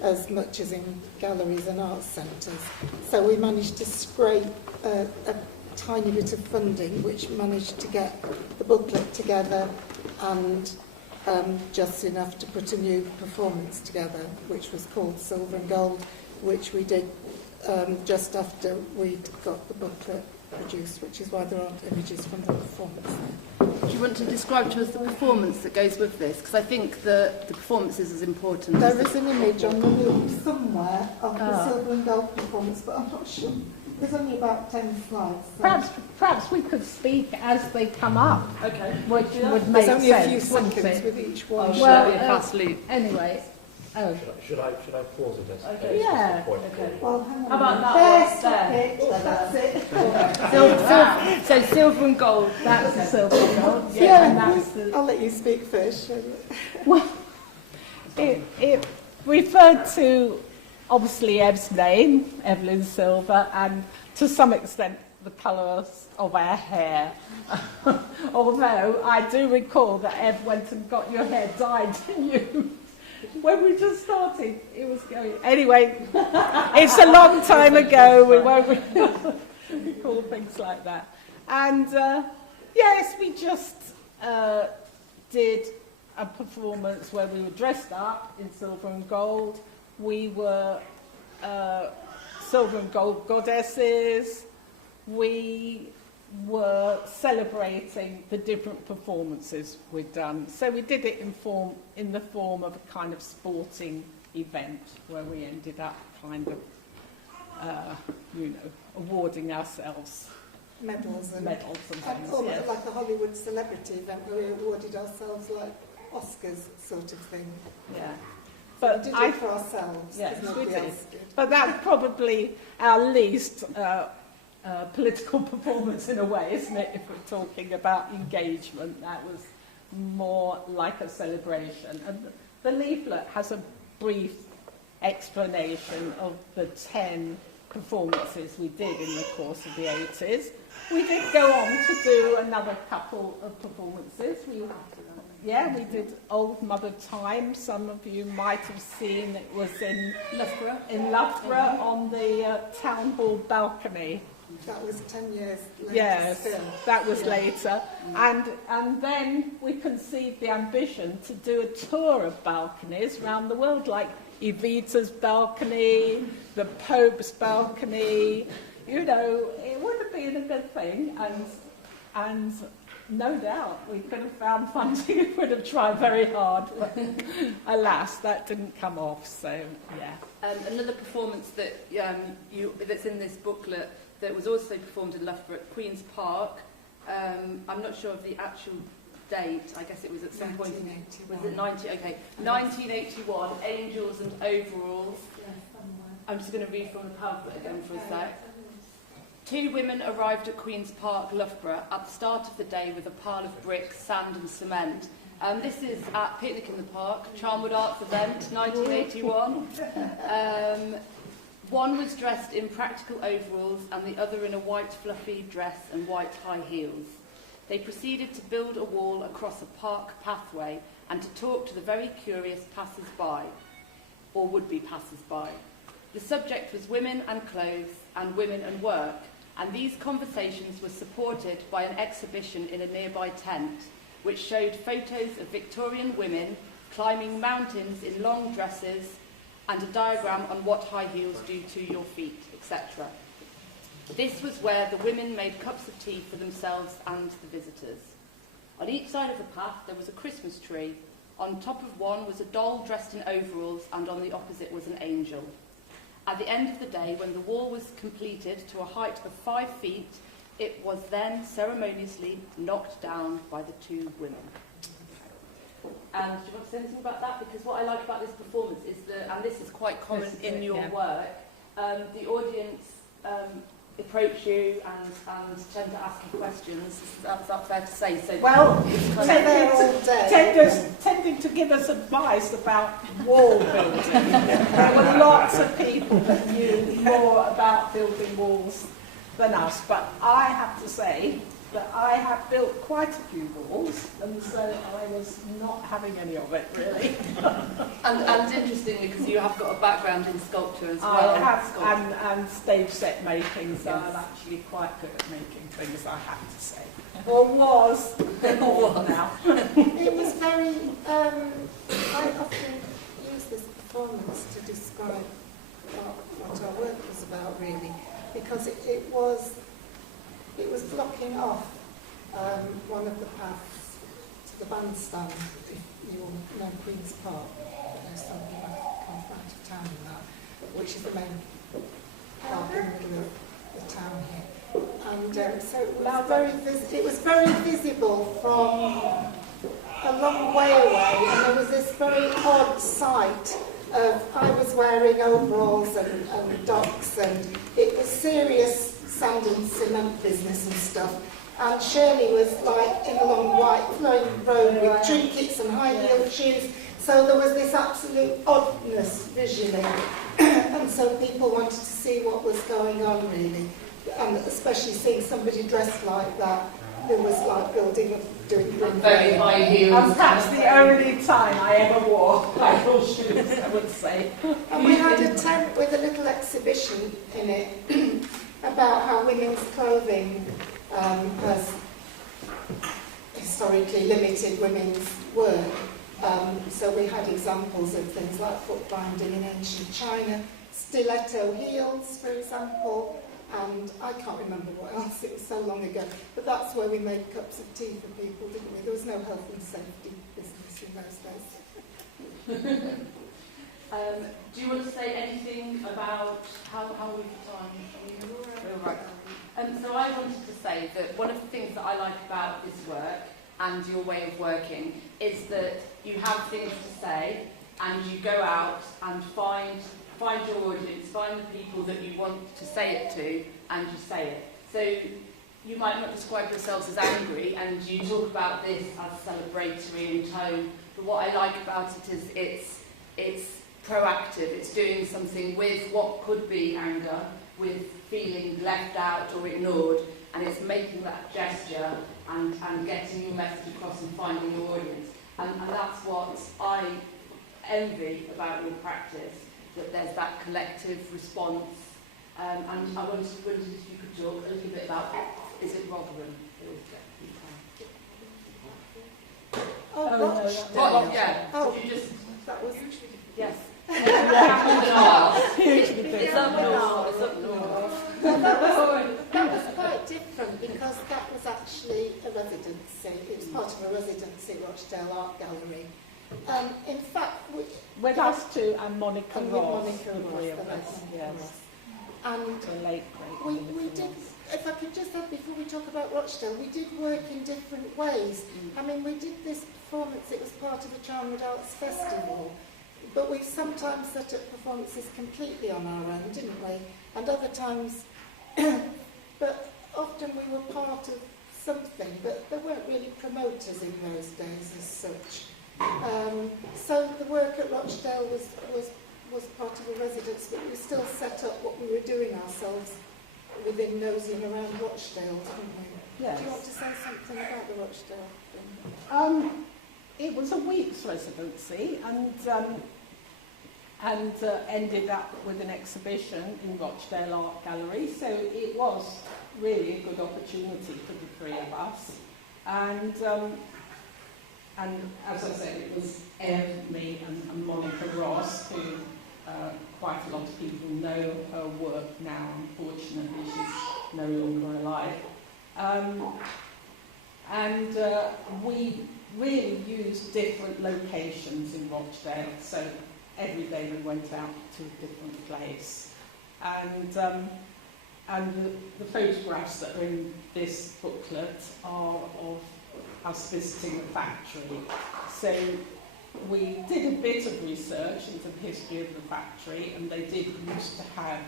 as much as in galleries and arts centres. So we managed to scrape a tiny bit of funding, which managed to get the booklet together and just enough to put a new performance together, which was called Silver and Gold, which we did just after we'd got the booklet produced, which is why there aren't images from the performance there. Do you want to describe to us the performance that goes with this? Because I think the performance is as important. There is an image on the loop somewhere of the Silver and Gold performance, but I'm not sure. There's only about 10 slides. So. Perhaps we could speak as they come up. Okay. Which would make sense. There's only a few seconds with each one. Anyway. Oh. Should I pause it? Okay. Yeah. Okay. Well, hang on. How about that one? That's it. So Silver and Gold. That's the Silver and Gold. Yeah, and that's the... I'll let you speak first, shall you? Well, it referred to, obviously, Ev's name, Evelyn Silver, and to some extent the colours of our hair. Although I do recall that Ev went and got your hair dyed, didn't you? When we just started, it was going... Anyway, it's a long time ago. We won't recall things like that. And, yes, we just did a performance where we were dressed up in silver and gold. We were silver and gold goddesses. We were celebrating the different performances we'd done. So we did it in the form of a kind of sporting event where we ended up kind of, awarding ourselves medals and things. Yes. Like a Hollywood celebrity event where we awarded ourselves like Oscars sort of thing. Yeah. But we did it for ourselves. Yes, we did. Else did. But that's probably our least political performance in a way, isn't it? If we're talking about engagement, that was more like a celebration. And the leaflet has a brief explanation of the 10 performances we did in the course of the 80s. We did go on to do another couple of performances. We did Old Mother Time. Some of you might have seen it was in Loughborough on the town hall balcony. That was 10 years later. Yes, still. that was later. And then we conceived the ambition to do a tour of balconies around the world, like Evita's balcony, the Pope's balcony. You know, it would have been a good thing, and no doubt we could have found funding. We would have tried very hard, but alas, that didn't come off. So yeah. Another performance that that's in this booklet that was also performed in Loughborough at Queen's Park. I'm not sure of the actual date. I guess it was at some point in 1981. Angels and Overalls. I'm just going to read from the pamphlet again for a sec. Two women arrived at Queen's Park, Loughborough, at the start of the day with a pile of bricks, sand and cement. This is at Picnic in the Park, Charnwood Arts Event, 1981. One was dressed in practical overalls and the other in a white fluffy dress and white high heels. They proceeded to build a wall across a park pathway and to talk to the very curious passers-by, or would-be passers-by. The subject was women and clothes and women and work, and these conversations were supported by an exhibition in a nearby tent, which showed photos of Victorian women climbing mountains in long dresses and a diagram on what high heels do to your feet, etc. This was where the women made cups of tea for themselves and the visitors. On each side of the path there was a Christmas tree. On top of one was a doll dressed in overalls, and on the opposite was an angel. At the end of the day, when the wall was completed to a height of 5 feet, it was then ceremoniously knocked down by the two women. And do you want to say anything about that? Because what I like about this performance is that, and this is quite common in your work, the audience approach you and tend to ask you questions. That's not fair to say. So well, tending to give us advice about wall building. There were lots of people that knew more about building walls than us, but I have to say that I have built quite a few walls, and so I was not having any of it, really. and interestingly, because you have got a background in sculpture as well. I have, and stage set making, so I'm actually quite good at making things, I have to say. Or was, more now. It was very, I often use this performance to describe what our work was about, really, because it was blocking off one of the paths to the bandstand, if you all know Queen's Park. There's something like half out of town in that, which is the main park in the middle of the town here. And so it was very visible from a long way away, and there was this very odd sight of, I was wearing overalls and docks, and it was serious sand and cement business and stuff. And Shirley was like in a long white flowing robe with trinkets and high-heeled shoes. So there was this absolute oddness visually. And so people wanted to see what was going on, really. And especially seeing somebody dressed like that, who was like doing very high heels. And perhaps the only time I ever wore high heel shoes, I would say. And we had a tent with a little exhibition in it about how women's clothing has historically limited women's work. So we had examples of things like foot binding in ancient China, stiletto heels, for example, and I can't remember what else, it was so long ago. But that's where we made cups of tea for people, didn't we? There was no health and safety business in those days. Do you want to say anything about how we've done? Right. So I wanted to say that one of the things that I like about this work and your way of working is that you have things to say and you go out and find your audience, find the people that you want to say it to, and you say it. So you might not describe yourselves as angry, and you talk about this as celebratory in tone, but what I like about it is it's proactive, it's doing something with what could be anger, with feeling left out or ignored, and it's making that gesture and getting your message across and finding your audience. And that's what I envy about your practice, that there's that collective response. And I wondered if you could talk a little bit about, is it Rotherham? Yeah. Oh, you just, that was yes. It's up north. That was quite different because that was actually a residency. It was part of a residency, Rochdale Art Gallery. In fact, with us two and Monica Ross. Yes. And we did, if I could just add before we talk about Rochdale, we did work in different ways. I mean, we did this performance, it was part of the Charnwood Arts Festival, but we sometimes set up performances completely on our own, didn't we? And other times, but often we were part of something, but there weren't really promoters in those days as such. So the work at Rochdale was part of the residence, but we still set up what we were doing ourselves within nosing around Rochdale, didn't we? Yes. Do you want to say something about the Rochdale thing? It was a week's residency and ended up with an exhibition in Rochdale Art Gallery, so it was really a good opportunity for the three of us. And as I said, it was Ev, me and Monica Ross, who quite a lot of people know her work now. Unfortunately, she's no longer alive. We really used different locations in Rochdale, so every day we went out to a different place. And the photographs that are in this booklet are of us visiting the factory. So we did a bit of research into the history of the factory, and they did used to have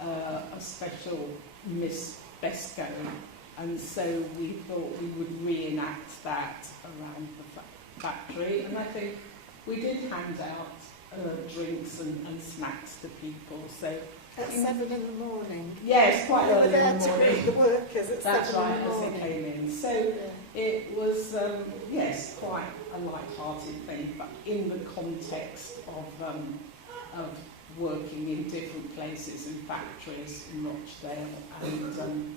a special Miss Besco, and so we thought we would reenact that around the factory. And I think we did hand out drinks and snacks to people. So at 7 in the morning. Yes, quite early in the morning. To greet the workers at That's 7 right, in the morning. as they came in. So it was, yes, quite a light-hearted thing, but in the context of working in different places and factories in Rochdale. And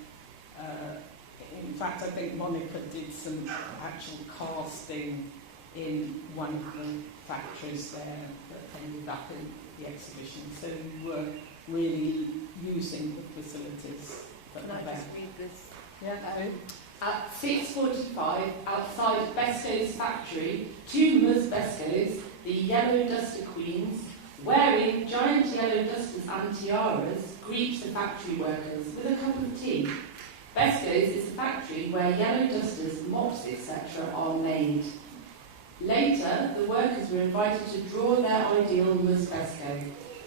in fact, I think Monica did some actual casting in one of the factories there that ended up in the exhibition. So we were really using the facilities that were there. Read this? Yeah. At 6:45, outside Besco's factory, two Ms. Bescos, the yellow duster queens, wearing giant yellow dusters and tiaras, greet the factory workers with a cup of tea. Besco's is a factory where yellow dusters, mops, etc. are made. Later, the workers were invited to draw their ideal Ms. Besco.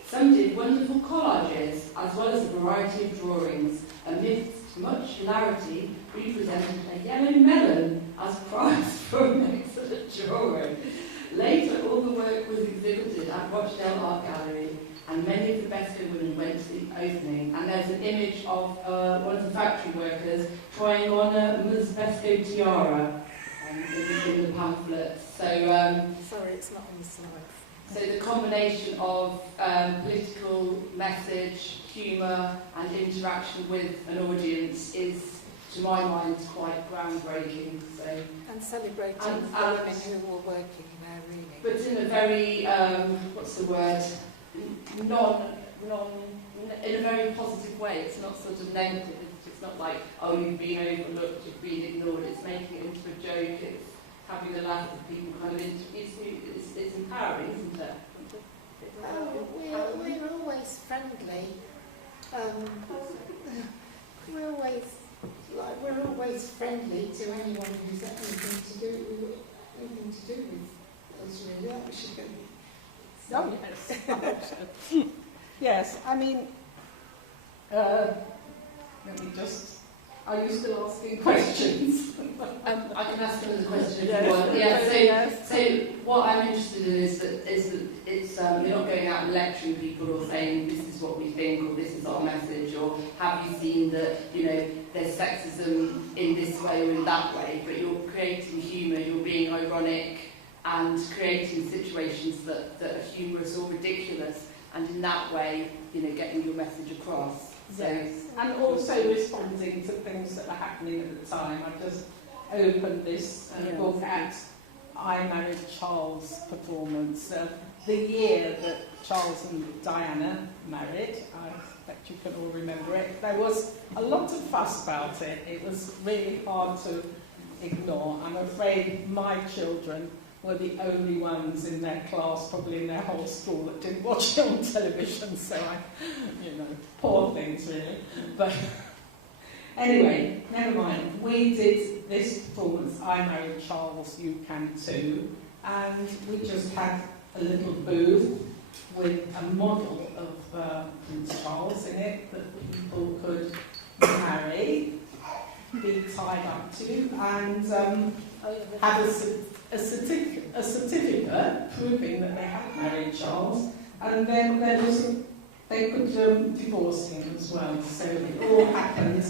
Some did wonderful collages, as well as a variety of drawings. Amidst much hilarity, we presented a yellow melon as prize for an excellent drawing. Later, all the work was exhibited at Rochdale Art Gallery, and many of the Besco women went to the opening. And there's an image of one of the factory workers trying on a Ms. Besco tiara in the pamphlet. So, sorry, it's not on the slides. So the combination of political message, humour and interaction with an audience is, to my mind, quite groundbreaking. So, and celebrating the women who were working there, really. But in a very, what's the word, in a very positive way. It's not sort of negative. It's not like, oh, you've been overlooked, you've been ignored. It's making it into a joke. It's having a laugh with people kind of it's empowering, isn't it? We're always friendly. We're always friendly to anyone who's got anything to do with us, really. That we should go. Oh, yes. I hope so. Yes, I mean, let me just. Are you still asking questions? I can ask another question if yes. you want. Yeah. So, yes. so what I'm interested in is that it's you're not going out and lecturing people or saying this is what we think or this is our message or have you seen that there's sexism in this way or in that way, but you're creating humour, you're being ironic and creating situations that are humorous or ridiculous, and in that way getting your message across. So, yes, and also responding to things that were happening at the time. I just opened this book at I Married Charles performance, the year that Charles and Diana married. I expect you can all remember it. There was a lot of fuss about it. It was really hard to ignore. I'm afraid my children were the only ones in their class, probably in their whole school, that didn't watch it on television, so poor things really. But anyway, never mind. We did this performance, I Married Charles, You Can Too, and we just had a little booth with a model of Prince Charles in it that people could marry, be tied up to, and have a certificate proving that they had married Charles, and then they could divorce him as well. So it all happened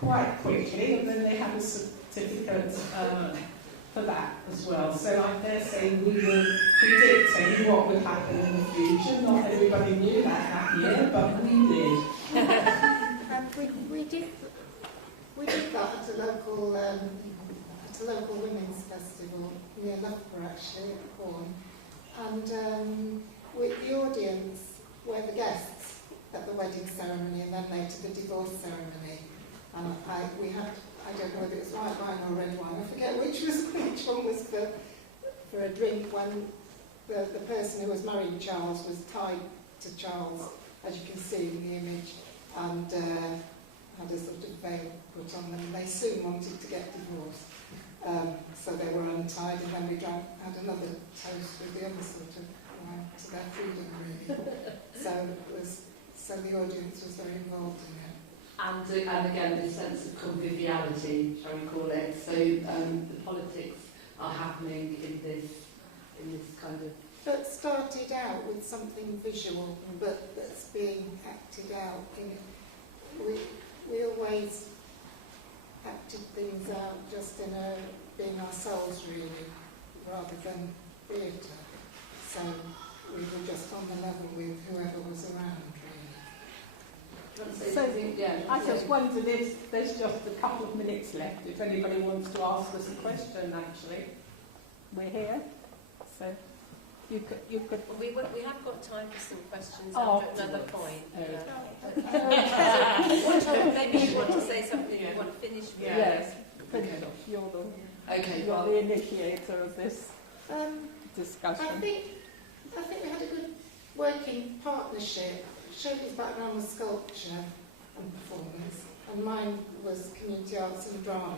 quite quickly, and then they had a certificate for that as well. So I dare say we were predicting what would happen in the future. Not everybody knew that year, but we did. And we did that at a local women's festival near Loughborough, actually, at Corn. And the audience were the guests at the wedding ceremony and then later the divorce ceremony. And I don't know whether it was white wine or red wine, I forget which one was for a drink when the person who was marrying Charles was tied to Charles, as you can see in the image, and had a sort of veil put on them. They soon wanted to get divorced. So they were untied, and then we had another toast with the other sort of wine to their freedom, really. So the audience was very involved in it. And again, this sense of conviviality, shall we call it. So the politics are happening in this kind of... But started out with something visual, but that's being acted out. We always acted things out just in being ourselves, really, rather than theatre. So we were just on the level with whoever was around, really. So I just wondered if there's just a couple of minutes left, if anybody wants to ask us a question, actually. We're here, so you could... We have got time for some questions after another point. Maybe you want to say something, you want to finish with. Yes, finish off. You're the initiator of this discussion. I think we had a good working partnership. Shirley's background was sculpture and performance, and mine was community arts and drama.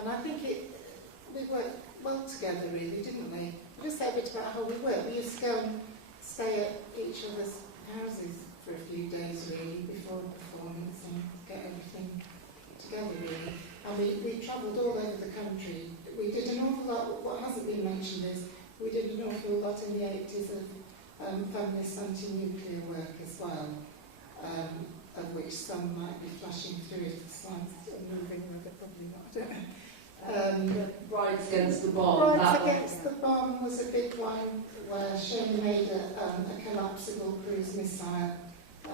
And I think we worked well together, really, didn't we? Just say a bit about how we worked. We used to go and stay at each other's houses for a few days, really, before the performance and get everything together, really. And we travelled all over the country. We did an awful lot. What hasn't been mentioned is we did an awful lot in the 80s of feminist anti-nuclear work as well, of which some might be flashing through if the slides are moving, but they're probably not. I don't know. Rights Against the Bomb. Rights Against the Bomb was a big one, where Shirley made a collapsible cruise missile,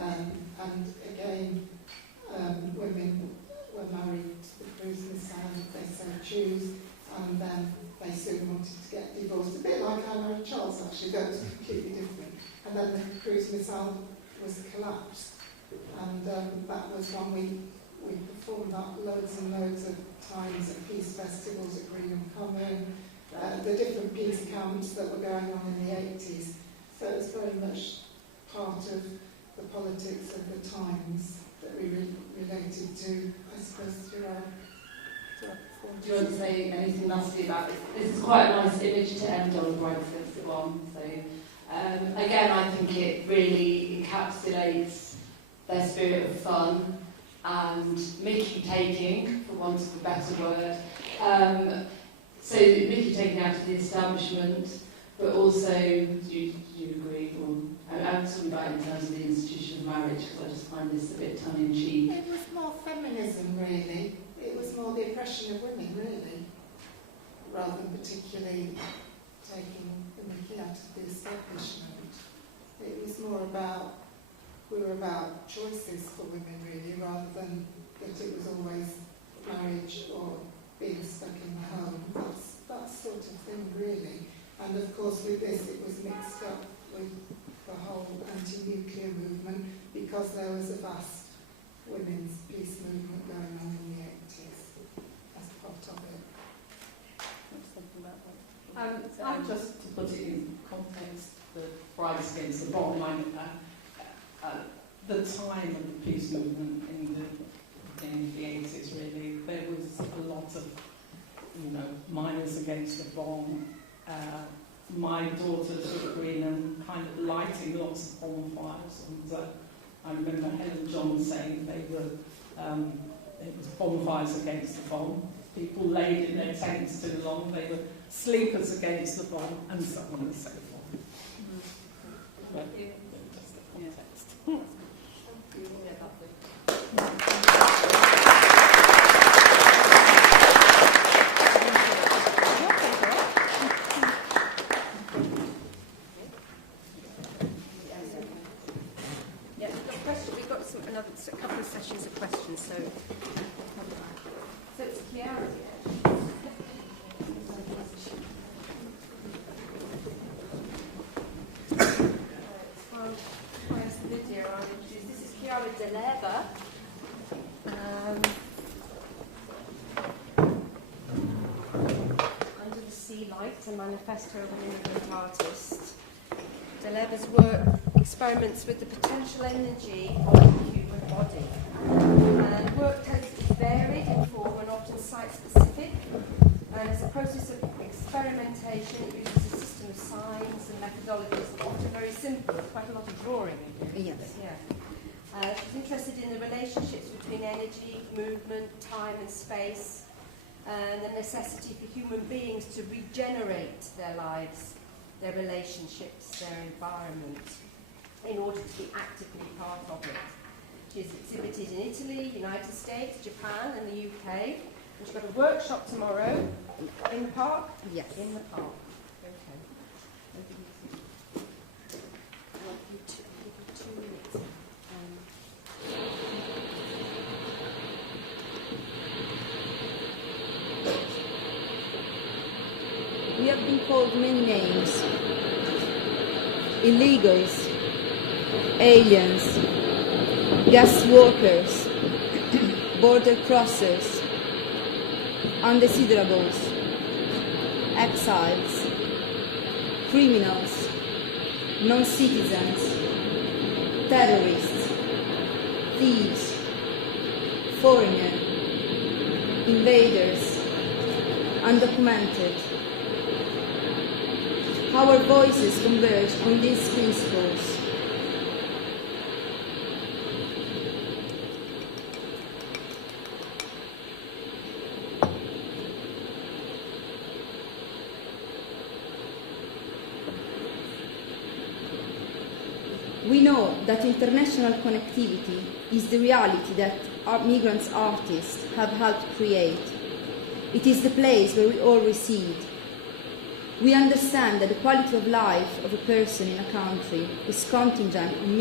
and again, women were married to the cruise missile if they so choose, and then they soon wanted to get divorced. A bit like I married Charles, actually, that was completely different. And then the cruise missile was collapsed, and that was one we performed that loads and loads of times at peace festivals at Greenham Common, the different peace camps that were going on in the 80s. So it was very much part of the politics of the times that we related to, I suppose, through our performance. Do you want to say anything nasty about this? This is quite a nice image to end on, Rights Against the Bomb. So, again, I think it really encapsulates their spirit of fun and mickey-taking, for want of a better word. So mickey-taking out of the establishment, but also, do you agree? I'm talking about in terms of the institution of marriage, because I just find this a bit tongue-in-cheek. It was more feminism, really. It was more the oppression of women, really, rather than particularly taking the mickey out of the establishment. It was more about, we were about choices for women, really, rather than that it was always marriage or being stuck in the home. That sort of thing, really. And of course, with this, it was mixed up with the whole anti-nuclear movement, because there was a vast women's peace movement going on in the 80s as part of it. And just to put it in context, the Rights Against the Bomb, the time of the peace movement in the 80s, really, there was a lot of, miners against the bomb. My daughters were at Greenham kind of lighting lots of bonfires, and I remember Helen John saying they were it was bonfires against the bomb. People laid in their tents too long. They were sleepers against the bomb, and so on and so forth. But, just the context. Yeah, we've got a couple of sessions of questions, so it's Chiara. This is Chiara Deleva. Under the Sea Light, a manifesto of an immigrant artist. Deleva's work experiments with the potential energy of the human body. And work tends to be varied in form and often site-specific. And as a process of experimentation, it uses a system of signs and methodologies, often very simple. There's quite a lot of drawing in here. Yes. Yeah. She's interested in the relationships between energy, movement, time and space, and the necessity for human beings to regenerate their lives, their relationships, their environment, in order to be actively part of it. She's exhibited in Italy, United States, Japan and the UK. And she's got a workshop tomorrow in the park? Yes. In the park. Okay. I'll give you 2 minutes. We have been called many names. Illegals, aliens, guest workers, border crossers, undesirables, exiles, criminals, non-citizens, terrorists, thieves, foreigners, invaders, undocumented. Our voices converge on these principles. We know that international connectivity is the reality that our migrant artists have helped create. It is the place where we all reside. We understand that the quality of life of a person in a country is contingent on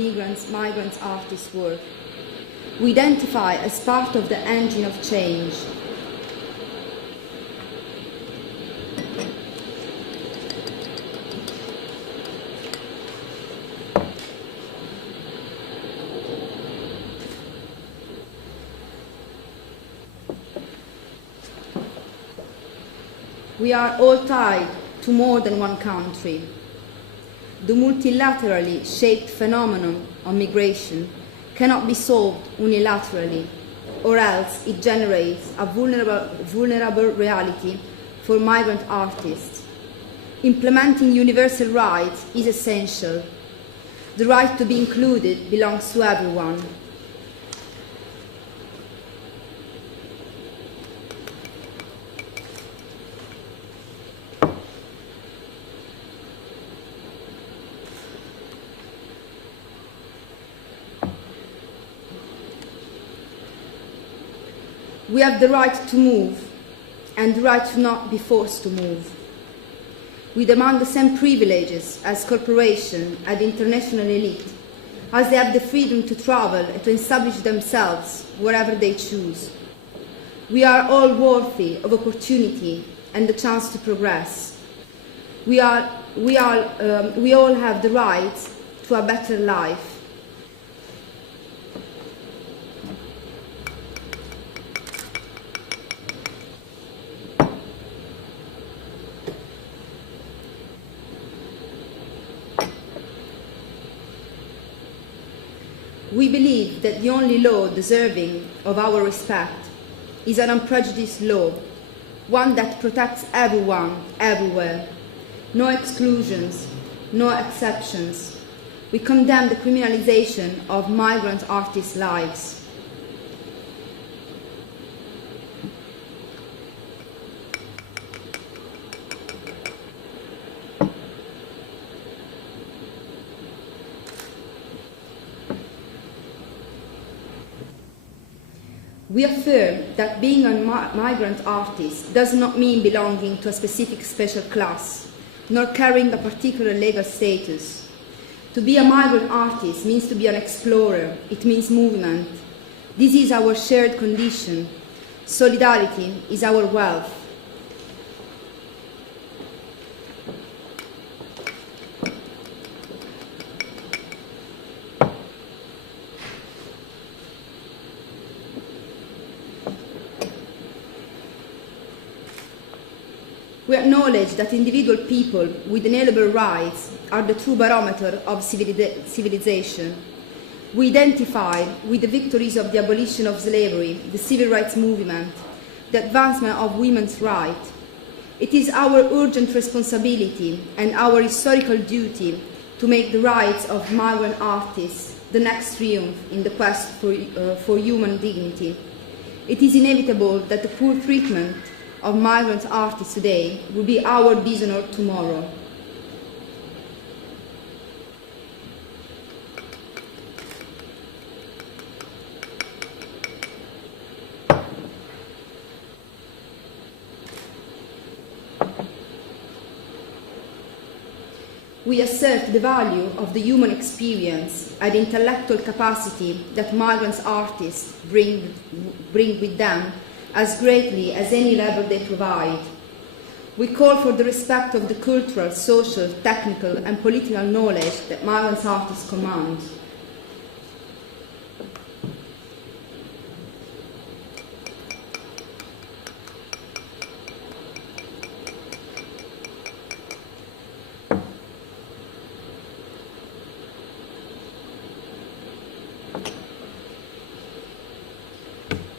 migrant artists' work. We identify as part of the engine of change. We are all tied to more than one country. The multilaterally shaped phenomenon of migration cannot be solved unilaterally, or else it generates a vulnerable reality for migrant artists. Implementing universal rights is essential. The right to be included belongs to everyone. We have the right to move and the right to not be forced to move. We demand the same privileges as corporations and the international elite, as they have the freedom to travel and to establish themselves wherever they choose. We are all worthy of opportunity and the chance to progress. We all have the right to a better life. We believe that the only law deserving of our respect is an unprejudiced law, one that protects everyone, everywhere. No exclusions, no exceptions. We condemn the criminalization of migrant artists' lives. We affirm that being a migrant artist does not mean belonging to a specific special class, nor carrying a particular legal status. To be a migrant artist means to be an explorer. It means movement. This is our shared condition. Solidarity is our wealth. We acknowledge that individual people with inalienable rights are the true barometer of civilization. We identify with the victories of the abolition of slavery, the civil rights movement, the advancement of women's rights. It is our urgent responsibility and our historical duty to make the rights of migrant artists the next triumph in the quest for human dignity. It is inevitable that the poor treatment of migrant artists today will be our dishonor tomorrow. We assert the value of the human experience and intellectual capacity that migrant artists bring with them as greatly as any labor they provide. We call for the respect of the cultural, social, technical and political knowledge that migrant artists command.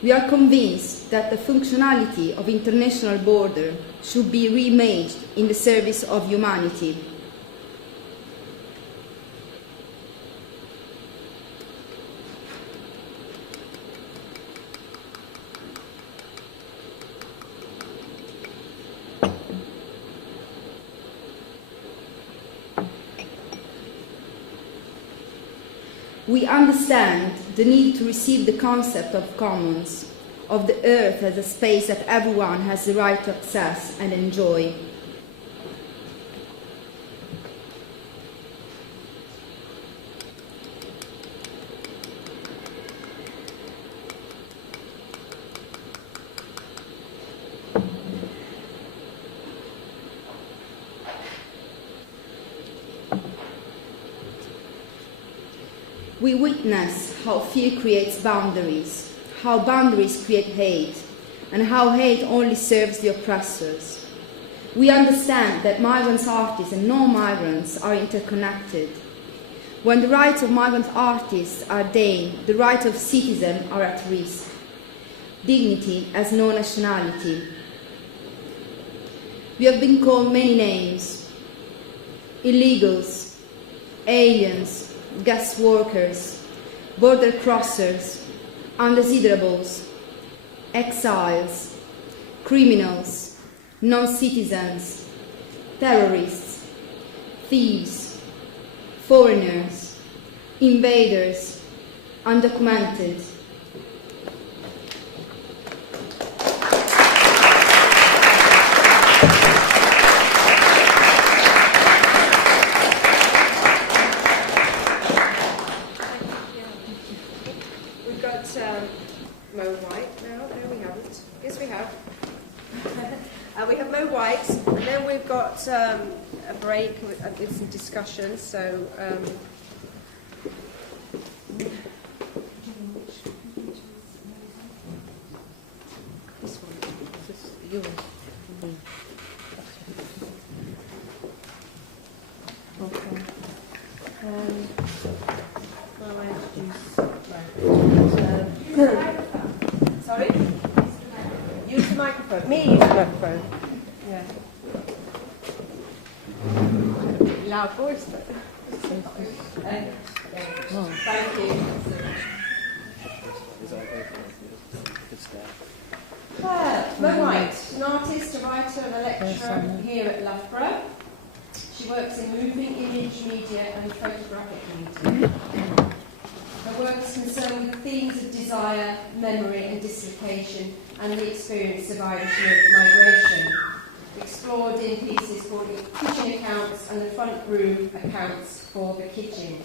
We are convinced that the functionality of international border should be reimaged in the service of humanity. We understand the need to receive the concept of commons, of the earth as a space that everyone has the right to access and enjoy. We witness how fear creates boundaries, how boundaries create hate, and how hate only serves the oppressors. We understand that migrant artists and non-migrants are interconnected. When the rights of migrant artists are denied, the rights of citizens are at risk. Dignity has no nationality. We have been called many names: illegals, aliens, guest workers, border crossers, undesirables, exiles, criminals, non-citizens, terrorists, thieves, foreigners, invaders, undocumented. Mo White now. No, we haven't. Yes, we have. We have Mo White, and then we've got a break with some discussion. So. This one. This is yours. Okay. Well, I introduce. Sorry? Use the microphone. Me use the microphone. Yeah. Loud voice, but. Thank you. Mo White, an artist, a writer, and a lecturer here at Loughborough. She works in moving image, media, and photographic media. Her work is concerned with themes of desire, memory and dislocation and the experience of Irish migration, explored in pieces called Kitchen Accounts and the Front Room Accounts for the Kitchen.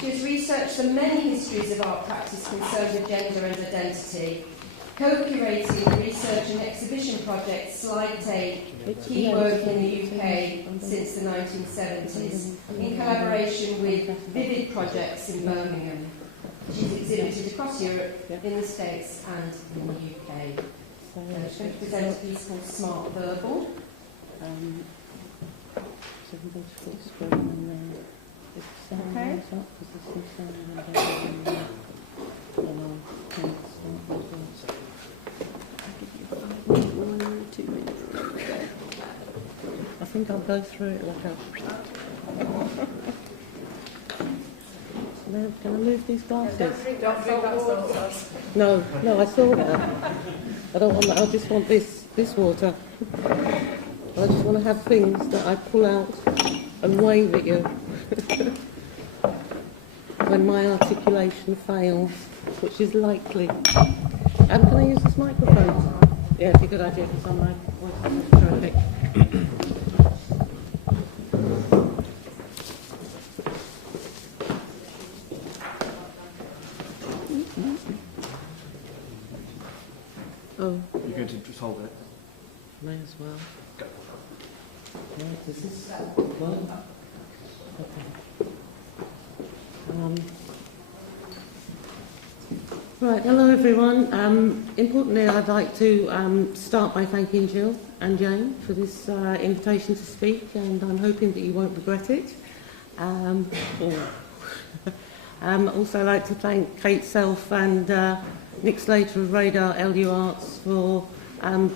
She has researched the many histories of art practice concerned with gender and identity, co-curating the research and exhibition project Slide Tape, key work in the UK since the 1970s, in collaboration with Vivid Projects in Birmingham. She's exhibited across Europe, in the States and in the UK. She's going to present a piece called Smart Verbal. Okay. I think I'll go through it like a... Can I move these glasses? Don't drink that sauce. No, I saw that. I don't want that. I just want this water. I just want to have things that I pull out and wave at you when my articulation fails, which is likely. Can I use this microphone? Yeah, it's a good idea because I'm like, what's terrific. Oh. You're going to just hold it? May as well. Go. Right, this is one. Okay. Right, hello everyone. Importantly, I'd like to start by thanking Jill and Jane for this invitation to speak, and I'm hoping that you won't regret it. Also like to thank Kate Self and Nick Slater of Radar LU Arts for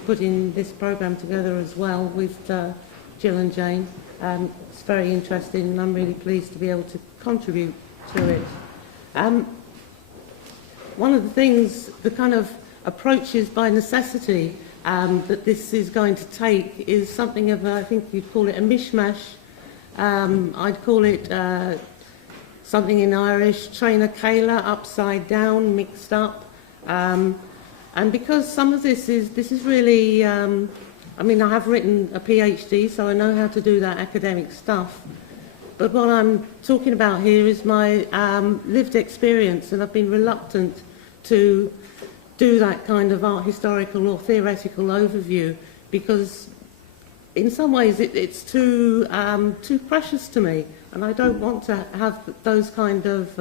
putting this programme together as well with Jill and Jane. It's very interesting and I'm really pleased to be able to contribute to it. One of the things, the kind of approaches by necessity that this is going to take is something of, I think you'd call it a mishmash. I'd call it something in Irish, Traina Céile, upside down, mixed up. And because some of this is really, I mean, I have written a PhD, so I know how to do that academic stuff. But what I'm talking about here is my lived experience, and I've been reluctant to do that kind of art historical or theoretical overview because in some ways it's too precious to me, and I don't want to have those kind of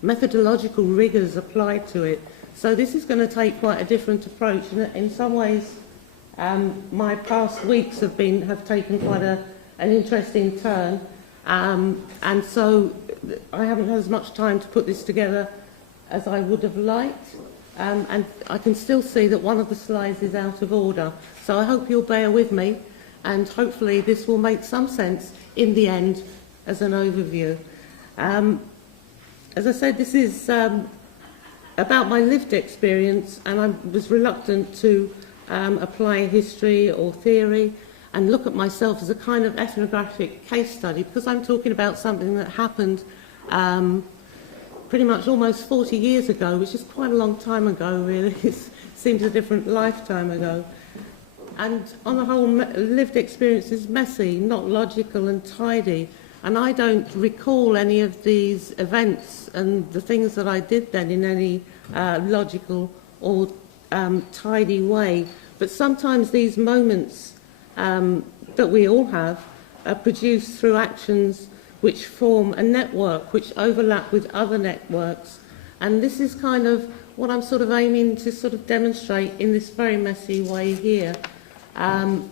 methodological rigours applied to it. So this is going to take quite a different approach, and in some ways my past weeks have taken quite an interesting turn, and so I haven't had as much time to put this together as I would have liked, and I can still see that one of the slides is out of order. So I hope you'll bear with me, and hopefully this will make some sense in the end as an overview. As I said, this is about my lived experience, and I was reluctant to apply history or theory and look at myself as a kind of ethnographic case study, because I'm talking about something that happened pretty much almost 40 years ago, which is quite a long time ago, really. It seems a different lifetime ago. And on the whole, lived experience is messy, not logical and tidy. And I don't recall any of these events and the things that I did then in any logical or tidy way. But sometimes these moments that we all have are produced through actions which form a network, which overlap with other networks. And this is kind of what I'm sort of aiming to sort of demonstrate in this very messy way here. And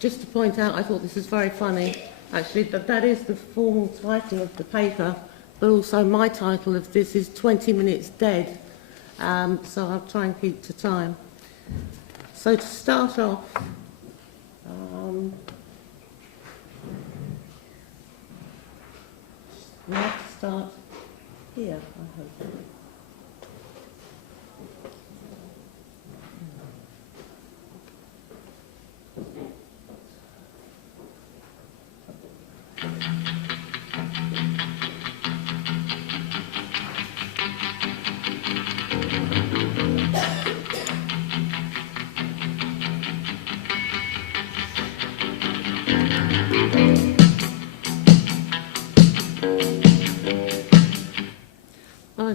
just to point out, I thought this is very funny, actually, that is the formal title of the paper, but also my title of this is 20 Minutes Dead, so I'll try and keep to time. So to start off, we have to start here, I hope.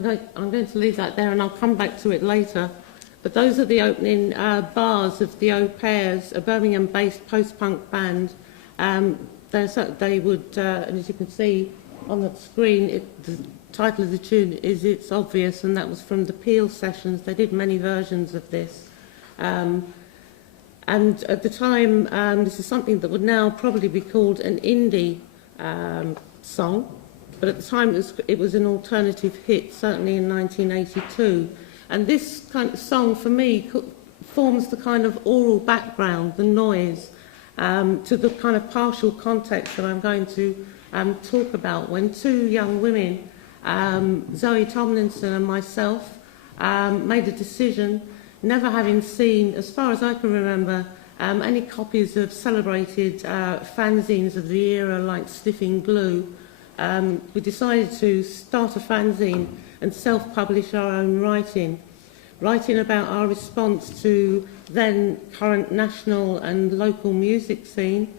I'm going to leave that there and I'll come back to it later. But those are the opening bars of the Au Pairs, a Birmingham-based post-punk band. They would, as you can see on the screen, the title of the tune is It's Obvious, and that was from the Peel sessions. They did many versions of this. And at the time, this is something that would now probably be called an indie song, but at the time it was an alternative hit, certainly in 1982. And this kind of song, for me, forms the kind of oral background, the noise, to the kind of partial context that I'm going to talk about. When two young women, Zoe Tomlinson and myself, made a decision, never having seen, as far as I can remember, any copies of celebrated fanzines of the era like Sniffing Glue, we decided to start a fanzine and self-publish our own writing about our response to then current national and local music scene,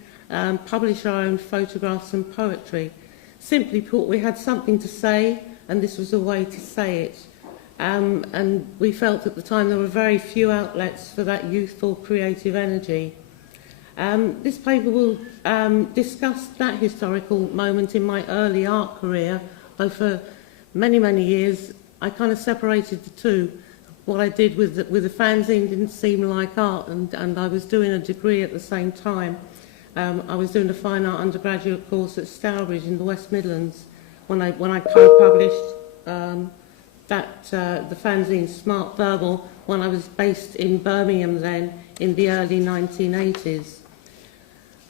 publish our own photographs and poetry. Simply put, we had something to say, and this was a way to say it. And we felt at the time there were very few outlets for that youthful creative energy. This paper will discuss that historical moment in my early art career, though for many, many years I kind of separated the two. What I did with the fanzine didn't seem like art, and I was doing a degree at the same time. I was doing a fine art undergraduate course at Stourbridge in the West Midlands when I co-published the fanzine Smart Verbal when I was based in Birmingham then in the early 1980s.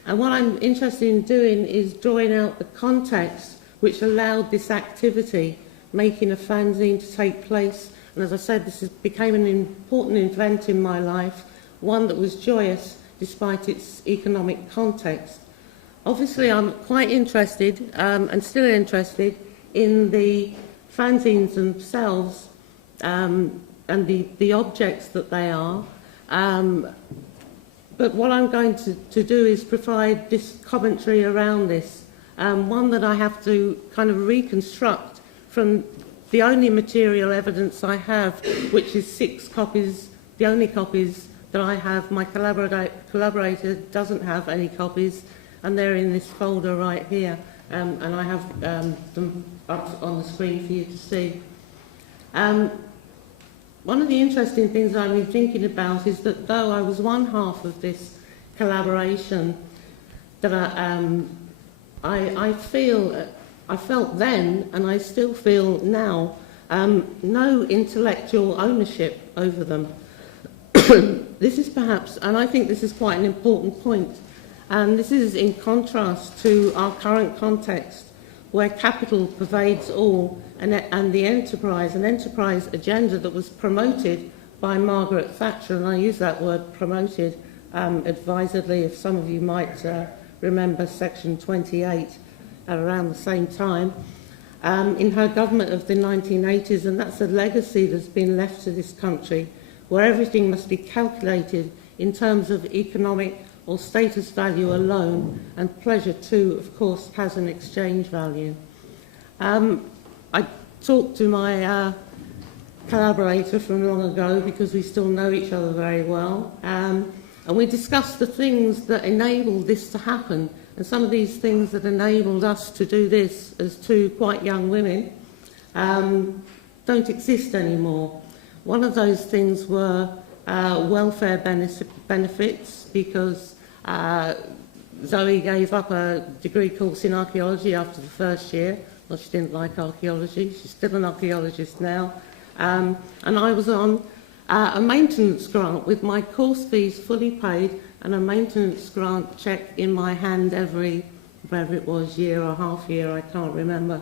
And what I'm interested in doing is drawing out the context which allowed this activity, making a fanzine, to take place. And as I said, this became an important event in my life, one that was joyous despite its economic context. Obviously, I'm quite interested, and still interested, in the fanzines themselves and the objects that they are. But what I'm going to do is provide this commentary around this, one that I have to kind of reconstruct from the only material evidence I have, which is 6 copies, the only copies that I have. My collaborator doesn't have any copies, and they're in this folder right here, and I have them up on the screen for you to see. One of the interesting things I've been thinking about is that though I was one half of this collaboration, that I felt then, and I still feel now, no intellectual ownership over them. This is perhaps, and I think this is quite an important point, and this is in contrast to our current context, where capital pervades all, and the enterprise, an enterprise agenda that was promoted by Margaret Thatcher, and I use that word promoted advisedly, if some of you might remember Section 28 at around the same time, in her government of the 1980s, and that's a legacy that's been left to this country, where everything must be calculated in terms of economic or status value alone, and pleasure too, of course, has an exchange value. I talked to my collaborator from long ago because we still know each other very well, and we discussed the things that enabled this to happen, and some of these things that enabled us to do this as two quite young women don't exist anymore. One of those things were welfare benefits, because Zoe gave up a degree course in archaeology after the first year. Well, she didn't like archaeology. She's still an archaeologist now. And I was on a maintenance grant with my course fees fully paid and a maintenance grant check in my hand every, whatever it was, year or half year, I can't remember.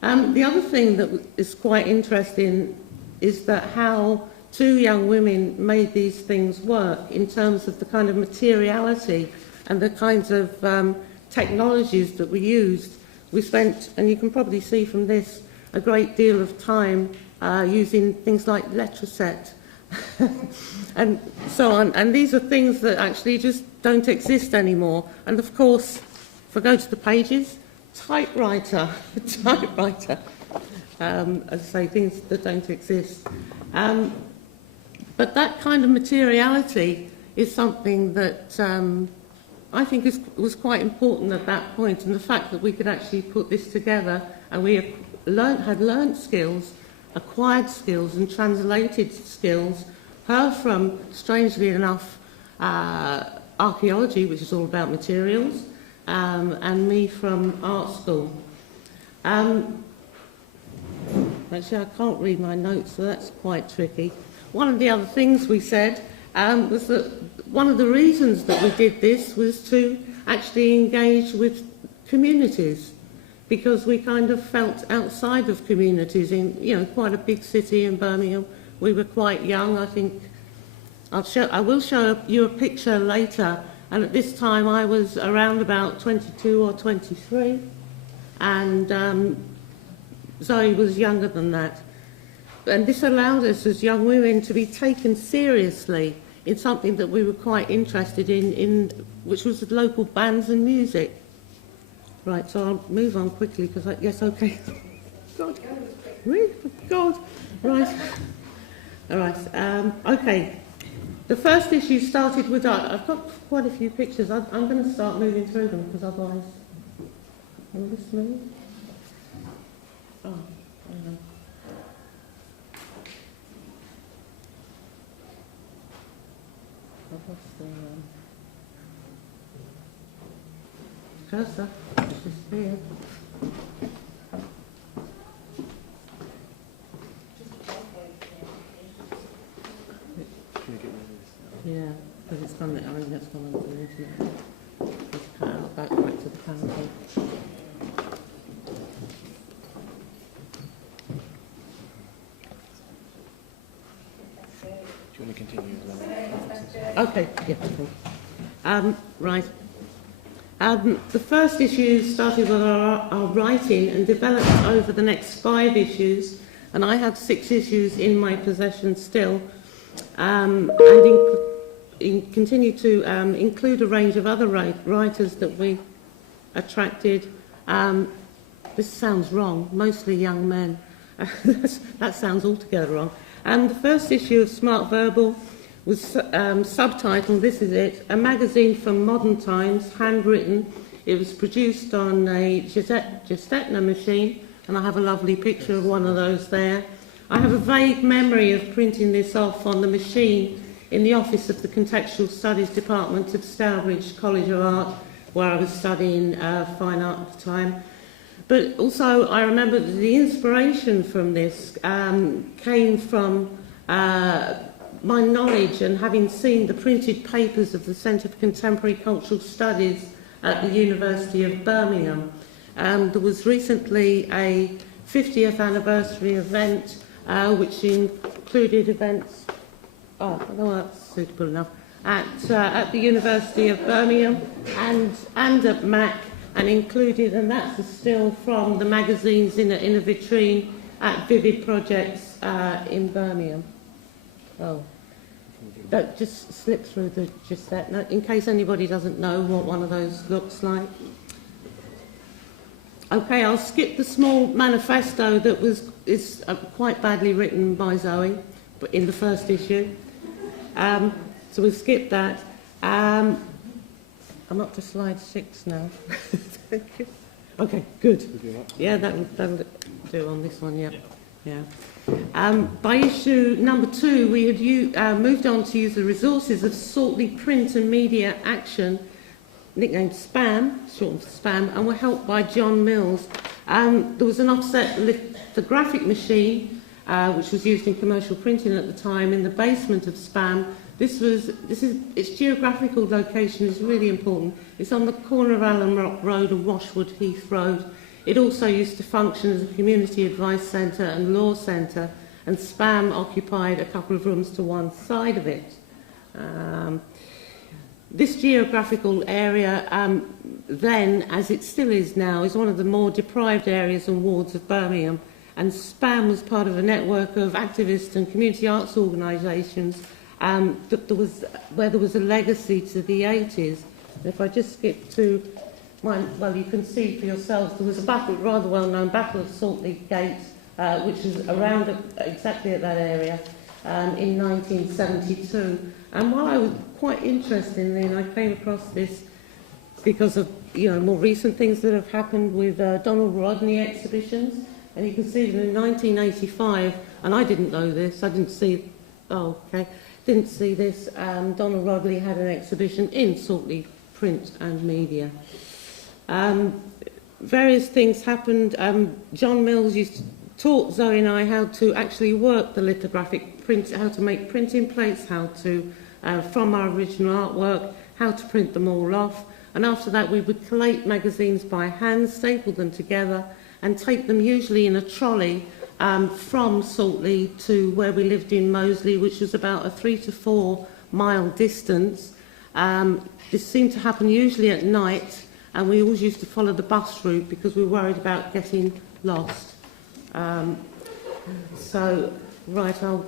The other thing that is quite interesting is that how two young women made these things work in terms of the kind of materiality and the kinds of technologies that we used. We spent, and you can probably see from this, a great deal of time using things like Letraset and so on. And these are things that actually just don't exist anymore. And of course, if I go to the pages, typewriter. as I say, things that don't exist. But that kind of materiality is something that I think was quite important at that point, and the fact that we could actually put this together and we had learnt skills, acquired skills and translated skills, her from, strangely enough, archaeology, which is all about materials, and me from art school. Actually, I can't read my notes, so that's quite tricky. One of the other things we said was that one of the reasons that we did this was to actually engage with communities, because we kind of felt outside of communities in, quite a big city in Birmingham. We were quite young. I think I will show you a picture later, and at this time I was around about 22 or 23, and Zoe was younger than that. And this allowed us as young women to be taken seriously in something that we were quite interested in which was the local bands and music. Right, so I'll move on quickly because yes, okay. God, really? God, right. All right, okay. The first issue started with I've got quite a few pictures. I'm going to start moving through them because otherwise, will this move? Oh, I don't know. I've lost the cursor. It's just here. Yeah, because it's gone. I mean, that's gone on the internet. Let's cut out back to the PowerPoint. Do you want to continue? Okay, yeah. Right. The first issue started with our writing and developed over the next 5 issues, and I have 6 issues in my possession still, and continue to include a range of other writers that we attracted. This sounds wrong, mostly young men. That sounds altogether wrong. The first issue of Smart Verbal was subtitled, this is it, a magazine from modern times, handwritten. It was produced on a Gestetner machine, and I have a lovely picture of one of those there. I have a vague memory of printing this off on the machine in the office of the Contextual Studies Department of Stourbridge College of Art, where I was studying fine art at the time. But also I remember that the inspiration from this came from my knowledge and having seen the printed papers of the Centre for Contemporary Cultural Studies at the University of Birmingham. There was recently a 50th anniversary event which included events, no, that's suitable enough, at the University of Birmingham and at MAC, and included, and that's a still from the magazines in a vitrine at Vivid Projects in Birmingham. Oh, that just slip through the Gestetner, in case anybody doesn't know what one of those looks like. Okay, I'll skip the small manifesto that is quite badly written by Zoe, but in the first issue. So we'll skip that. I'm up to slide 6 now. Thank you. Okay, good. Yeah, that'll do on this one, yeah. By issue number 2, we had moved on to use the resources of Saltley Print and Media Action, nicknamed SPAM, short for SPAM, and were helped by John Mills. There was an offset lithographic machine, which was used in commercial printing at the time, in the basement of SPAM. Its geographical location is really important. It's on the corner of Allen Rock Road and Washwood Heath Road. It also used to function as a community advice centre and law centre, and SPAM occupied a couple of rooms to one side of it. This geographical area then, as it still is now, is one of the more deprived areas and wards of Birmingham, and SPAM was part of a network of activist and community arts organisations where there was a legacy to the 80s. And if I just skip to mine, well, you can see for yourselves, there was a rather well-known Battle of Saltley Gate which was around exactly at that area in 1972. And while I was quite interestingly, and I came across this because of more recent things that have happened with Donald Rodney exhibitions, and you can see that in 1985, and I didn't know this, I didn't see, didn't see this, Donald Rodney had an exhibition in Saltley Print and Media. Various things happened. John Mills taught Zoe and I how to actually work the lithographic print, how to make printing plates, how to, from our original artwork, how to print them all off. And after that, we would collate magazines by hand, staple them together, and take them usually in a trolley from Saltley to where we lived in Moseley, which was about a 3 to 4 mile distance. This seemed to happen usually at night, and we always used to follow the bus route because we were worried about getting lost. Right, I'll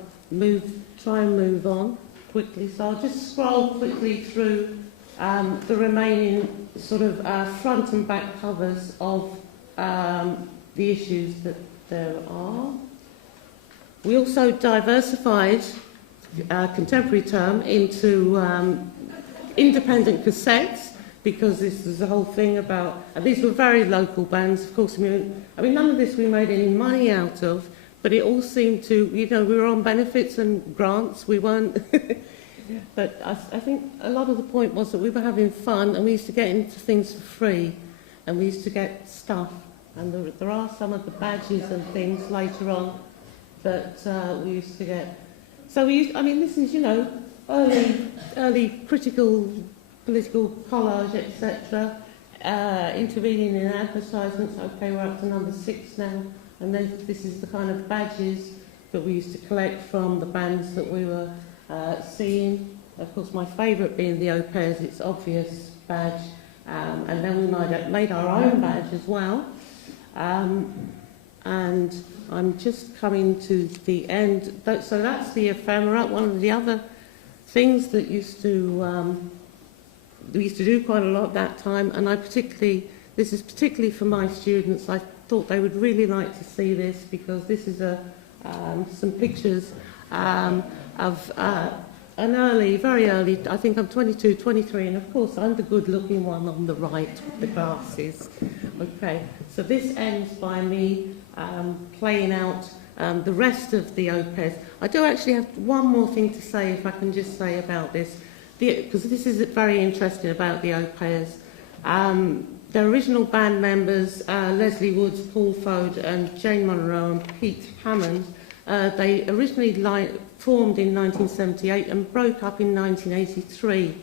try and move on quickly. So I'll just scroll quickly through the remaining sort of front and back covers of the issues that there are. We also diversified contemporary term into independent cassettes, because this was the whole thing about, and these were very local bands, of course. I mean, none of this we made any money out of, but it all seemed to, we were on benefits and grants, we weren't. But I think a lot of the point was that we were having fun, and we used to get into things for free, and we used to get stuff. And there are some of the badges and things later on that we used to get. So this is, early critical political collage, etc., intervening in advertisements. Okay, we're up to number 6 now. And then this is the kind of badges that we used to collect from the bands that we were seeing. Of course, my favourite being the Au Pairs, it's obvious badge. And then we made our own badge as well. And I'm just coming to the end. So that's the ephemera. One of the other things that we used to do quite a lot at that time, and this is particularly for my students. I thought they would really like to see this, because this is some pictures of an very early, I think I'm 22, 23, and of course I'm the good-looking one on the right with the glasses. Okay, so this ends by me playing out the rest of the Au Pairs. I do actually have one more thing to say, if I can just say about this, because this is very interesting about the Au Pairs. Their original band members, Leslie Woods, Paul Fode and Jane Monroe and Pete Hammond, they originally formed in 1978 and broke up in 1983.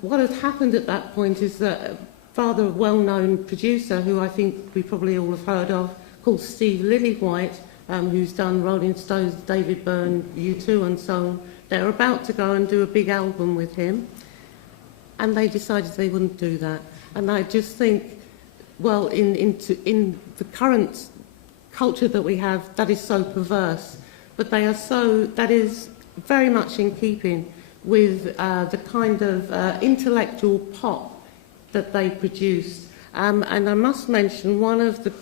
What had happened at that point is that a rather well-known producer, who I think we probably all have heard of, called Steve Lillywhite, who's done Rolling Stones, David Byrne, U2 and so on, they were about to go and do a big album with him, and they decided they wouldn't do that. And I just think, well, in the current culture that we have, that is so perverse, but that is very much in keeping with the kind of intellectual pop that they produced. And I must mention one of the,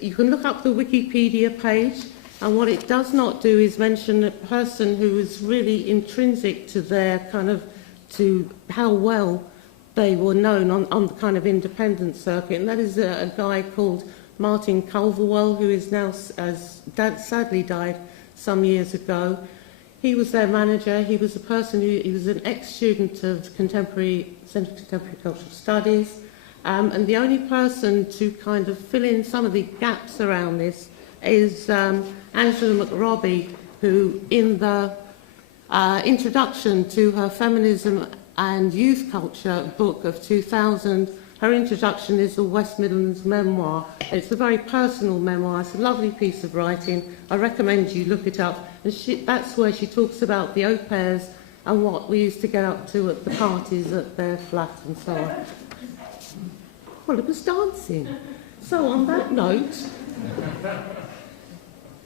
you can look up the Wikipedia page, and what it does not do is mention a person who is really intrinsic to their to how well they were known on the kind of independent circuit, and that is a guy called Martin Culverwell, who is now sadly died some years ago. He was their manager. He was a person he was an ex-student of Centre of Contemporary Cultural Studies, and the only person to kind of fill in some of the gaps around this is Angela McRobbie, who in the introduction to her Feminism and Youth Culture book of 2000, her introduction is the West Midlands memoir. It's a very personal memoir. It's a lovely piece of writing. I recommend you look it up. And that's where she talks about the Au Pairs and what we used to get up to at the parties at their flat and so on. Well, it was dancing. So on that note,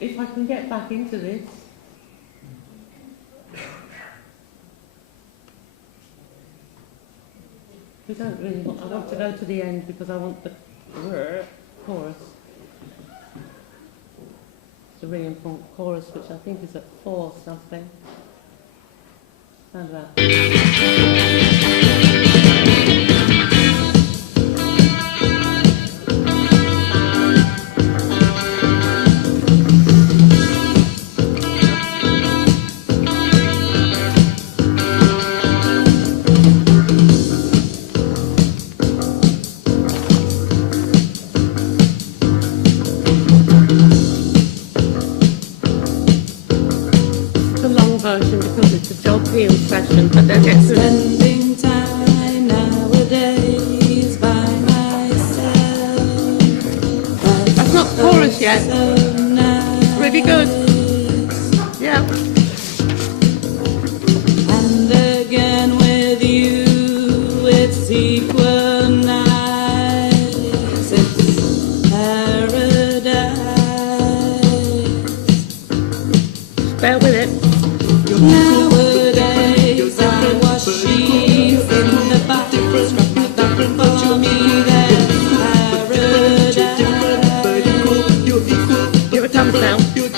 if I can get back into this. We don't really want, I want to go to the end because I want the chorus. the really important chorus, which I think is at 4 something. Round about. Version because it's a job heal session, but then it's spending time nowadays by myself. That's not chorus yet. It's really good. Yeah. And again with you, it's equal nights. It's paradise. Bear with it. Nowadays I wash sheets in the bathroom for me there's paradise. Give a thumbs down. You're equal.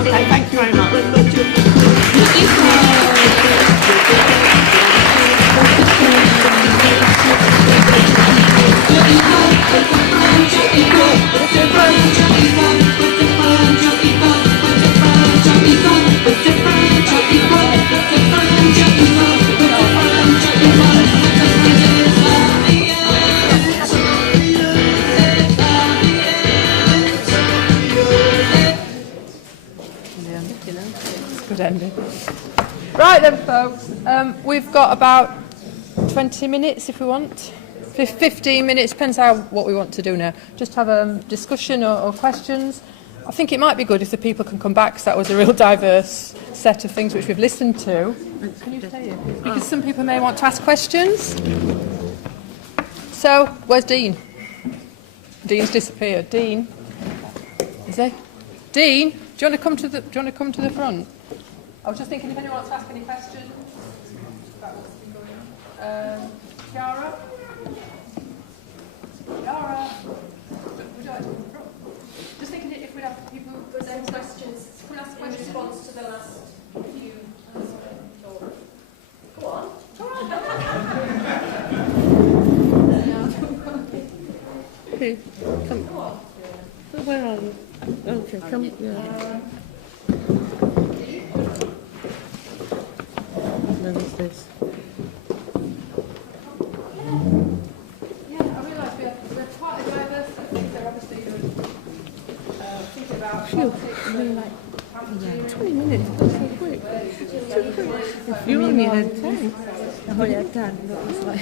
Okay, thank you very much. You're equal. Good ending. Right then, folks. We've got about 20 minutes if we want. 15 minutes, depends what we want to do now. Just have a discussion or questions. I think it might be good if the people can come back, because that was a real diverse set of things which we've listened to. Can you stay here? Because some people may want to ask questions. So, where's Dean? Dean's disappeared. Dean? Is he? Dean, do you want to come to the front? I was just thinking if anyone wants to ask any questions about what's been going on. Chiara? Chiara? Would you like to come to the front? Just thinking if we'd have people who ask questions in response to the last few talks. Go on. Okay, come. Where are you? Okay, come. Yeah. Then is this? Yeah, I realise we're quite a diverse set of things. They're obviously thinking about politics and like 20 minutes, that's so quick. You only had 10. I only had 10, but it was like...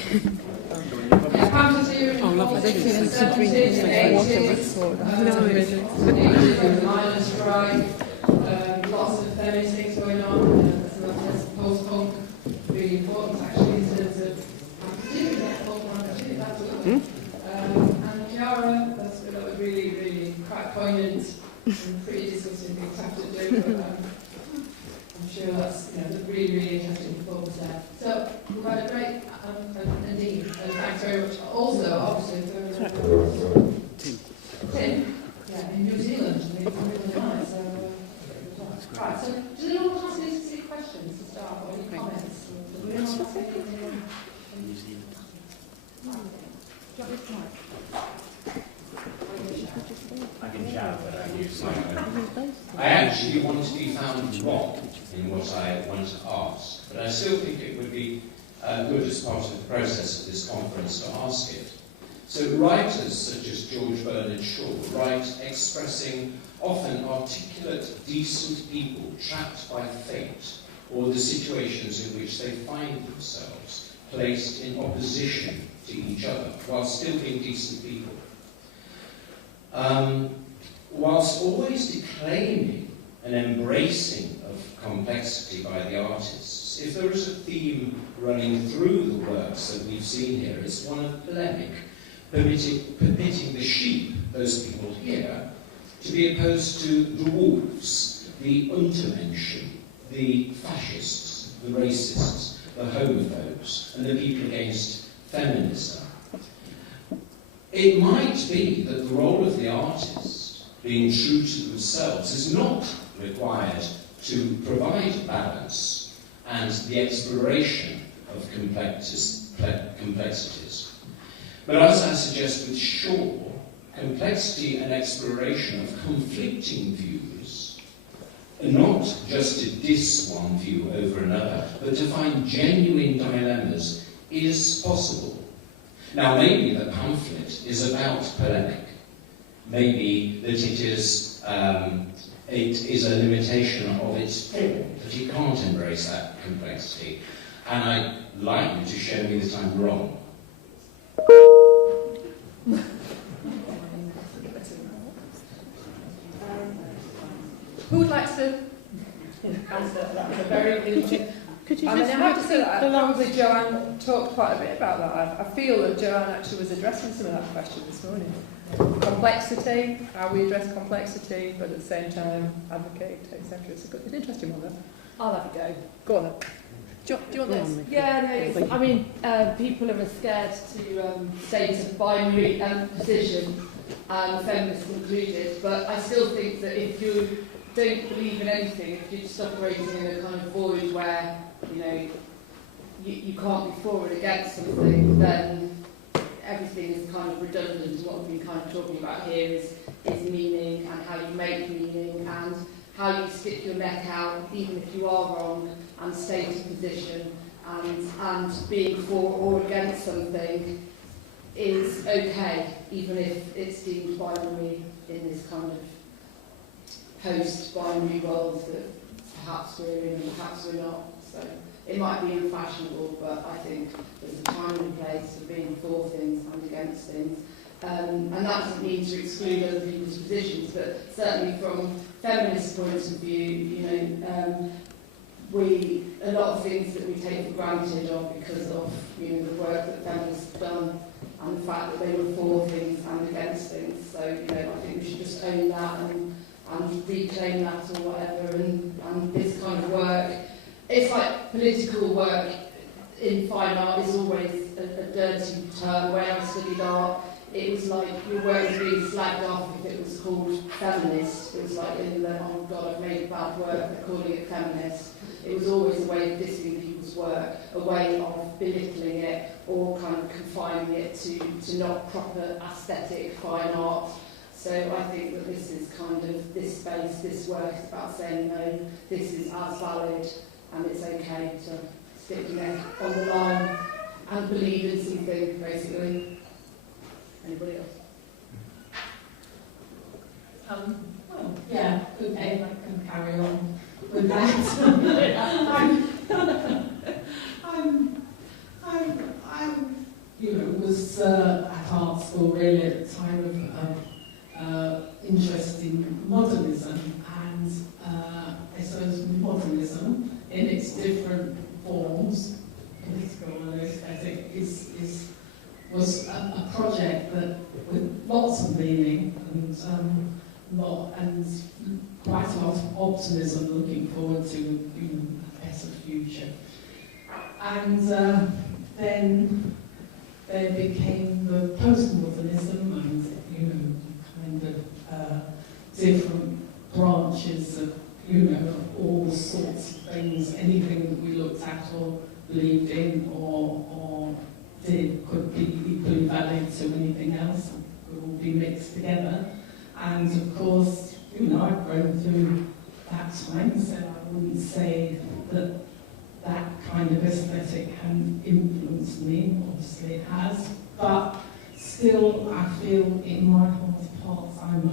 Oh, lovely. I don't think I can drink water with salt. No, really. Minor strike, lots of feminist things going on, post-punk, really important actually in terms of absolutely. And Chiara, that was really, really quite poignant and pretty disgusting things to have to do, but I'm sure that's really, really interesting performance there. So we've had a great indeed, and thanks very much. Also, obviously, for Tim, yeah, in New Zealand, really nice. So, right, so does anyone want to ask any specific questions to start, or any comments? Do you want to say anything? New Zealand. Do you want this mic? I can shout, but I use my own. I actually want to be found wrong in what I want to ask, but I still think it would be good as part of the process of this conference to ask it. So writers such as George Bernard Shaw write expressing often articulate, decent people trapped by fate or the situations in which they find themselves placed in opposition to each other while still being decent people. Whilst always declaiming and embracing of complexity by the artists, if there is a theme running through the works that we've seen here, it's one of polemic, permitting the sheep, those people here, to be opposed to the wolves, the Untermenschen, the fascists, the racists, the homophobes, and the people against feminism. it might be that the role of the artist, being true to themselves, is not required to provide balance and the exploration of complexities. But as I suggest with Shaw, complexity and exploration of conflicting views, not just to diss one view over another, but to find genuine dilemmas, is possible. Now, maybe the pamphlet is about polemic. Maybe that it is a limitation of its form, that it can't embrace that complexity. And I'd like you to show me that I'm wrong. Who would like to answer that? That's a very interesting. Could you I mean, I just have to say repeat that the last... probably Joanne talked quite a bit about that. I feel that Joanne actually was addressing some of that question this morning. Complexity, how we address complexity, but at the same time advocate, etc. It's an interesting one, though. I'll have a go. Go on then. Do you want this? Yeah, no, I mean, people are scared to state a binary position, feminists included, but I still think that if you don't believe in anything, if you're just operating in a kind of void where, you know, you can't be for or against something, then everything is kind of redundant. And what we've been kind of talking about here is meaning and how you make meaning and how you stick your neck out, even if you are wrong, and state a position, and being for or against something is okay, even if it's deemed binary in this kind of post-binary world that perhaps we're in and perhaps we're not. So it might be unfashionable, but I think there's a time and place for being for things and against things. And that doesn't mean to exclude other people's positions, but certainly from feminist points of view, you know, a lot of things that we take for granted are because of, you know, the work that feminists have done and the fact that they were for things and against things. So, you know, I think we should just own that and reclaim that or whatever. And this kind of work, it's like political work in fine art is always a dirty term. When I studied art, it was like your work was being slagged off if it was called feminist. It was like, oh God, I've made bad work, they're calling it feminist. It was always a way of dissing people's work, a way of belittling it or kind of confining it to not proper aesthetic fine art. So I think that this is kind of, this space, this work is about saying, no, this is as valid and it's okay to stick your neck on the line and believe in something, basically. Anybody else? Well, yeah, okay, I can carry on with that. I'm you know, was at art school really at the time of interest in modernism, and I suppose modernism in its different forms, political and aesthetic, was a project that with lots of meaning and quite a lot of optimism, looking forward to a better future. And then there became the postmodernism and kind of different branches of all sorts of things, anything that we looked at or believed in or could be equally valid to anything else, could all be mixed together. And of course, I've grown through that time, so I wouldn't say that that kind of aesthetic had influenced me. Obviously it has, but still I feel in my heart of hearts I'm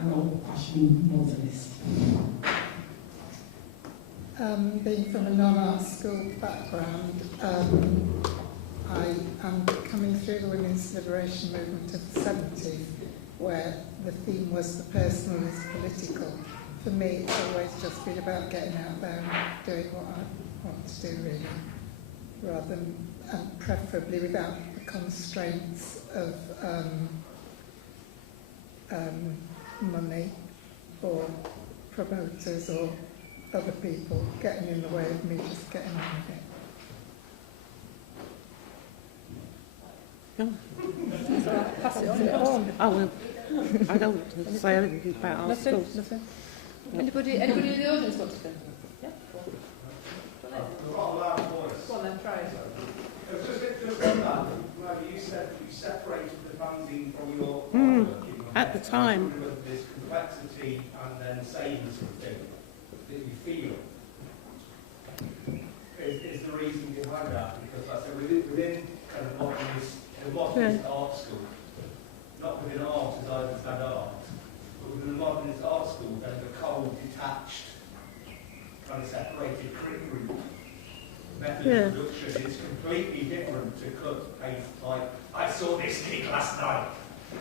an old-fashioned modernist. Being from a non-art school background, I am coming through the women's liberation movement of the 70s, where the theme was the personal is political. For me, it's always just been about getting out there and doing what I want to do, really, rather than, and preferably without the constraints of money or promoters or other people getting in the way of me just getting on with it. No. So I'll pass it on. I will. I don't want to say anything about our schools. Nothing. Anybody in the audience want to say? Yeah. Go on then, try it. Just on that, Maggie, you said you separated the fanzine from your artwork. At the time. There's complexity and then saying something that you feel. Is the reason behind that? Because like I said, within kind of modernist art school, not within art as I understand art, but within the modernist art school, then the cold, detached, kind of separated group method of production is completely different to cut paste like, I saw this gig last night.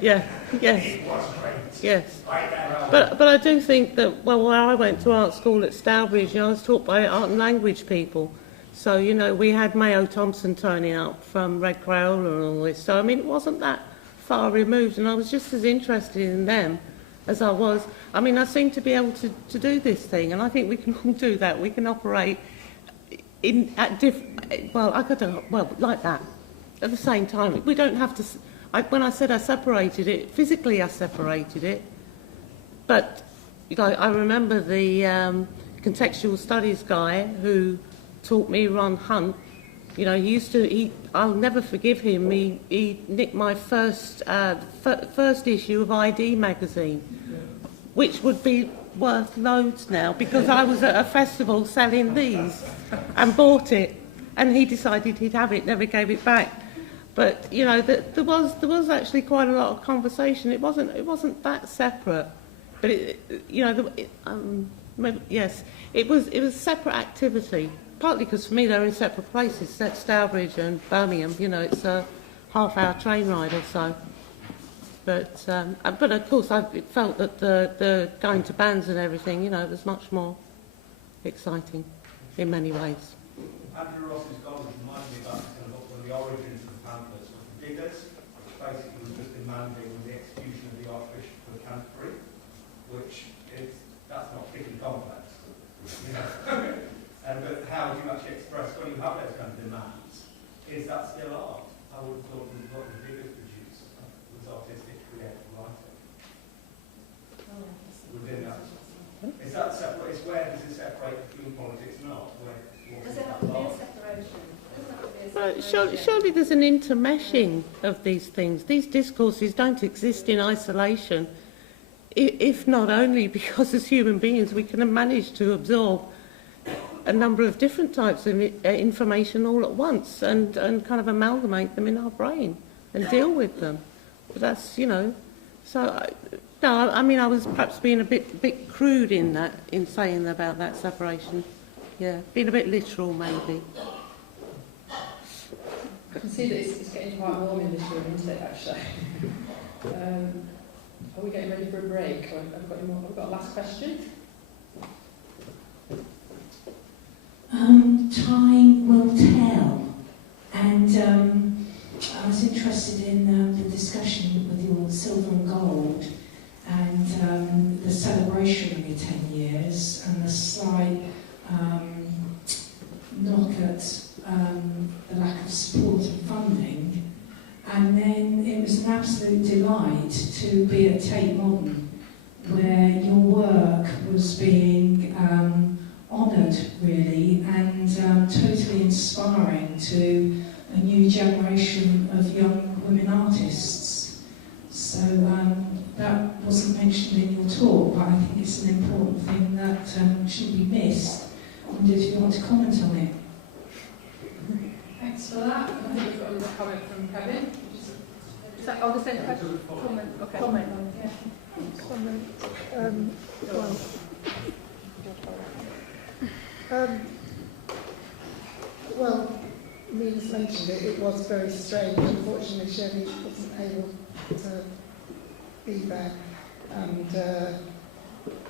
Yeah, yes. It was great. Yes. Right there, But I do think that, well, where I went to art school at Stourbridge, you know, I was taught by art and language people. So, you know, we had Mayo Thompson turning up from Red Crayola and all this. So, I mean, it wasn't that far removed, and I was just as interested in them as I was. I mean, I seem to be able to do this thing, and I think we can all do that. We can operate like that, at the same time. We don't have to... when I said I separated it, physically I separated it, but you know, I remember the contextual studies guy who taught me, Ron Hunt. You know, I'll never forgive him. He nicked my first issue of ID magazine, which would be worth loads now, because I was at a festival selling these and bought it, and he decided he'd have it, never gave it back. But you know, there was actually quite a lot of conversation. It wasn't that separate, but yes, it was a separate activity. Partly because for me they're in separate places. Stourbridge and Birmingham. You know, it's a half-hour train ride or so. But of course I felt that the going to bands and everything, you know, it was much more exciting in many ways. Andrew Ross's comments reminded me about kind of one of the origins of the pamphlets was the diggers, which basically was just demanding the execution of the Archbishop of Canterbury, which that's not particularly complex. You know? But how do you actually express when you have those kind of demands? Is that still art? I would have thought that what the diggers produced was artistic, creative writing. Within that. Is that separate? Where does it separate between politics and art? Does it have to be a separation? Surely there's an intermeshing of these things. These discourses don't exist in isolation, if not only because as human beings we can manage to absorb a number of different types of information all at once and kind of amalgamate them in our brain and deal with them. But that's, you know, so... No, I mean, I was perhaps being a bit crude in saying about that separation. Yeah, being a bit literal, maybe. I can see that it's getting quite warm in this room, isn't it, actually? Are we getting ready for a break? Or have we got a last question? Time will tell. And I was interested in the discussion with you on silver and gold, and the celebration of your 10 years, and the slight knock at the lack of support and funding. And then it was an absolute delight to be at Tate Modern, where your work was being honoured, really, and totally inspiring to a new generation of young women artists. So that wasn't mentioned in your talk, but I think it's an important thing that shouldn't be missed. I wonder if you want to comment on it. Thanks for that. I think we've got another comment from Kevin. Is that the same question? Comment. Okay. Comment. Yeah. Comment. Well, Mina's mentioned it. It was very strange. Unfortunately, Shelley wasn't able to be there, and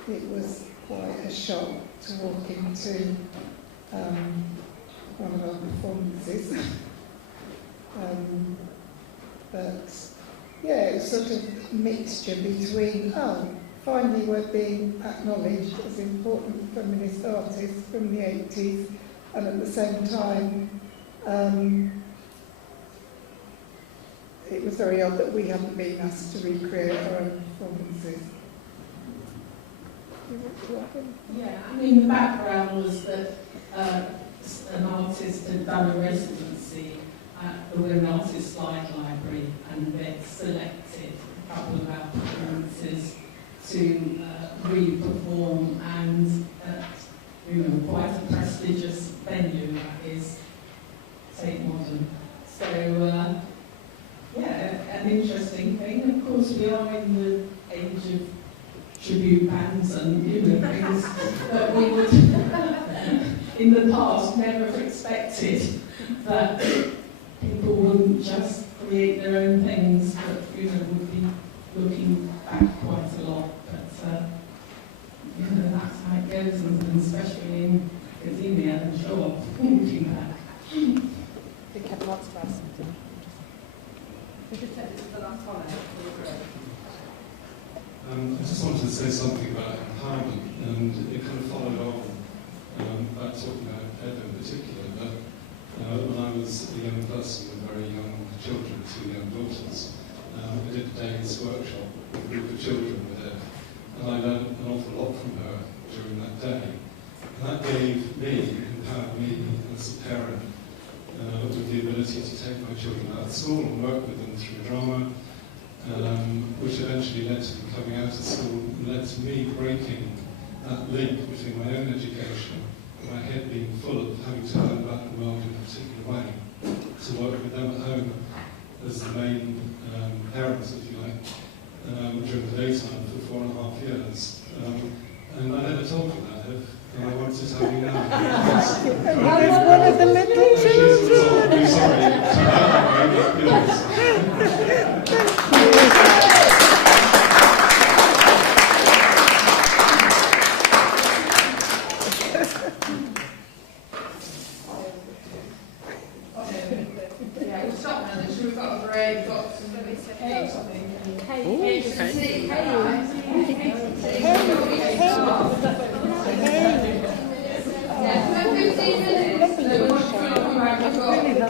it was quite a shock to walk into one of our performances. But yeah, it was sort of mixture between, finally we're being acknowledged as important feminist artists from the 80s, and at the same time it was very odd that we hadn't been asked to recreate our own performances. Yeah, I mean, the background was that an artist had done a residency at the Women Artists Slide Library, and they'd selected a couple of our performances to re-perform, and at quite a prestigious venue, that is Tate Modern. So, an interesting thing. Of course, we are in the age of tribute bands and things that we would, in the past, never have expected that people wouldn't just create their own things, but would be looking back quite a lot. But that's how it goes, and especially in academia, I'm sure, looking back. I think Kevin wants to ask something. This is the last comment. I just wanted to say something about empowerment, and it kind of followed on by talking about Ed in particular, that when I was a young person with very young children, 2 young daughters, I did a day's workshop with a group of children with Ed, and I learned an awful lot from her during that day. And that gave me, empowered me as a parent, with the ability to take my children out of school and work with them through drama, which eventually led to them coming out of school and led to me breaking that link between my own education and my head being full of having to learn about the world in a particular way, to work with them at home as the main parents, if you like, during the daytime for 4.5 years. And I never told you that, and I wanted to tell you now. I was one of the little children. Yeah, we'll stop now. We've got a break. We've got some cake or something. Yeah, 15 minutes. So we're going to come back. We've got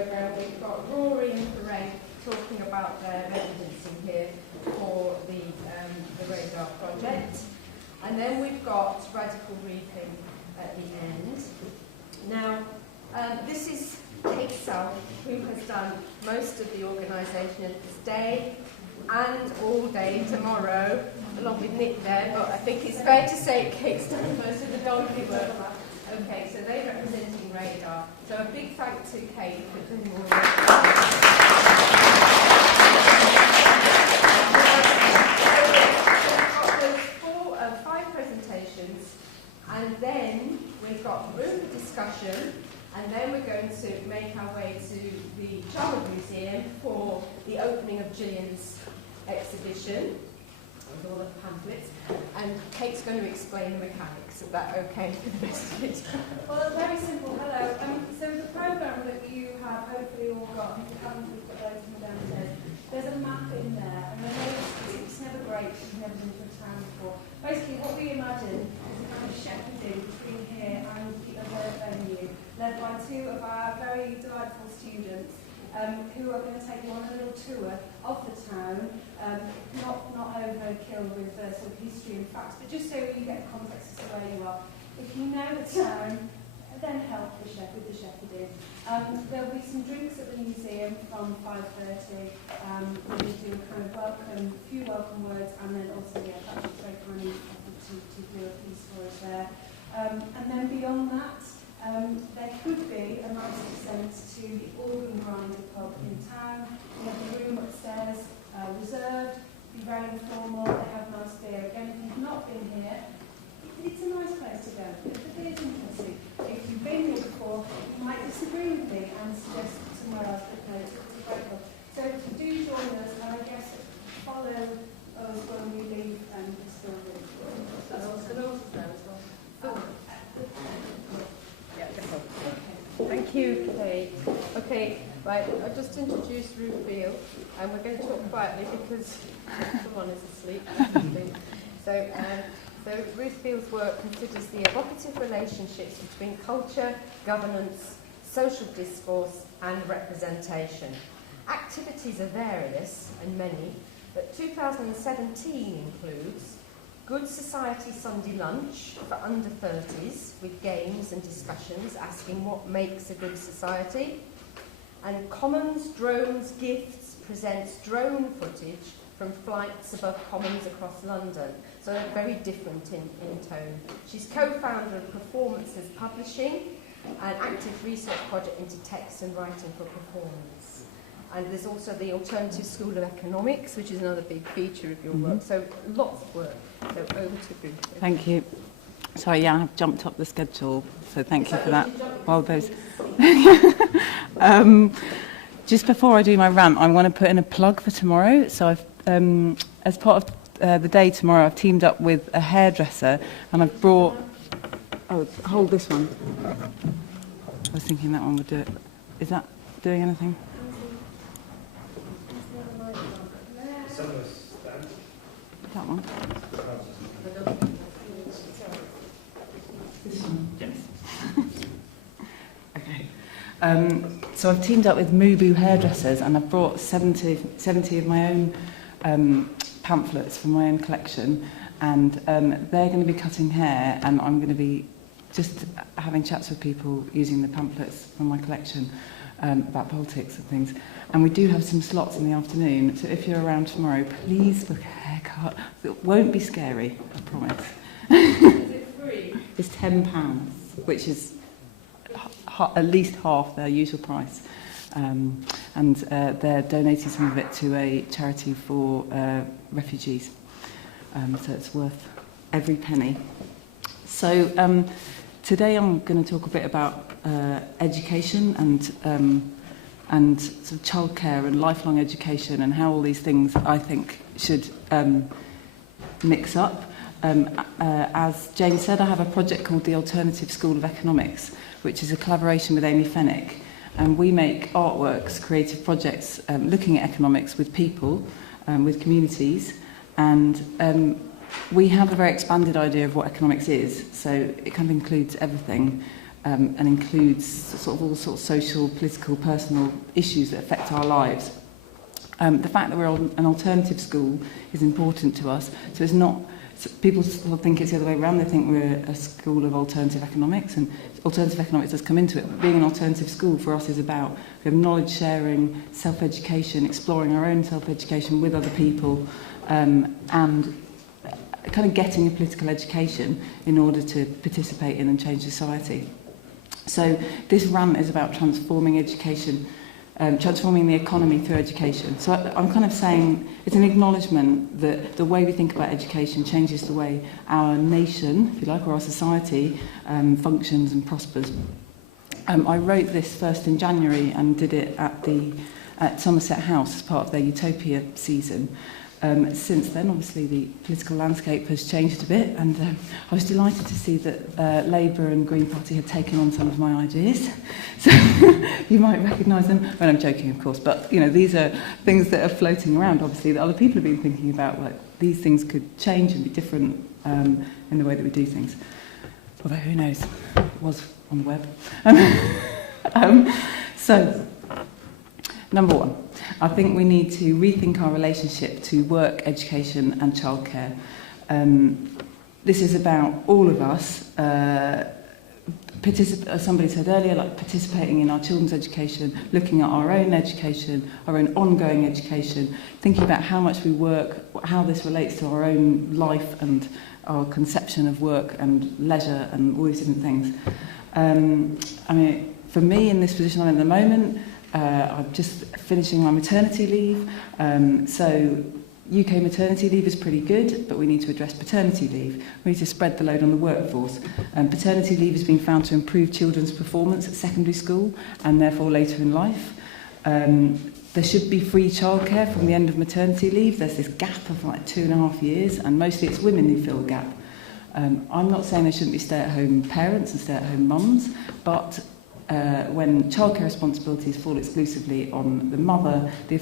programme, we've got Rory and Perret talking about their evidencing here for the radar project. And then we've got Radical Reaping at the end. Now, this is Kate South, who has done most of the organisation of this day and all day tomorrow, along with Nick there, but I think it's fair to say Kate's done most of the donkey work. Okay, so they're representing radar. So a big thank to Kate for doing all There's 5 presentations, and then we've got room for discussion, and then we're going to make our way to the Child Museum for the opening of Gillian's exhibition with all the pamphlets, and Kate's going to explain the mechanics. Is that okay for the rest of it? Well, very simple. Hello. So the programme that you have hopefully all got, if you haven't, we've got those from downstairs. There's a map in there, and I know it's never great if you've never been to a town before. Basically, what we imagine is a kind of shepherding between here and the other venue, led by 2 of our very delightful students, who are going to take you on a little tour of the town, not overkill with sort of history and facts, but just so you get context as to where you are. If you know the town, then help with the shepherding. There'll be some drinks at the museum from 5:30. We'll do a kind of few welcome words, and then also, Patrick's very kindly offered to do a piece for us there. And then beyond that, there could be a nice descent to the Organ Grinder pub in town. We have a room upstairs reserved, be very informal, they have nice beer. Again, if you've not been here, it's a nice place to go. The beer's interesting. If you've been here before, you might disagree with me and suggest somewhere else, but no, it's a great pub. So do join us, and I guess follow us when we leave this building. That's also there as well. Thank you, Kate. Okay, right, I'll just introduce Ruth Beale, and we're going to talk quietly because someone is asleep. So Ruth Beale's work considers the evocative relationships between culture, governance, social discourse and representation. Activities are various and many, but 2017 includes Good Society Sunday Lunch for under 30s with games and discussions asking what makes a good society. And Commons Drones Gifts presents drone footage from flights above Commons across London. So they're very different in tone. She's co-founder of Performances Publishing, an active research project into text and writing for performance. And there's also the Alternative School of Economics, which is another big feature of your work. So lots of work. So over to Ruth. Thank you. Sorry, I've jumped up the schedule, so thank you for that. Well, those. Just before I do my rant, I want to put in a plug for tomorrow. So I've, as part of the day tomorrow, I've teamed up with a hairdresser, and I've brought. Oh, hold this one. I was thinking that one would do it. Is that doing anything? That one. This one? Yes. Okay. So I've teamed up with Mubu Hairdressers, and I've brought 70 of my own pamphlets from my own collection, and they're going to be cutting hair, and I'm going to be just having chats with people using the pamphlets from my collection about politics and things. And we do have some slots in the afternoon, so if you're around tomorrow, please book a haircut. It won't be scary, I promise. Is it free? It's £10, which is at least half their usual price. And they're donating some of it to a charity for refugees. So it's worth every penny. So today I'm going to talk a bit about education and sort of childcare and lifelong education, and how all these things, I think, should mix up. As Jane said, I have a project called the Alternative School of Economics, which is a collaboration with Amy Fennick, and we make artworks, creative projects looking at economics with people, with communities, and we have a very expanded idea of what economics is, so it kind of includes everything. and includes sort of all sorts of social, political, personal issues that affect our lives. The fact that we're an alternative school is important to us. So it's not, people sort of think it's the other way around. They think we're a school of alternative economics, and alternative economics does come into it. But being an alternative school for us is about we have knowledge sharing, self-education, exploring our own self-education with other people, and kind of getting a political education in order to participate in and change society. So this rant is about transforming education, transforming the economy through education. So I'm kind of saying it's an acknowledgement that the way we think about education changes the way our nation, if you like, or our society functions and prospers. I wrote this first in January and did it at Somerset House as part of their Utopia season. Since then, obviously, the political landscape has changed a bit, and I was delighted to see that Labour and Green Party had taken on some of my ideas. So you might recognise them. Well, I'm joking, of course, but you know, these are things that are floating around, obviously, that other people have been thinking about. Like these things could change and be different in the way that we do things. Although who knows? It was on the web. So, number one. I think we need to rethink our relationship to work, education and childcare. This is about all of us, as somebody said earlier, like participating in our children's education, looking at our own education, our own ongoing education, thinking about how much we work, how this relates to our own life and our conception of work and leisure and all these different things. I mean, for me, in this position I'm in at the moment, I'm just finishing my maternity leave, so UK maternity leave is pretty good, but we need to address paternity leave. We need to spread the load on the workforce. Paternity leave has been found to improve children's performance at secondary school and therefore later in life. There should be free childcare from the end of maternity leave. There's this gap of like 2.5 years, and mostly it's women who fill the gap. I'm not saying there shouldn't be stay-at-home parents and stay-at-home mums, but when childcare responsibilities fall exclusively on the mother, the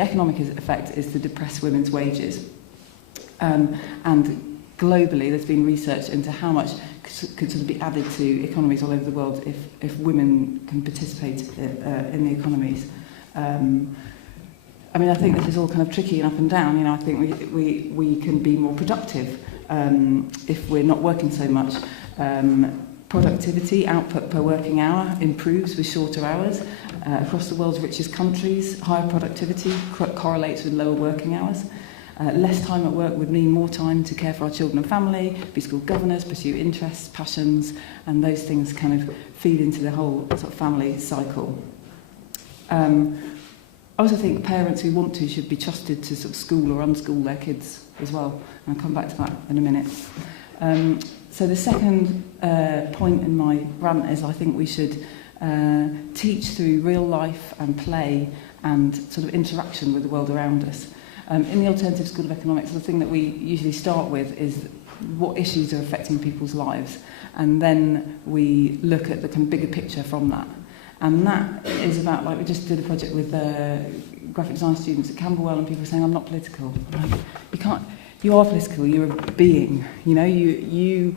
economic effect is to depress women's wages. And globally, there's been research into how much could sort of be added to economies all over the world if women can participate in the economies. I mean, I think this is all kind of tricky and up and down. You know, I think we can be more productive if we're not working so much. Productivity, output per working hour improves with shorter hours. Across the world's richest countries, higher productivity correlates with lower working hours. Less time at work would mean more time to care for our children and family, be school governors, pursue interests, passions, and those things kind of feed into the whole sort of family cycle. I also think parents who want to should be trusted to sort of school or unschool their kids as well. And I'll come back to that in a minute. So the second point in my rant is I think we should teach through real life and play and sort of interaction with the world around us. In the Alternative School of Economics, the thing that we usually start with is what issues are affecting people's lives, and then we look at the kind of bigger picture from that. And that is about, like, we just did a project with graphic design students at Camberwell, and people were saying, I'm not political. Like, you can't. You are political, you're a being, you know, you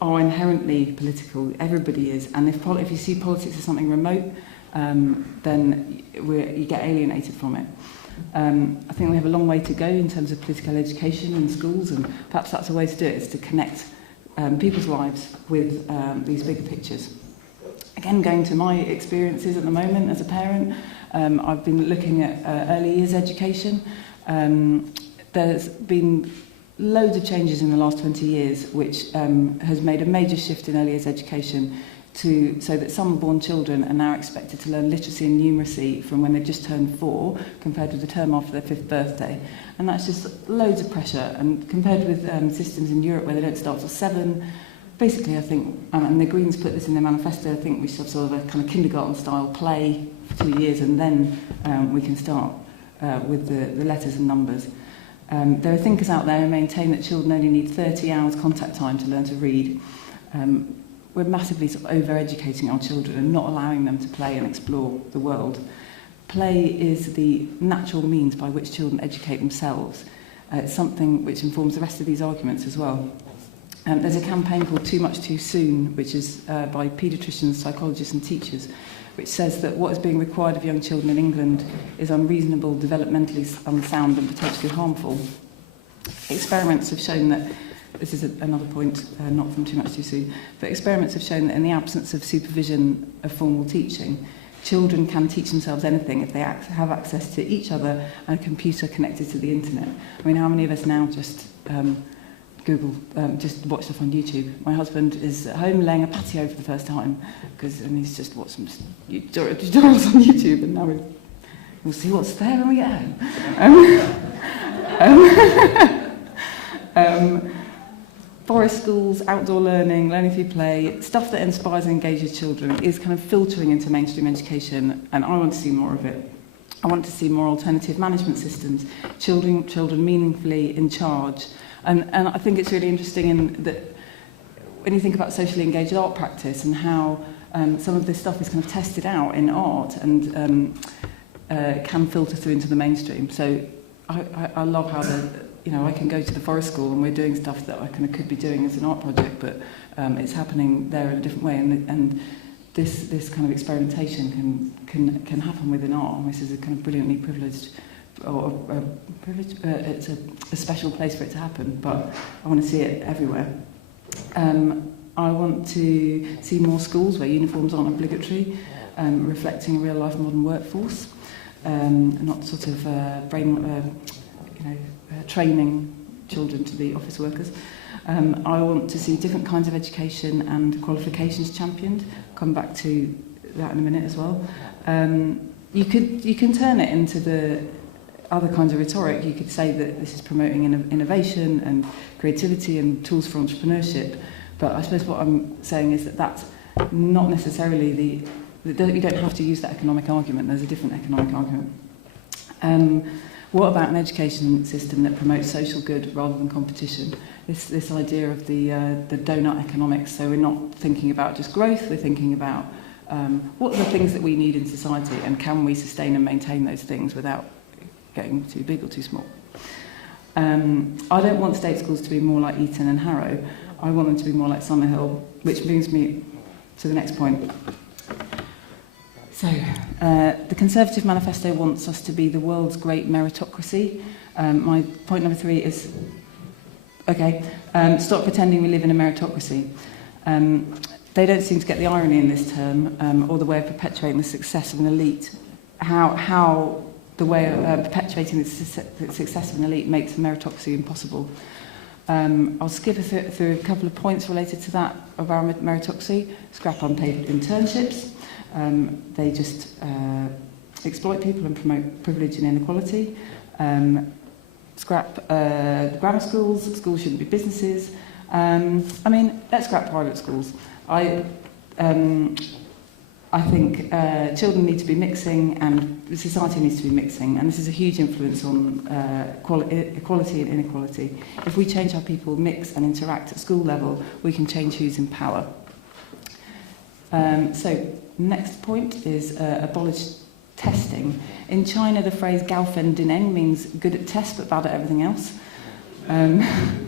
are inherently political, everybody is, and if you see politics as something remote, then you get alienated from it. I think we have a long way to go in terms of political education in schools, and perhaps that's a way to do it, is to connect people's lives with these bigger pictures. Again, going to my experiences at the moment as a parent, I've been looking at early years education. There's been loads of changes in the last 20 years, which has made a major shift in early years education so that summer-born children are now expected to learn literacy and numeracy from when they've just turned 4, compared with the term after their 5th birthday. And that's just loads of pressure. And compared with systems in Europe where they don't start till 7, basically I think, and the Greens put this in their manifesto, I think we should have sort of a kind of kindergarten-style play for 2 years, and then we can start with the letters and numbers. There are thinkers out there who maintain that children only need 30 hours contact time to learn to read. We're massively sort of over-educating our children and not allowing them to play and explore the world. Play is the natural means by which children educate themselves. It's something which informs the rest of these arguments as well. There's a campaign called Too Much Too Soon, which is by paediatricians, psychologists and teachers, which says that what is being required of young children in England is unreasonable, developmentally unsound and potentially harmful. Experiments have shown that, this is another point, not from Too Much Too Soon, but experiments have shown that in the absence of supervision of formal teaching, children can teach themselves anything if they have access to each other and a computer connected to the internet. I mean, how many of us now just just watch stuff on YouTube? My husband is at home laying a patio for the first time and he's just watched some tutorials on YouTube, and now we'll see what's there when we get home. Forest schools, outdoor learning through play, stuff that inspires and engages children is kind of filtering into mainstream education, and I want to see more of it. I want to see more alternative management systems, children meaningfully in charge. And I think it's really interesting that when you think about socially engaged art practice and how some of this stuff is kind of tested out in art and can filter through into the mainstream. So I love how I can go to the forest school and we're doing stuff that I kind of could be doing as an art project, but it's happening there in a different way. And this kind of experimentation can happen within art. And this is a kind of brilliantly privileged. It's a special place for it to happen, but I want to see it everywhere. I want to see more schools where uniforms aren't obligatory, reflecting a real-life modern workforce, not sort of training children to be office workers. I want to see different kinds of education and qualifications championed. Come back to that in a minute as well. You can turn it into the other kinds of rhetoric. You could say that this is promoting innovation and creativity and tools for entrepreneurship, but I suppose what I'm saying is that that's not necessarily you don't have to use that economic argument. There's a different economic argument. What about an education system that promotes social good rather than competition? This idea of the donut economics. So we're not thinking about just growth, we're thinking about what are the things that we need in society, and can we sustain and maintain those things without getting too big or too small. I don't want state schools to be more like Eton and Harrow. I want them to be more like Summerhill, which brings me to the next point. So, the Conservative Manifesto wants us to be the world's great meritocracy. My point number 3 is, stop pretending we live in a meritocracy. They don't seem to get the irony in this term, or the way of perpetuating the success of an elite. How the way of perpetuating the success of an elite makes meritocracy impossible. I'll skip through a couple of points related to that of our meritocracy. Scrap unpaid internships. They just exploit people and promote privilege and inequality. Scrap grammar schools. Schools shouldn't be businesses. Let's scrap private schools. I think children need to be mixing and society needs to be mixing, and this is a huge influence on equality and inequality. If we change how people mix and interact at school level, we can change who's in power. So, next point is abolish testing. In China, the phrase 高分dineng means good at tests but bad at everything else.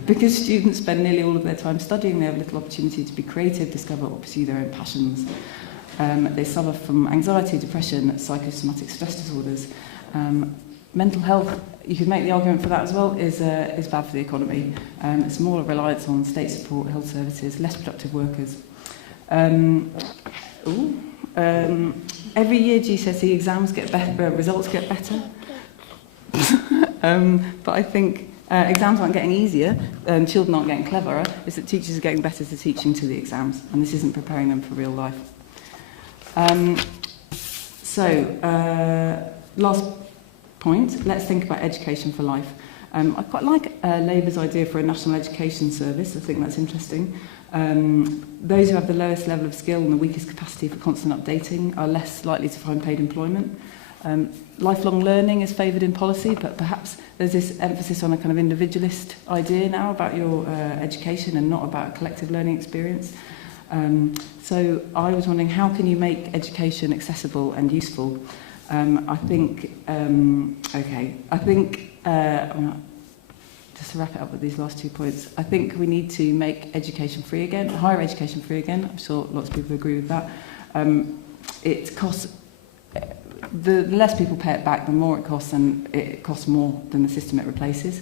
Because students spend nearly all of their time studying, they have little opportunity to be creative, discover or pursue their own passions. They suffer from anxiety, depression, psychosomatic stress disorders. Mental health, you could make the argument for that as well, is bad for the economy. It's more a reliance on state support, health services, less productive workers. Every year GCSE exams get better, results get better. But I think exams aren't getting easier, and children aren't getting cleverer. It's that teachers are getting better to teaching to the exams, and this isn't preparing them for real life. Last point, let's think about education for life. I quite like Labour's idea for a national education service. I think that's interesting. Those who have the lowest level of skill and the weakest capacity for constant updating are less likely to find paid employment. Lifelong learning is favoured in policy, but perhaps there's this emphasis on a kind of individualist idea now about your education and not about a collective learning experience. So I was wondering, how can you make education accessible and useful? just to wrap it up with these last 2 points, I think we need to make education free again, higher education free again. I'm sure lots of people agree with that. It costs, the less people pay it back, the more it costs, and it costs more than the system it replaces.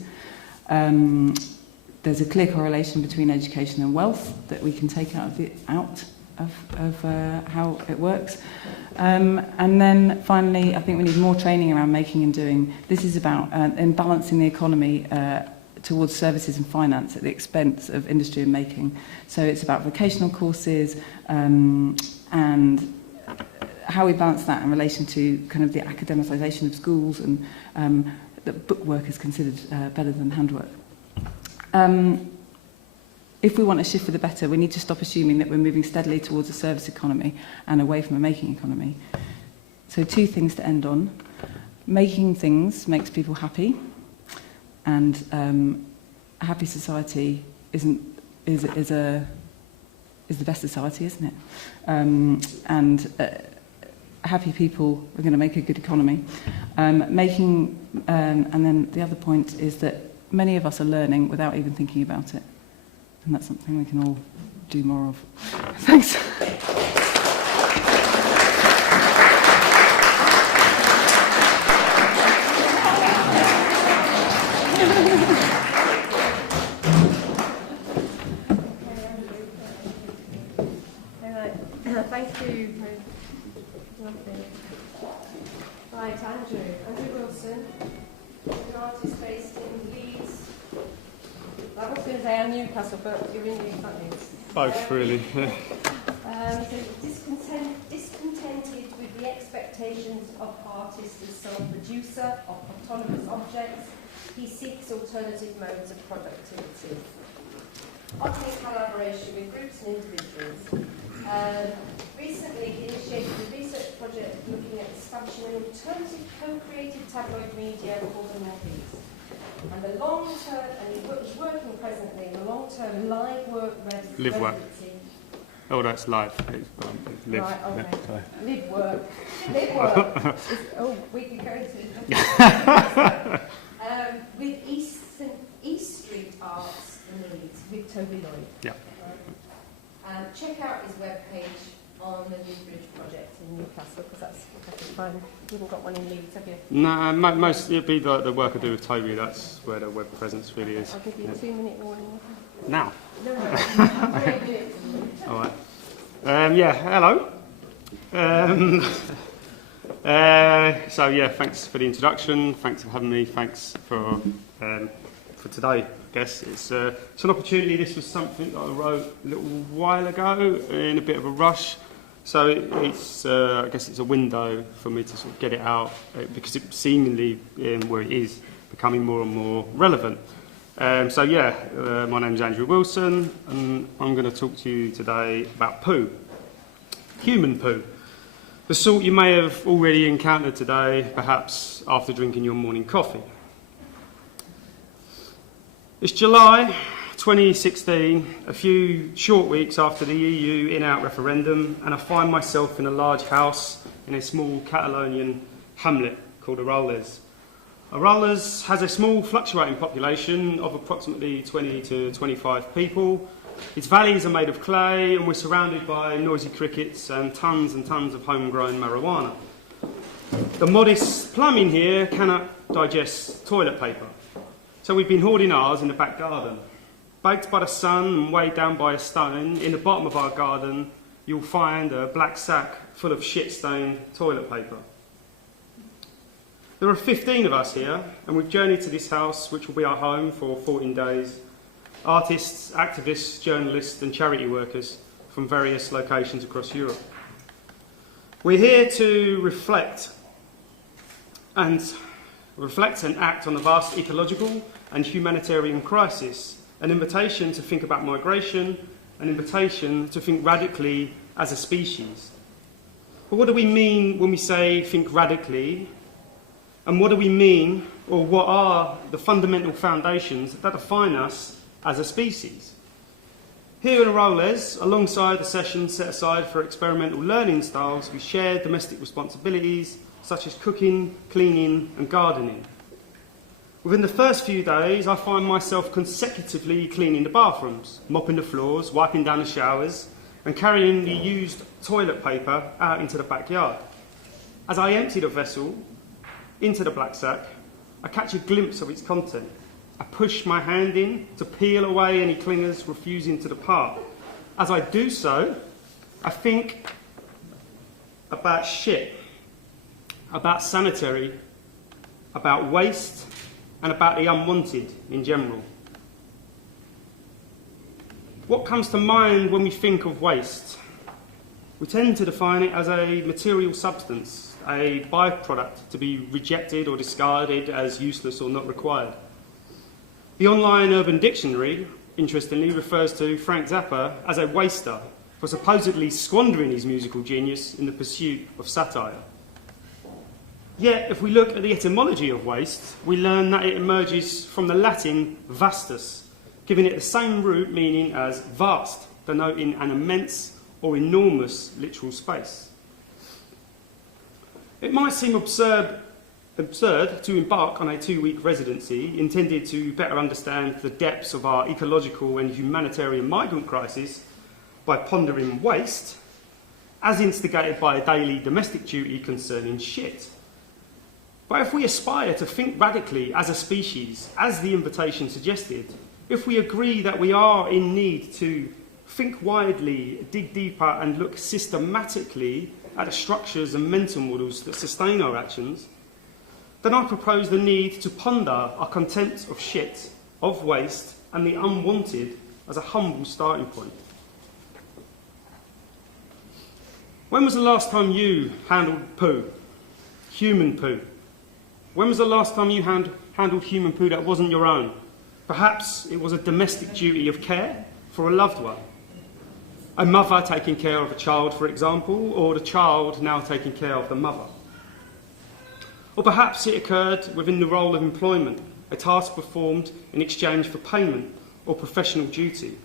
There's a clear correlation between education and wealth that we can take out of how it works. And then finally, I think we need more training around making and doing. This is about balancing the economy towards services and finance at the expense of industry and making. So it's about vocational courses and how we balance that in relation to kind of the academisation of schools, and that bookwork is considered better than handwork. If we want to shift for the better, we need to stop assuming that we're moving steadily towards a service economy and away from a making economy. So 2 things to end on. Making things makes people happy, and a happy society is the best society, isn't it? Happy people are going to make a good economy. And then the other point is that many of us are learning without even thinking about it. And that's something we can all do more of. Thanks. Thank you. Right, Andrew Wilson, an artist based in Leeds. I was going to say Newcastle, but you're in Leeds, aren't you? Both, really. So discontented with the expectations of artists as self-producer of autonomous objects, he seeks alternative modes of productivity. Often in collaboration with groups and individuals. Recently, he initiated a research project looking at establishing an alternative co-created tabloid media called the Northeast. And the long-term, and he's working presently in the long-term live work residency. Live work. Oh, that's live. Live. Right, okay. Yeah, live work. Live work. We can go to with East Street Arts in Leeds with Toby Lloyd. Yeah. And check out his webpage on the New Bridge project in Newcastle, because that's fine. You haven't got one in Leeds, have you? No, most it'd be the work I do with Toby. That's where the web presence really is. I'll give you a 2-minute warning. Now. No. 3 minutes. All right. Hello. So thanks for the introduction. Thanks for having me. Thanks for today. I guess it's an opportunity. This was something that I wrote a little while ago in a bit of a rush. So it's I guess it's a window for me to sort of get it out because it seemingly where it is becoming more and more relevant. My name's Andrew Wilson, and I'm going to talk to you today about poo, human poo, the sort you may have already encountered today, perhaps after drinking your morning coffee. It's July 2016, a few short weeks after the EU in-out referendum, and I find myself in a large house in a small Catalonian hamlet called Aroles. Aroles has a small fluctuating population of approximately 20 to 25 people. Its valleys are made of clay, and we're surrounded by noisy crickets and tons of homegrown marijuana. The modest plumbing here cannot digest toilet paper, so we've been hoarding ours in the back garden. Baked by the sun and weighed down by a stone, in the bottom of our garden you'll find a black sack full of shit-stained toilet paper. There are 15 of us here, and we've journeyed to this house, which will be our home for 14 days. Artists, activists, journalists and charity workers from various locations across Europe. We're here to reflect and act on the vast ecological and humanitarian crisis, an invitation to think about migration, an invitation to think radically as a species. But what do we mean when we say think radically? And what do we mean, or what are the fundamental foundations that define us as a species? Here in Aroles, alongside the sessions set aside for experimental learning styles, we share domestic responsibilities such as cooking, cleaning and gardening. Within the first few days, I find myself consecutively cleaning the bathrooms, mopping the floors, wiping down the showers, and carrying the used toilet paper out into the backyard. As I empty the vessel into the black sack, I catch a glimpse of its content. I push my hand in to peel away any clingers refusing to depart. As I do so, I think about shit, about sanitary, about waste, and about the unwanted in general. What comes to mind when we think of waste? We tend to define it as a material substance, a byproduct to be rejected or discarded as useless or not required. The online Urban Dictionary, interestingly, refers to Frank Zappa as a waster for supposedly squandering his musical genius in the pursuit of satire. Yet, if we look at the etymology of waste, we learn that it emerges from the Latin vastus, giving it the same root meaning as vast, denoting an immense or enormous literal space. It might seem absurd to embark on a 2-week residency intended to better understand the depths of our ecological and humanitarian migrant crisis by pondering waste, as instigated by a daily domestic duty concerning shit. But if we aspire to think radically as a species, as the invitation suggested, if we agree that we are in need to think widely, dig deeper, and look systematically at the structures and mental models that sustain our actions, then I propose the need to ponder our contempt of shit, of waste, and the unwanted as a humble starting point. When was the last time you handled poo? Human poo? When was the last time you handled human poo that wasn't your own? Perhaps it was a domestic duty of care for a loved one. A mother taking care of a child, for example, or the child now taking care of the mother. Or perhaps it occurred within the role of employment, a task performed in exchange for payment or professional duty.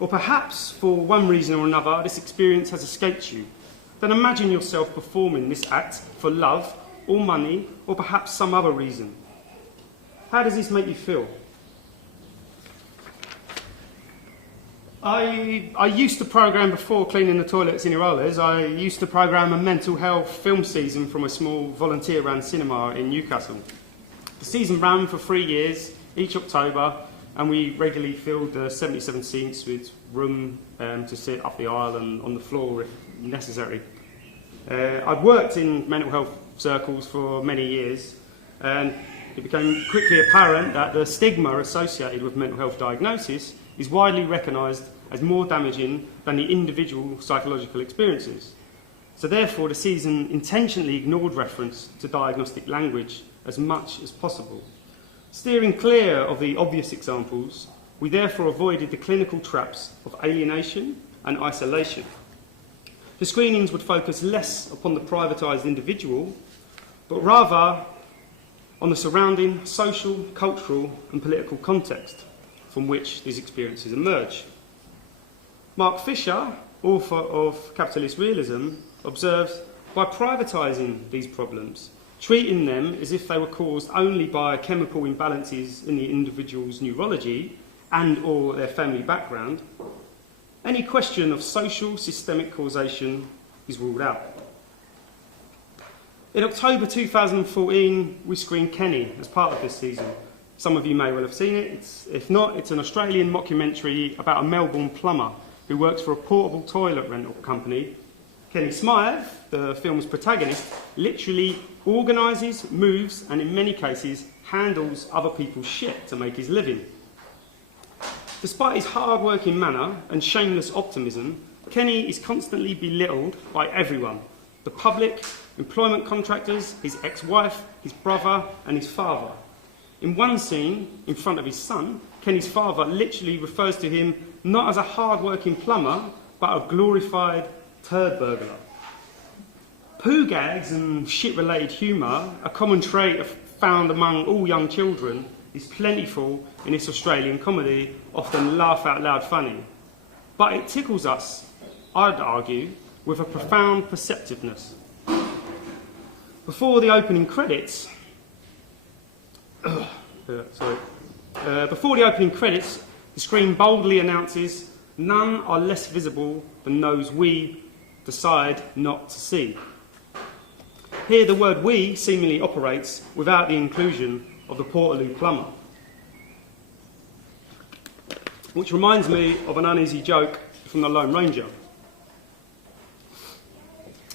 Or perhaps, for one reason or another, this experience has escaped you. Then imagine yourself performing this act for love or money, or perhaps some other reason. How does this make you feel? I used to program, before cleaning the toilets in Irolas, I used to program a mental health film season from a small volunteer-run cinema in Newcastle. The season ran for 3 years, each October, and we regularly filled the 77 seats with room to sit up the aisle and on the floor if necessary. I'd worked in mental health circles for many years, and it became quickly apparent that the stigma associated with mental health diagnosis is widely recognised as more damaging than the individual psychological experiences. So therefore, the season intentionally ignored reference to diagnostic language as much as possible. Steering clear of the obvious examples, we therefore avoided the clinical traps of alienation and isolation. The screenings would focus less upon the privatised individual, but rather on the surrounding social, cultural and political context from which these experiences emerge. Mark Fisher, author of Capitalist Realism, observes, by privatising these problems, treating them as if they were caused only by chemical imbalances in the individual's neurology and or their family background, any question of social systemic causation is ruled out. In October 2014, we screened Kenny as part of this season. Some of you may well have seen it. If not, it's an Australian mockumentary about a Melbourne plumber who works for a portable toilet rental company. Kenny Smythe, the film's protagonist, literally organises, moves, and in many cases handles other people's shit to make his living. Despite his hard-working manner and shameless optimism, Kenny is constantly belittled by everyone: the public, employment contractors, his ex-wife, his brother, and his father. In one scene, in front of his son, Kenny's father literally refers to him not as a hard-working plumber, but a glorified turd burglar. Poo gags and shit-related humour, a common trait found among all young children, is plentiful in this Australian comedy, often laugh-out-loud funny. But it tickles us, I'd argue, with a profound perceptiveness. Before the opening credits, Before the opening credits, the screen boldly announces, "None are less visible than those we decide not to see." Here the word "we" seemingly operates without the inclusion of the Portaloo plumber. Which reminds me of an uneasy joke from the Lone Ranger.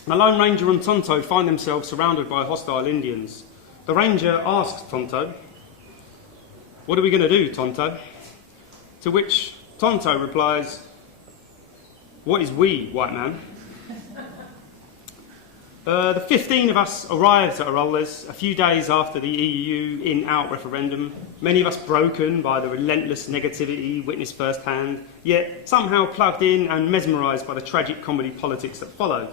The Lone Ranger and Tonto find themselves surrounded by hostile Indians. The Ranger asks Tonto, "What are we going to do, Tonto?" To which Tonto replies, "What is we, white man?" The 15 of us arrived at Arolas a few days after the EU in-out referendum, many of us broken by the relentless negativity witnessed firsthand, yet somehow plugged in and mesmerised by the tragic comedy politics that followed.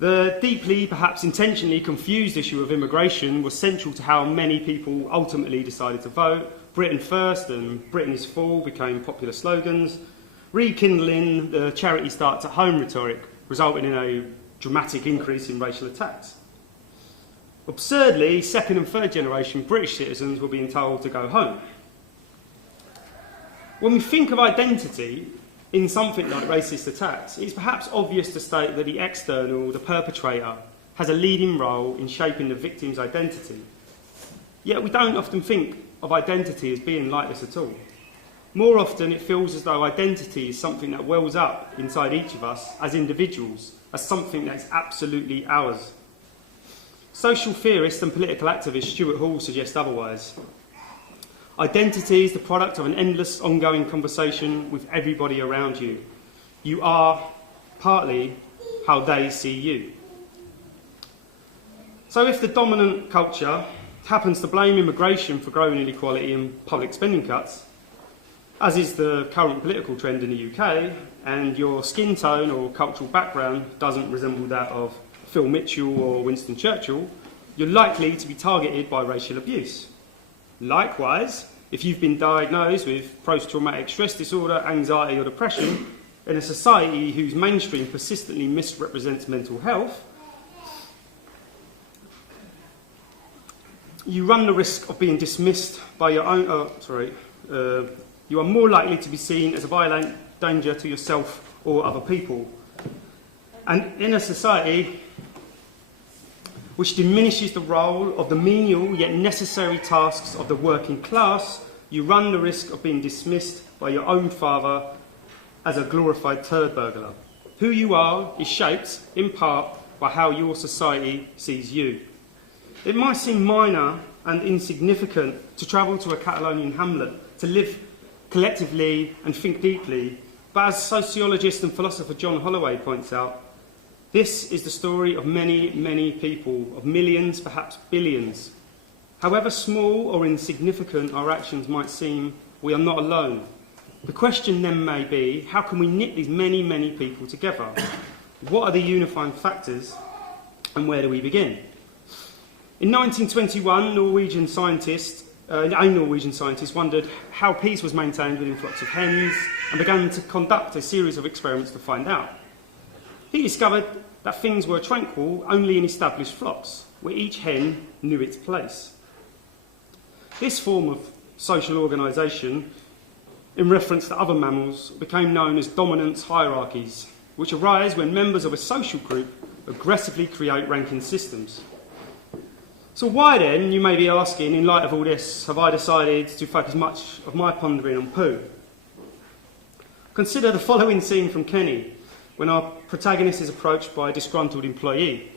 The deeply, perhaps intentionally confused issue of immigration was central to how many people ultimately decided to vote. Britain First and Britain is Full became popular slogans, rekindling the charity starts at home rhetoric, resulting in a dramatic increase in racial attacks. Absurdly, second and third generation British citizens were being told to go home. When we think of identity in something like racist attacks, it's perhaps obvious to state that the external, the perpetrator, has a leading role in shaping the victim's identity. Yet we don't often think of identity as being like this at all. More often it feels as though identity is something that wells up inside each of us as individuals, as something that's absolutely ours. Social theorist and political activist Stuart Hall suggests otherwise. Identity is the product of an endless, ongoing conversation with everybody around you. You are partly how they see you. So if the dominant culture happens to blame immigration for growing inequality and public spending cuts, as is the current political trend in the UK, and your skin tone or cultural background doesn't resemble that of Phil Mitchell or Winston Churchill, you're likely to be targeted by racial abuse. Likewise, if you've been diagnosed with post-traumatic stress disorder, anxiety or depression in a society whose mainstream persistently misrepresents mental health, you run the risk of being dismissed by your own... you are more likely to be seen as a violent danger to yourself or other people. And in a society which diminishes the role of the menial yet necessary tasks of the working class, you run the risk of being dismissed by your own father as a glorified turd burglar. Who you are is shaped, in part, by how your society sees you. It might seem minor and insignificant to travel to a Catalonian hamlet, to live collectively and think deeply, but as sociologist and philosopher John Holloway points out, this is the story of many, many people, of millions, perhaps billions. However small or insignificant our actions might seem, we are not alone. The question then may be, how can we knit these many, many people together? What are the unifying factors, and where do we begin? In 1921, a Norwegian scientist wondered how peace was maintained within flocks of hens and began to conduct a series of experiments to find out. He discovered that things were tranquil only in established flocks, where each hen knew its place. This form of social organisation, in reference to other mammals, became known as dominance hierarchies, which arise when members of a social group aggressively create ranking systems. So why then, you may be asking, in light of all this, have I decided to focus much of my pondering on poo? Consider the following scene from Kenny, when our protagonist is approached by a disgruntled employee.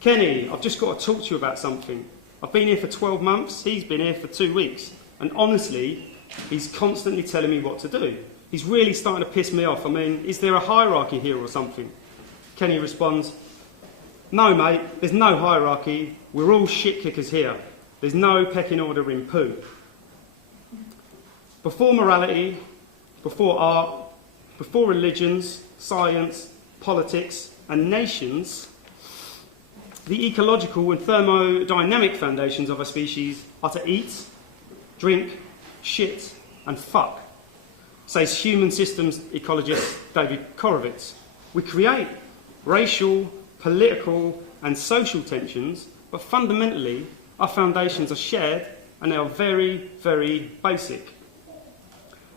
"Kenny, I've just got to talk to you about something. I've been here for 12 months, he's been here for 2 weeks, and honestly, he's constantly telling me what to do. He's really starting to piss me off. I mean, is there a hierarchy here or something?" Kenny responds, "No, mate, there's no hierarchy. We're all shit kickers here. There's no pecking order in poo." Before morality, before art, before religions, science, politics, and nations, the ecological and thermodynamic foundations of a species are to eat, drink, shit, and fuck, says human systems ecologist David Korovitz. We create racial, political, and social tensions, but fundamentally, our foundations are shared and they are very, very basic.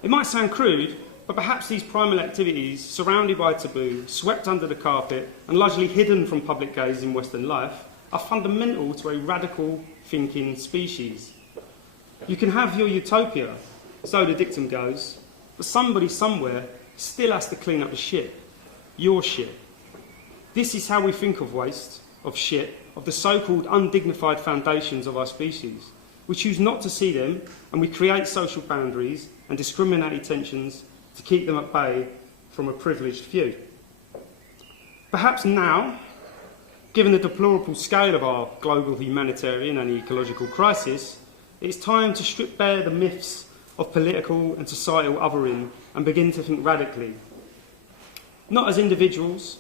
It might sound crude, but perhaps these primal activities, surrounded by taboo, swept under the carpet, and largely hidden from public gaze in Western life, are fundamental to a radical thinking species. You can have your utopia, so the dictum goes, but somebody somewhere still has to clean up the shit. Your shit. This is how we think of waste, of shit, of the so-called undignified foundations of our species. We choose not to see them, and we create social boundaries and discriminatory tensions to keep them at bay from a privileged few. Perhaps now, given the deplorable scale of our global humanitarian and ecological crisis, it's time to strip bare the myths of political and societal othering and begin to think radically. Not as individuals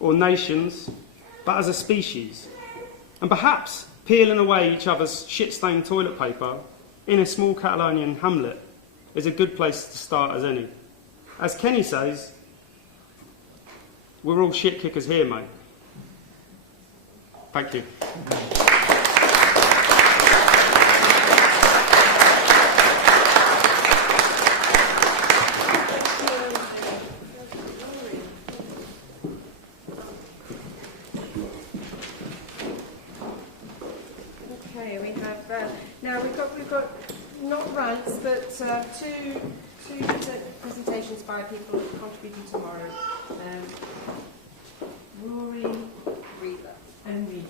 or nations, but as a species. And perhaps peeling away each other's shit-stained toilet paper in a small Catalonian hamlet is a good place to start as any. As Kenny says, we're all shit kickers here, mate. Thank you. Okay, we have now we've got not rants, but two presentations by people contributing tomorrow. Rory, Rita, and me.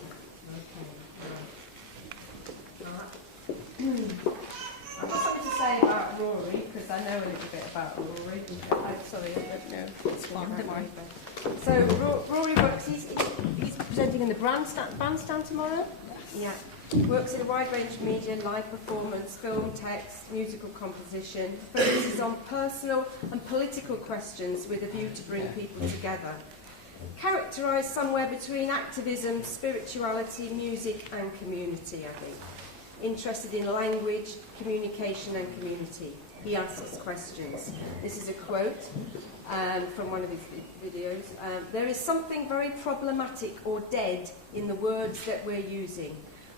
I've got something to say about Rory because I know a little bit about Rory. Sorry, I don't know. It's fine, don't worry. So Rory works. He's presenting in the bandstand tomorrow. Yeah. Works in a wide range of media, live performance, film, text, musical composition. Focuses on personal and political questions with a view to bring people together. Characterised somewhere between activism, spirituality, music and community, I think. Interested in language, communication and community. He asks questions. This is a quote from one of his videos. There is something very problematic or dead in the words that we're using.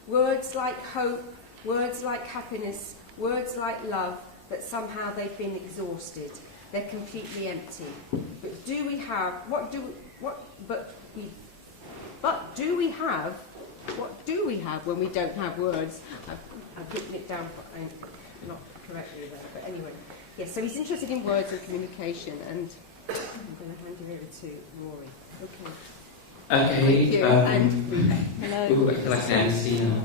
Words like hope, words like happiness, words like love, but somehow they've been exhausted. They're completely empty. But do we have, what do we have when we don't have words? I've written it down, not correctly there, but anyway. Yes, so he's interested in words and communication, and I'm going to hand you over to Rory. Okay. Okay, hello. I feel like an MC now.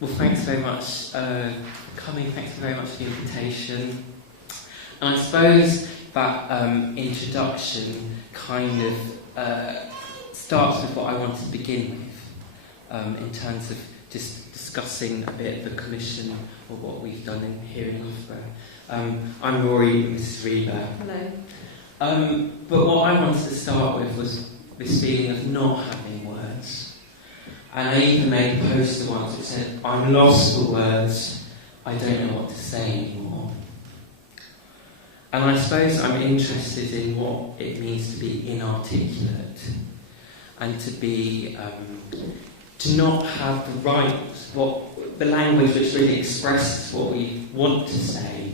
Well, thanks very much for coming. Thanks very much for the invitation. And I suppose that introduction kind of starts with what I want to begin with, in terms of just discussing a bit of the commission or what we've done here in Loughborough. I'm Rory, Mrs. Reaver. Hello. But what I wanted to start with was this feeling of not having words. And I even made a poster once that said, I'm lost for words, I don't know what to say anymore. And I suppose I'm interested in what it means to be inarticulate and to be, to not have the right, the language which really expresses what we want to say,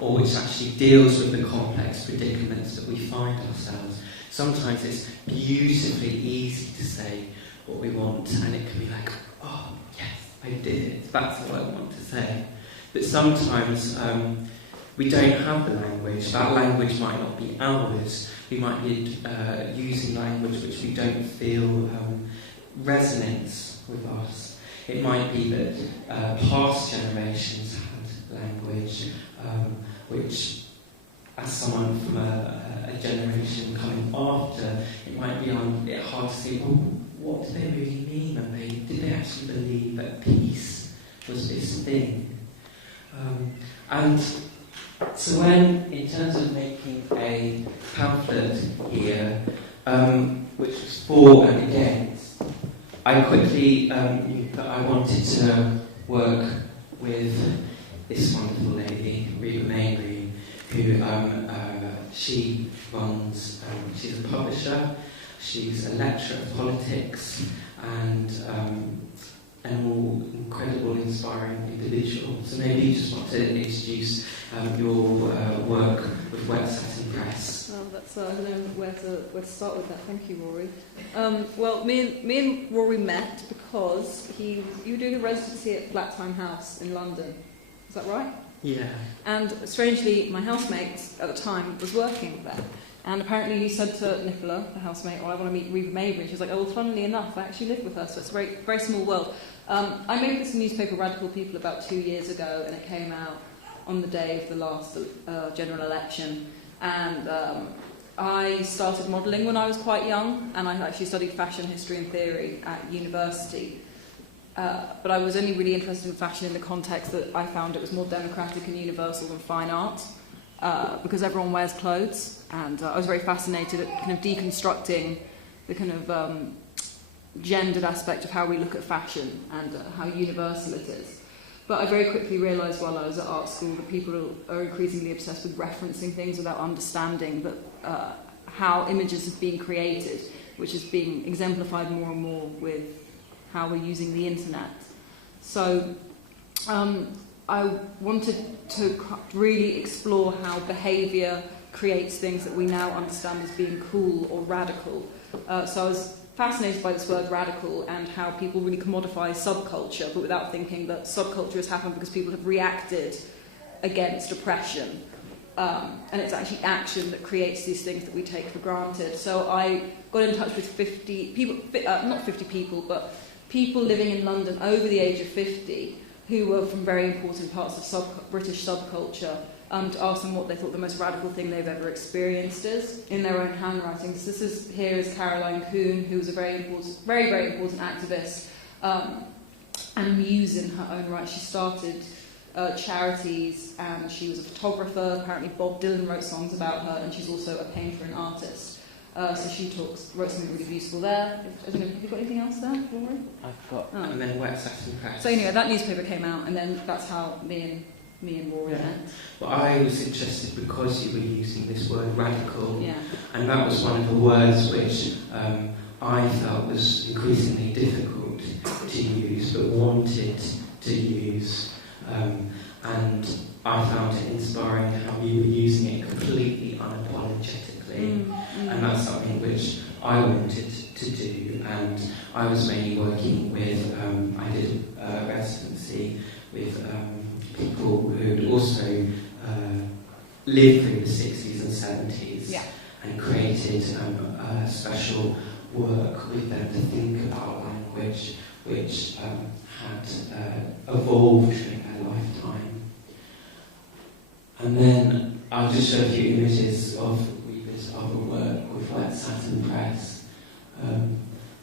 or which actually deals with the complex predicaments that we find ourselves. Sometimes it's beautifully easy to say what we want, and it can be like, oh, yes, I did it, that's what I want to say. But sometimes we don't have the language. That language might not be ours. We might be using language which we don't feel resonates with us. It might be that past generations had language which, as someone from a generation coming after, it might be hard to see, well, what did they really mean? Did they actually believe that peace was this thing? And so when, in terms of making a pamphlet here, which was for and against, I quickly knew that I wanted to work with this wonderful lady, Reba Maybury, who she runs, she's a publisher, she's a lecturer of politics, and an incredible inspiring individual. So maybe you just want to introduce your work with Wet Satin Press. Oh, that's I don't know where to start with that. Thank you, Rory. Well, me and Rory met because you were doing a residency at Flattime House in London. Is that right? Yeah. And strangely, my housemate at the time was working there. And apparently you said to Nicola, the housemate, I want to meet Reba Mabry. And she was like, oh, well, funnily enough, I actually live with her, so it's a very, very small world. I made this newspaper, Radical People, about 2 years ago, and it came out on the day of the last general election. And I started modelling when I was quite young, and I actually studied fashion history and theory at university. But I was only really interested in fashion in the context that I found it was more democratic and universal than fine art, because everyone wears clothes, and I was very fascinated at kind of deconstructing the kind of gendered aspect of how we look at fashion and how universal it is. But I very quickly realised while I was at art school that people are increasingly obsessed with referencing things without understanding that how images have been created, which is being exemplified more and more with how we're using the internet. So I wanted to really explore how behaviour creates things that we now understand as being cool or radical. So I was fascinated by this word radical and how people really commodify subculture, but without thinking that subculture has happened because people have reacted against oppression. And it's actually action that creates these things that we take for granted. So I got in touch with 50 people, not 50 people, but people living in London over the age of 50 who were from very important parts of British subculture, to ask them what they thought the most radical thing they've ever experienced is, in their own handwriting. So here is Caroline Coon, who was a very, very important activist, and a muse in her own right. She started charities, and she was a photographer. Apparently Bob Dylan wrote songs about her, and she's also a painter and artist. So she wrote something really beautiful there. I don't know, have you got anything else there, Rory? I've got, and then Wet Satin Press. So anyway, that newspaper came out, and then that's how me and Rory met. Well, I was interested because you were using this word radical, yeah. And that was one of the words which I felt was increasingly difficult to use, but wanted to use. And I found it inspiring how you were using it completely unapologetically. And that's something which I wanted to do. And I was mainly working with, I did a residency with people who'd also lived through the 60s and 70s, yeah. And created special work with them to think about language which had evolved during their lifetime. And then I'll just show a few images of Reba's other work with Wet Satin Press,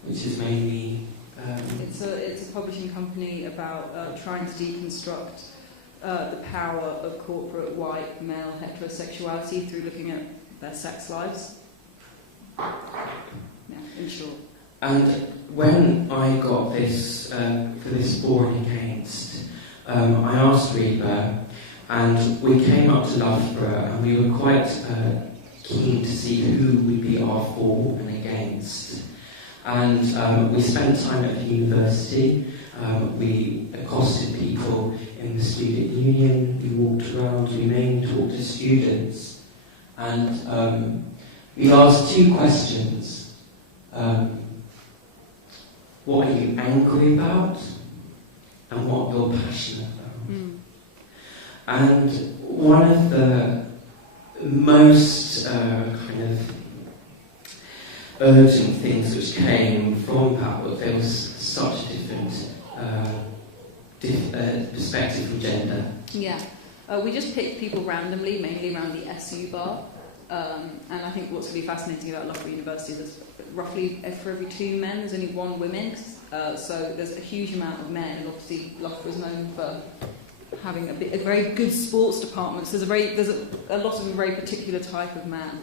which is mainly... It's a publishing company about trying to deconstruct the power of corporate white male heterosexuality through looking at their sex lives. Yeah, in short. And when I got this, for this Born Against, I asked Reba, and we came up to Loughborough, and we were quite keen to see who would be our for and against. And we spent time at the university. We accosted people in the student union. We walked around. We mainly talked to students, and we asked two questions. What are you angry about, and what you're passionate about? And one of the most kind of urgent things which came from that was there was such a different perspective from gender. Yeah, we just picked people randomly, mainly around the SU bar. And I think what's really fascinating about Loughborough University is roughly for every 2 men, there's only 1 woman. So there's a huge amount of men, and obviously Loughborough is known for having a very good sports department. So there's a lot of a very particular type of man.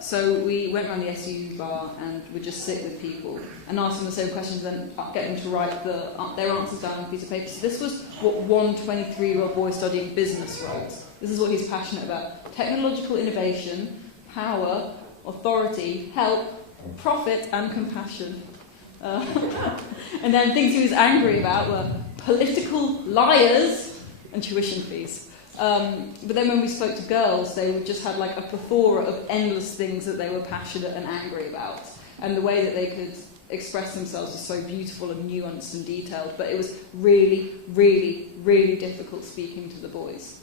So we went around the SU bar and would just sit with people and ask them the same questions, and then get them to write their answers down on a piece of paper. So this was what one 23-year-old boy studying business wrote. This is what he's passionate about: technological innovation, power, authority, help, profit, and compassion. And then things he was angry about were political liars and tuition fees. But then when we spoke to girls, they just had like a plethora of endless things that they were passionate and angry about. And the way that they could express themselves was so beautiful and nuanced and detailed. But it was really, really, really difficult speaking to the boys.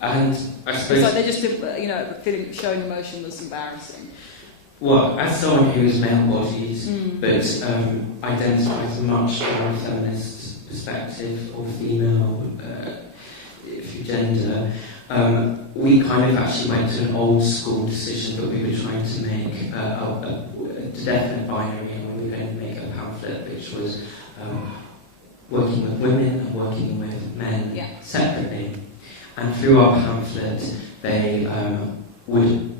And I suppose... It's like they just didn't, you know, showing emotion was embarrassing. Well, as someone who is male-bodied, but identifies a much more feminist perspective or female through gender, we kind of actually went to an old-school decision, but we were trying to make a definite binary, and we were going to make a pamphlet which was working with women and working with men separately. And through our pamphlet, they would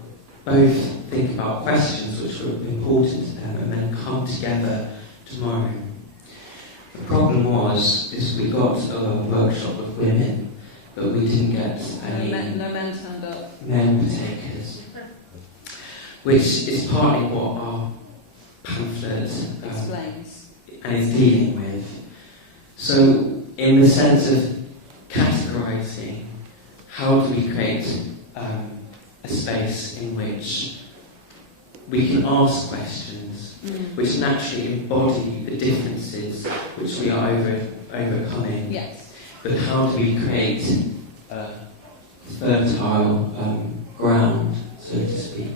both think about questions which were important to them and then come together tomorrow. The problem is we got a workshop of women, but we didn't get any no men turned up. Men partakers, which is partly what our pamphlet explains and is dealing with. So, in the sense of categorising, how do we create a space in which we can ask questions which naturally embody the differences which we are overcoming? Yes. But how do we create a fertile ground, so to speak?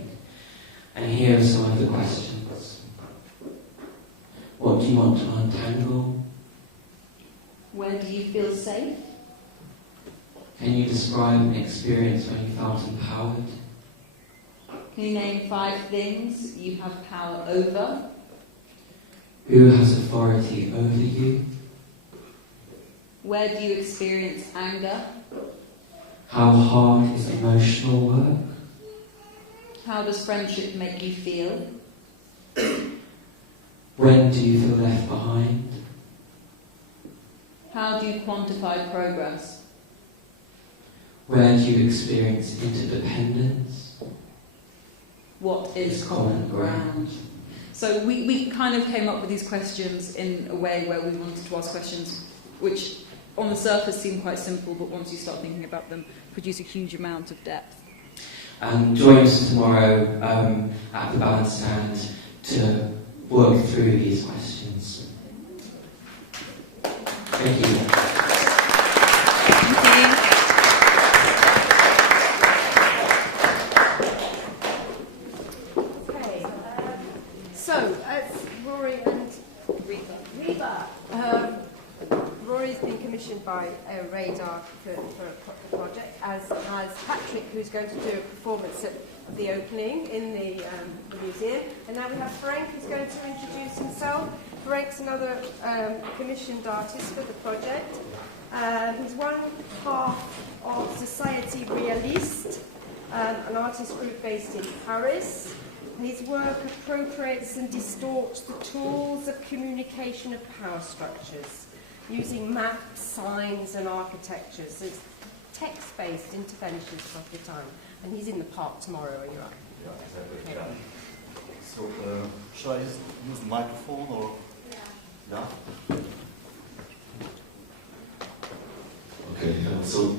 And here are some of the questions. What do you want to untangle? Where do you feel safe? Can you describe an experience when you felt empowered? Can you name 5 things you have power over? Who has authority over you? Where do you experience anger? How hard is emotional work? How does friendship make you feel? When do you feel left behind? How do you quantify progress? Where do you experience interdependence? What is common ground? So we kind of came up with these questions in a way where we wanted to ask questions which on the surface seem quite simple, but once you start thinking about them, produce a huge amount of depth. And join us tomorrow at the balance stand to work through these questions. Thank you. Okay, so as Rory and Reba, Rory's been commissioned by Radar for a project, as has Patrick, who's going to do a performance at the opening in the museum. And now we have Frank, who's going to introduce himself. Frank's another commissioned artist for the project. He's one half of Society Realiste, an artist group based in Paris. His work appropriates and distorts the tools of communication of power structures, using maps, signs and architectures. It's text-based interventions of the time. And he's in the park tomorrow, are you right? Yeah, exactly. Okay. So, shall I use the microphone or? Yeah? Okay, so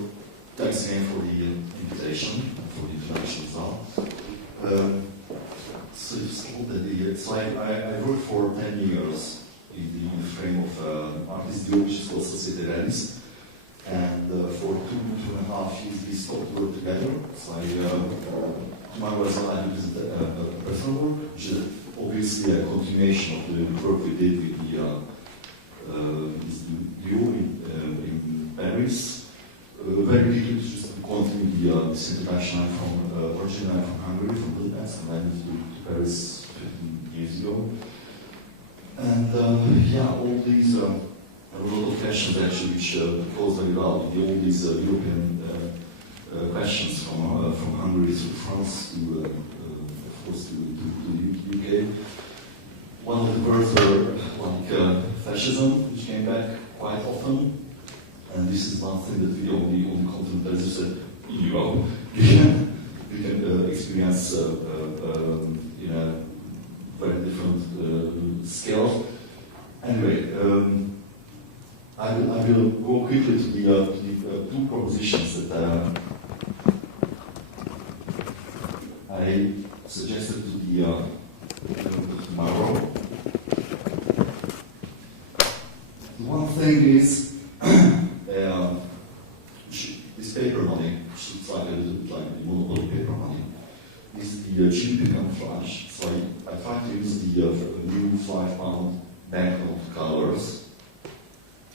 thanks again for the invitation, for the introduction as well. So it's like I worked for 10 years in the frame of artist group, which is called Société Realiste. And for 2.5 years we stopped work together. So tomorrow as well I did a personal work, which is obviously a continuation of the work we did with the duo in Paris. Very quickly, just to continue this introduction, I'm from originally I'm from Hungary, from Budapest, and I moved to Paris 15 years ago. And yeah, all these a lot of questions actually which goes very well with all these European questions from Hungary to France to of course to the UK. One of the words were like fascism, which came back quite often, and this is one thing that we on the continent, as you said, in Europe, we can experience in a very different scale. Anyway. I will go quickly to the two propositions that I suggested to tomorrow. The one thing is this paper money, which looks like a little bit like the monopoly paper money, is the GDP camouflage. So I tried to use the new £5 banknote colors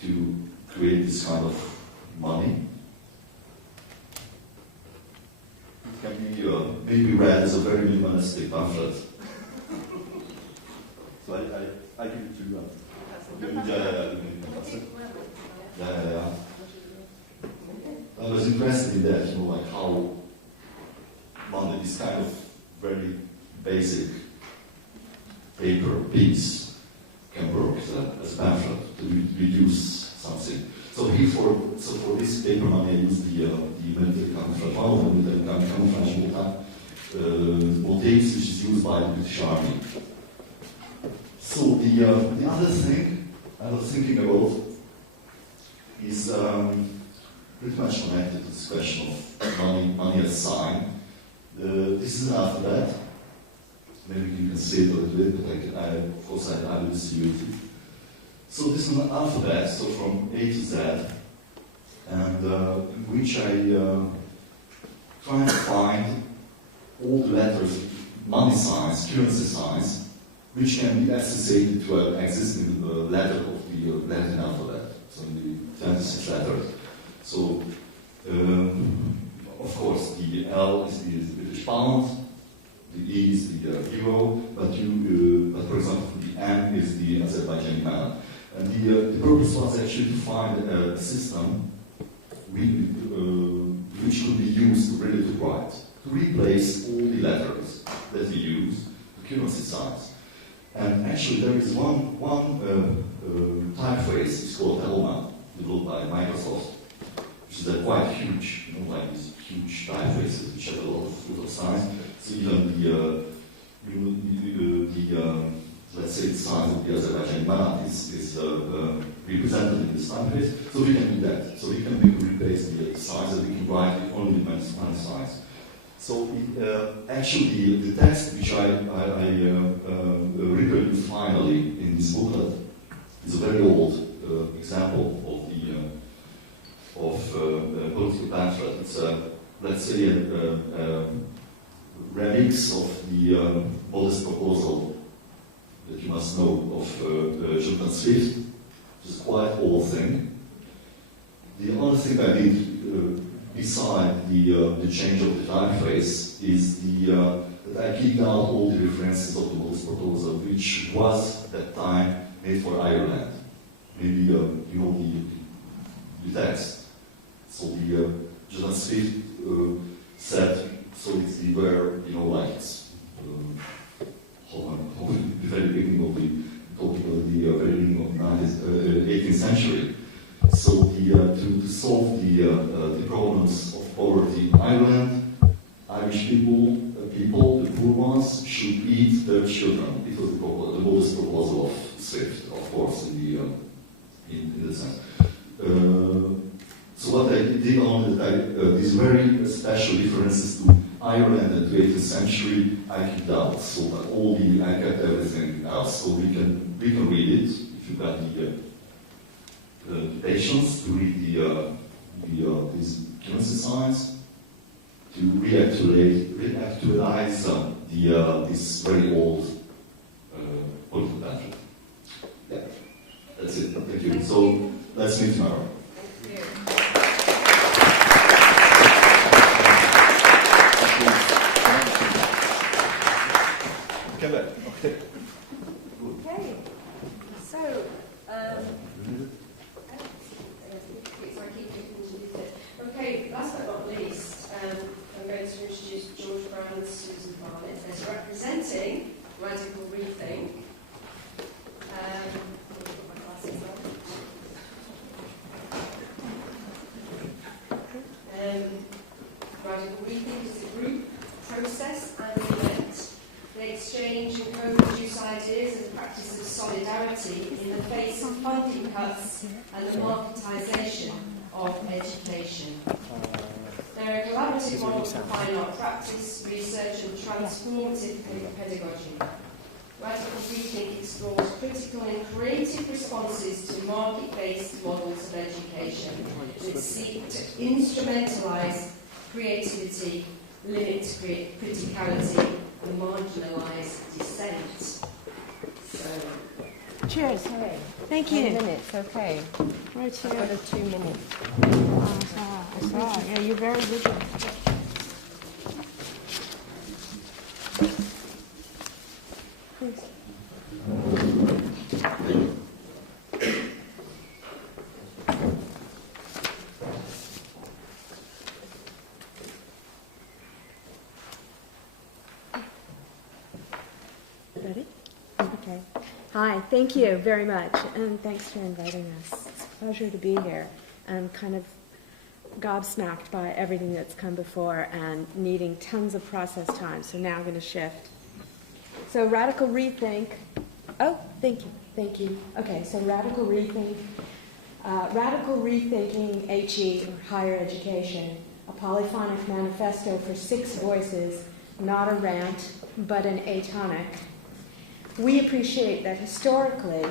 to create this kind of money. It can be maybe read as a very minimalistic pamphlet. So I give it to you. Yeah. I was interested in that, like how money, this kind of very basic paper piece can work as a pamphlet to reduce something. So for this paper money, I used the military camouflage, one of the military camouflage motifs, which is used by the British Army. So the other thing I was thinking about is pretty much connected to this question of money as sign. This is an alphabet. Maybe you can see it a little bit, but of course I will distribute it. So this is an alphabet, so from A to Z, and in which I try to find all the letters, money signs, currency signs, which can be associated to an existing letter of the Latin alphabet, so the 26 letters. So, of course, the L is the British pound, the E is the euro, but for example, the M is the Azerbaijani man. And the purpose was actually to find a system which could be used really to write, to replace all the letters that we use, the currency signs. And actually, there is one typeface, it's called Elma, developed by Microsoft, which is quite huge, like these huge typefaces which have a lot of size. So even let's say the size of the Azerbaijani manat is represented in this typeface. So we can do that. So we can replace the size that we can write only one size. So actually, the text which I reproduced finally in this booklet is a very old example of political pamphlet. It's let's say a remix of the modest proposal that you must know of Jonathan Swift, which is a quite old thing. The other thing I did beside the change of the typeface is that I kicked out all the references of the modest proposal, which was at that time made for Ireland. Maybe you know the text. So the Jonathan Swift said, so it's the where, like it's the very beginning of the very beginning of the 18th century. So to solve the problems of poverty in Ireland, Irish people, the poor ones, should eat their children. It was the modest proposal of Swift, of course, in the sense. So what I did on these very special references to Ireland and the 18th century, I kept out. So I kept everything else. So we can read it if you've got the patience to read these currency signs, to reactualize this very old political pamphlet. Yeah, that's it. Thank you. So let's meet tomorrow. Okay, so okay, last but not least, I'm going to introduce George Brown and Susan Barnett as representing Radical Rethink. Radical Rethink is a group, process and event. They exchange and co-produce ideas and practice of solidarity in the face of funding cuts and the marketisation of education. They're a collaborative model for fine art practice, research and transformative pedagogy. Radical Rethink explores critical and creative responses to market-based models of education that seek to instrumentalise creativity, limit criticality and marginalise dissent. So, cheers. Okay. Thank you. 10 minutes, okay. Right here. I've got a 2 minutes. I saw. Yeah, you're very busy. Please. Ready? Okay. Hi, thank you very much, and thanks for inviting us. It's a pleasure to be here. I'm kind of gobsmacked by everything that's come before and needing tons of process time, so now I'm going to shift. So Radical Rethink, oh, thank you. Okay, so Radical Rethink, Radical Rethinking HE, or Higher Education, a polyphonic manifesto for 6 voices, not a rant, but an atonic. We appreciate that historically,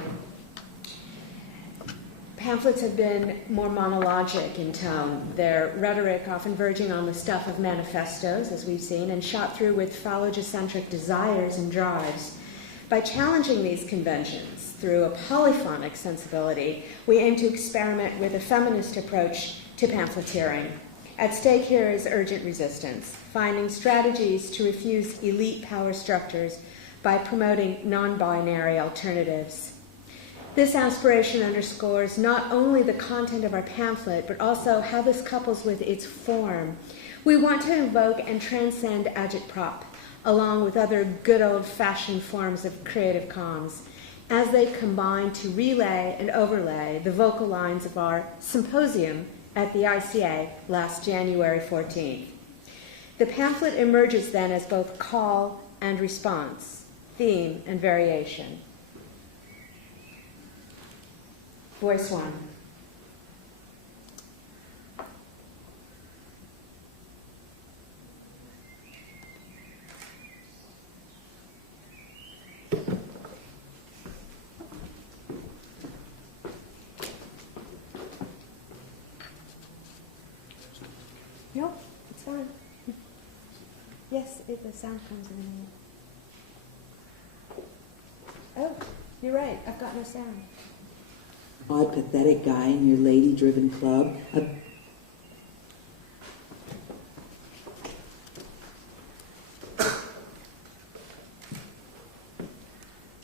pamphlets have been more monologic in tone, their rhetoric often verging on the stuff of manifestos, as we've seen, and shot through with phallogocentric desires and drives. By challenging these conventions through a polyphonic sensibility, we aim to experiment with a feminist approach to pamphleteering. At stake here is urgent resistance, finding strategies to refuse elite power structures by promoting non-binary alternatives. This aspiration underscores not only the content of our pamphlet, but also how this couples with its form. We want to invoke and transcend agitprop, along with other good old-fashioned forms of creative comms, as they combine to relay and overlay the vocal lines of our Symposium at the ICA last January 14th. The pamphlet emerges then as both call and response, theme and variation. Voice 1. No, it's fine. Yes, if the sound comes in a minute. Oh, you're right. I've got no sound. Odd, pathetic guy in your lady-driven club.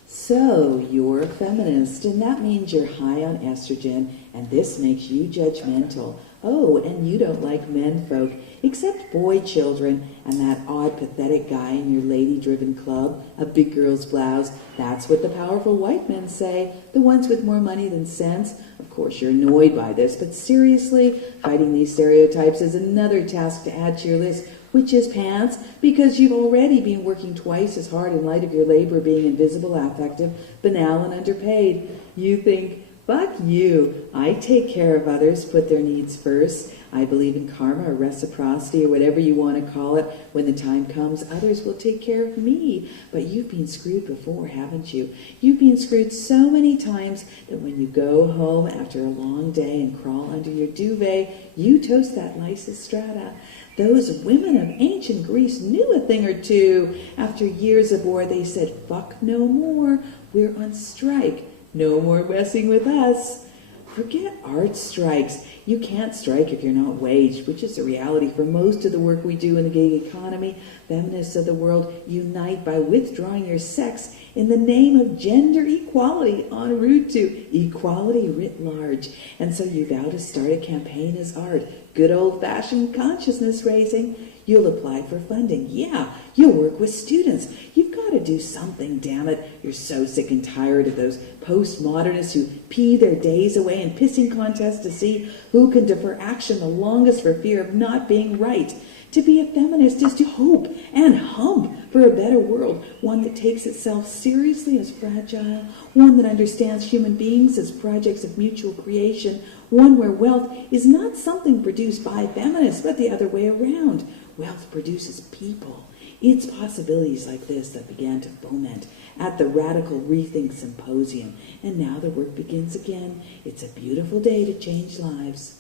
So, you're a feminist, and that means you're high on estrogen, and this makes you judgmental. Oh, and you don't like men folk, except boy children, and that odd, pathetic guy in your lady-driven club, a big girl's blouse. That's what the powerful white men say, the ones with more money than sense. Of course, you're annoyed by this, but seriously, fighting these stereotypes is another task to add to your list, which is pants, because you've already been working twice as hard in light of your labor being invisible, affective, banal, and underpaid. You think, fuck you, I take care of others, put their needs first. I believe in karma or reciprocity or whatever you want to call it. When the time comes, others will take care of me. But you've been screwed before, haven't you? You've been screwed so many times that when you go home after a long day and crawl under your duvet, you toast that Lysistrata. Those women of ancient Greece knew a thing or two. After years of war, they said, fuck no more. We're on strike. No more messing with us. Forget art strikes. You can't strike if you're not waged, which is the reality for most of the work we do in the gig economy. Feminists of the world unite by withdrawing your sex in the name of gender equality en route to equality writ large. And so you vow to start a campaign as art. Good old-fashioned consciousness raising. You'll apply for funding. Yeah, you'll work with students. You've got to do something, damn it. You're so sick and tired of those postmodernists who pee their days away in pissing contests to see who can defer action the longest for fear of not being right. To be a feminist is to hope and hump for a better world, one that takes itself seriously as fragile, one that understands human beings as projects of mutual creation, one where wealth is not something produced by feminists, but the other way around. Wealth produces people. It's possibilities like this that began to foment at the Radical Rethink Symposium, and now the work begins again. It's a beautiful day to change lives.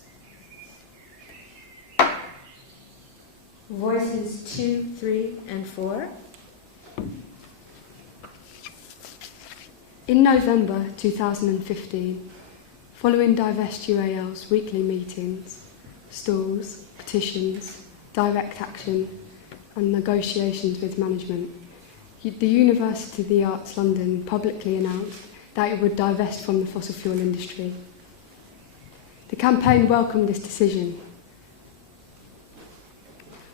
Voices 2, 3, and 4. In November 2015, following Divest UAL's weekly meetings, stalls, petitions, direct action, and negotiations with management, the University of the Arts London publicly announced that it would divest from the fossil fuel industry. The campaign welcomed this decision,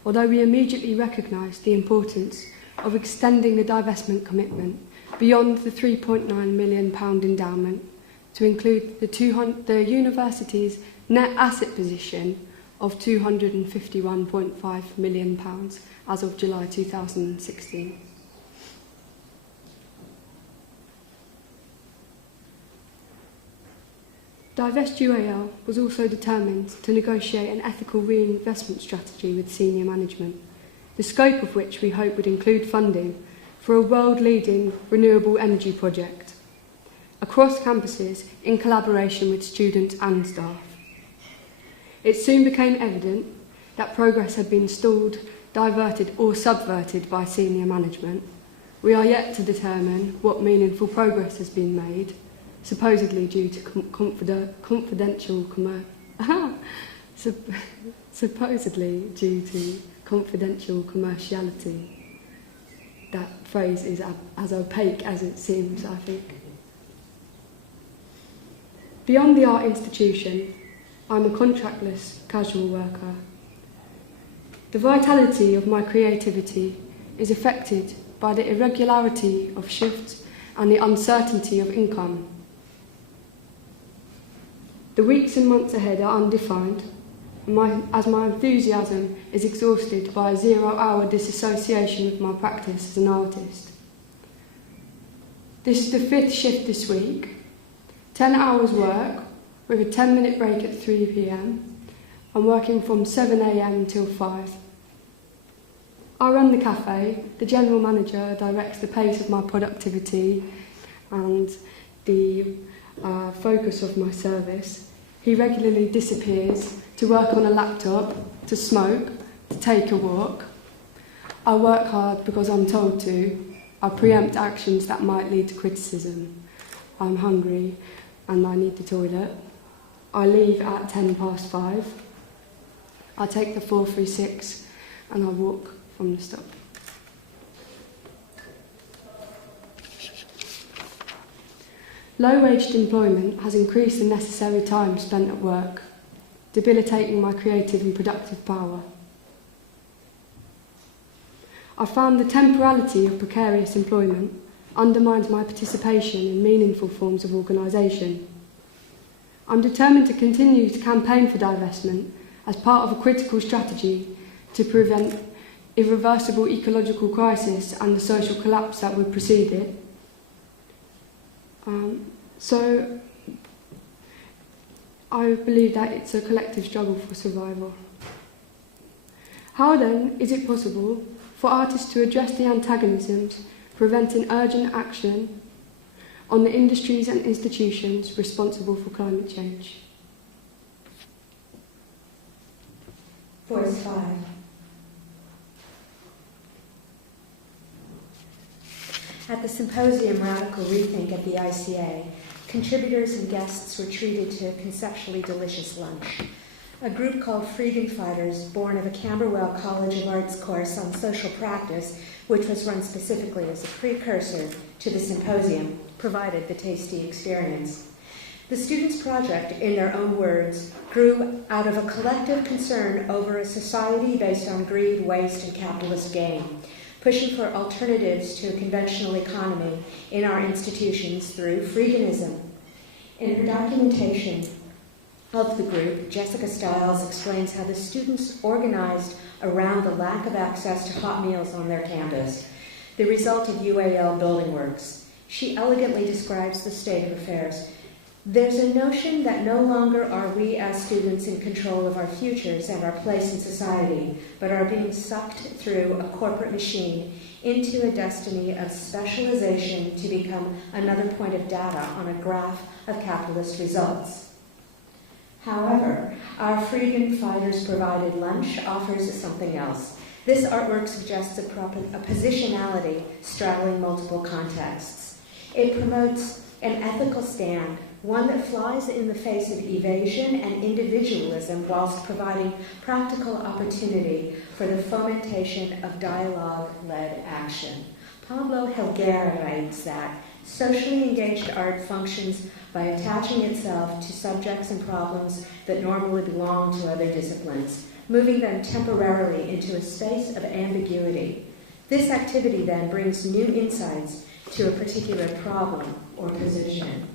although we immediately recognised the importance of extending the divestment commitment beyond the £3.9 million endowment to include the university's net asset position of £251.5 million as of July 2016. Divest UAL was also determined to negotiate an ethical reinvestment strategy with senior management, the scope of which we hope would include funding for a world-leading renewable energy project across campuses in collaboration with students and staff. It soon became evident that progress had been stalled, diverted or subverted by senior management. We are yet to determine what meaningful progress has been made, supposedly due to confidential commerciality. That phrase is as opaque as it seems, I think. Beyond the art institution, I'm a contractless casual worker. The vitality of my creativity is affected by the irregularity of shifts and the uncertainty of income. The weeks and months ahead are undefined, as my enthusiasm is exhausted by a 0-hour disassociation with my practice as an artist. This is the 5th shift this week, 10 hours work with a 10-minute break at 3 p.m. I'm working from 7 a.m. till 5. I run the cafe, the general manager directs the pace of my productivity and the focus of my service. He regularly disappears to work on a laptop, to smoke, to take a walk. I work hard because I'm told to. I preempt actions that might lead to criticism. I'm hungry and I need the toilet. I leave at 5:10. I take the 436 and I walk from the stop. Low-waged employment has increased the necessary time spent at work, debilitating my creative and productive power. I found the temporality of precarious employment undermines my participation in meaningful forms of organisation. I'm determined to continue to campaign for divestment as part of a critical strategy to prevent irreversible ecological crisis and the social collapse that would precede it. So I believe that it's a collective struggle for survival. How then is it possible for artists to address the antagonisms preventing urgent action on the industries and institutions responsible for climate change? Voice 5. At the Symposium Radical Rethink at the ICA, contributors and guests were treated to a conceptually delicious lunch. A group called Freedom Fighters, born of a Camberwell College of Arts course on social practice, which was run specifically as a precursor to the symposium, provided the tasty experience. The students' project, in their own words, grew out of a collective concern over a society based on greed, waste, and capitalist gain, pushing for alternatives to a conventional economy in our institutions through freedomism. In her documentation, of the group, Jessica Stiles, explains how the students organized around the lack of access to hot meals on their campus, the result of UAL building works. She elegantly describes the state of affairs. There's a notion that no longer are we as students in control of our futures and our place in society, but are being sucked through a corporate machine into a destiny of specialization to become another point of data on a graph of capitalist results. However, our freedom fighters provided lunch offers something else. This artwork suggests a positionality straddling multiple contexts. It promotes an ethical stand, one that flies in the face of evasion and individualism whilst providing practical opportunity for the fomentation of dialogue-led action. Pablo Helguera writes that socially engaged art functions by attaching itself to subjects and problems that normally belong to other disciplines, moving them temporarily into a space of ambiguity. This activity then brings new insights to a particular problem or position.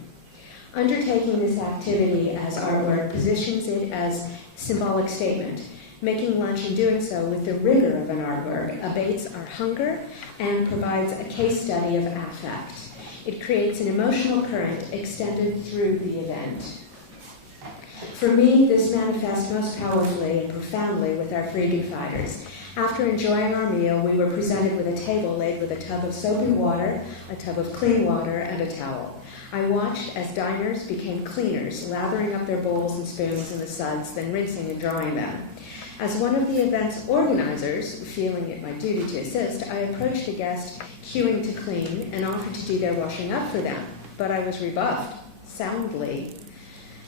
Undertaking this activity as artwork positions it as symbolic statement. Making lunch and doing so with the rigor of an artwork abates our hunger and provides a case study of affect. It creates an emotional current extended through the event. For me, this manifests most powerfully and profoundly with our freedom fighters. After enjoying our meal, we were presented with a table laid with a tub of soapy water, a tub of clean water, and a towel. I watched as diners became cleaners, lathering up their bowls and spoons in the suds, then rinsing and drying them. As one of the event's organizers, feeling it my duty to assist, I approached a guest queuing to clean and offered to do their washing up for them, but I was rebuffed, soundly.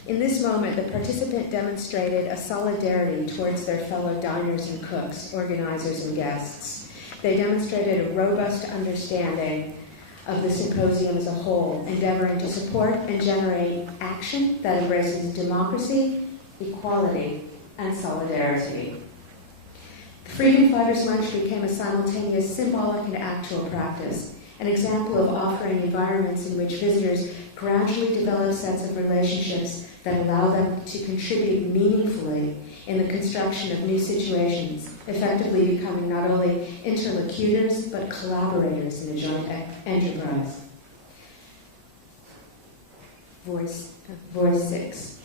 In this moment, the participant demonstrated a solidarity towards their fellow diners and cooks, organizers and guests. They demonstrated a robust understanding of the symposium as a whole, endeavoring to support and generate action that embraces democracy, equality, and solidarity. The Freedom Fighters Lunch became a simultaneous symbolic and actual practice, an example of offering environments in which visitors gradually develop sets of relationships that allow them to contribute meaningfully in the construction of new situations, effectively becoming not only interlocutors but collaborators in a joint enterprise. Voice 6.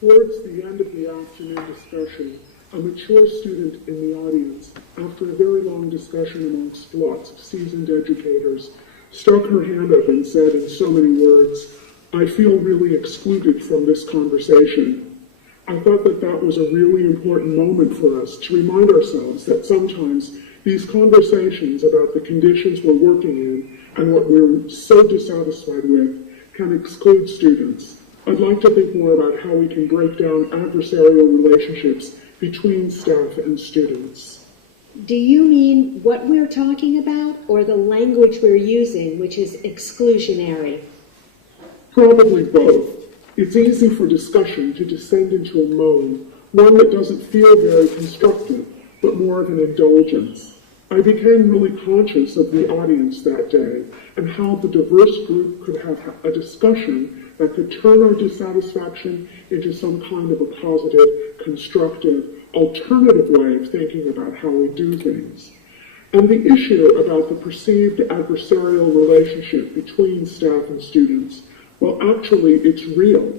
Towards the end of the afternoon discussion, a mature student in the audience, after a very long discussion amongst lots of seasoned educators, stuck her hand up and said in so many words, "I feel really excluded from this conversation." I thought that that was a really important moment for us to remind ourselves that sometimes these conversations about the conditions we're working in and what we're so dissatisfied with can exclude students. I'd like to think more about how we can break down adversarial relationships between staff and students. Do you mean what we're talking about or the language we're using, which is exclusionary? Probably both. It's easy for discussion to descend into a moan, one that doesn't feel very constructive, but more of an indulgence. I became really conscious of the audience that day and how the diverse group could have a discussion that could turn our dissatisfaction into some kind of a positive, constructive, alternative way of thinking about how we do things. And the issue about the perceived adversarial relationship between staff and students, well, actually, it's real.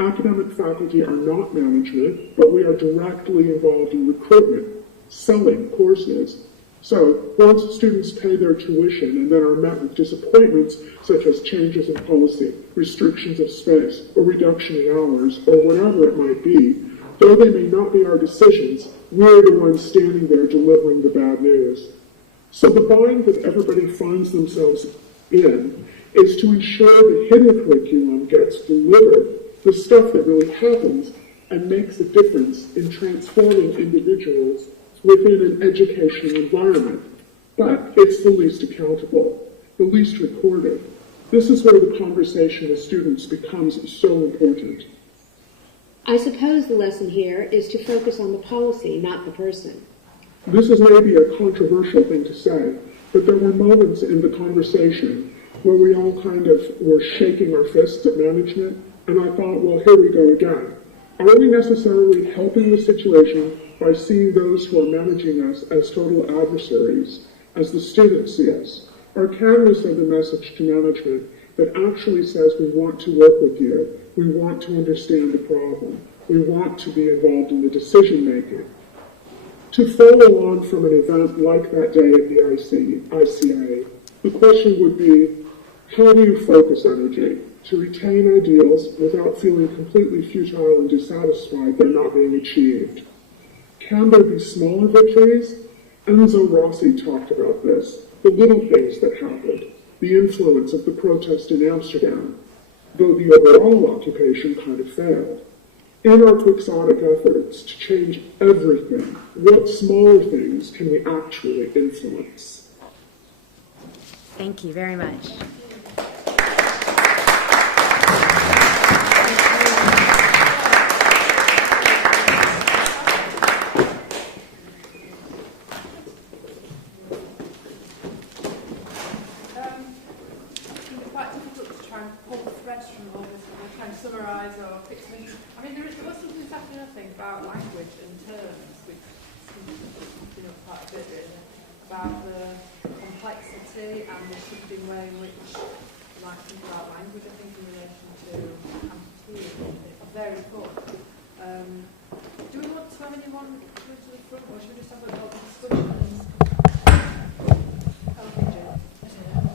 Academic faculty are not management, but we are directly involved in recruitment, selling courses. So, once students pay their tuition and then are met with disappointments such as changes in policy, restrictions of space, or reduction in hours, or whatever it might be, though they may not be our decisions, we're the ones standing there delivering the bad news. So the bind that everybody finds themselves in is to ensure the hidden curriculum gets delivered, the stuff that really happens and makes a difference in transforming individuals within an educational environment. But it's the least accountable, the least recorded. This is where the conversation with students becomes so important. I suppose the lesson here is to focus on the policy, not the person. This is maybe a controversial thing to say, but there were moments in the conversation where we all kind of were shaking our fists at management, and I thought, well, here we go again. Are we necessarily helping the situation by seeing those who are managing us as total adversaries, as the students see us? Or can we send a message to management that actually says we want to work with you, we want to understand the problem, we want to be involved in the decision making? To follow on from an event like that day at the ICA, the question would be, how do you focus energy to retain ideals without feeling completely futile and dissatisfied they're not being achieved? Can there be smaller victories? Enzo Rossi talked about this, the little things that happened, the influence of the protest in Amsterdam, though the overall occupation kind of failed. In our quixotic efforts to change everything, what smaller things can we actually influence? Thank you very much. About language and terms, which is quite a bit really, about the complexity and the shifting way in which you might think about language, I think, in relation to ambiguity. Very good. Do we want to have anyone come to the front, or should we just have a little discussion?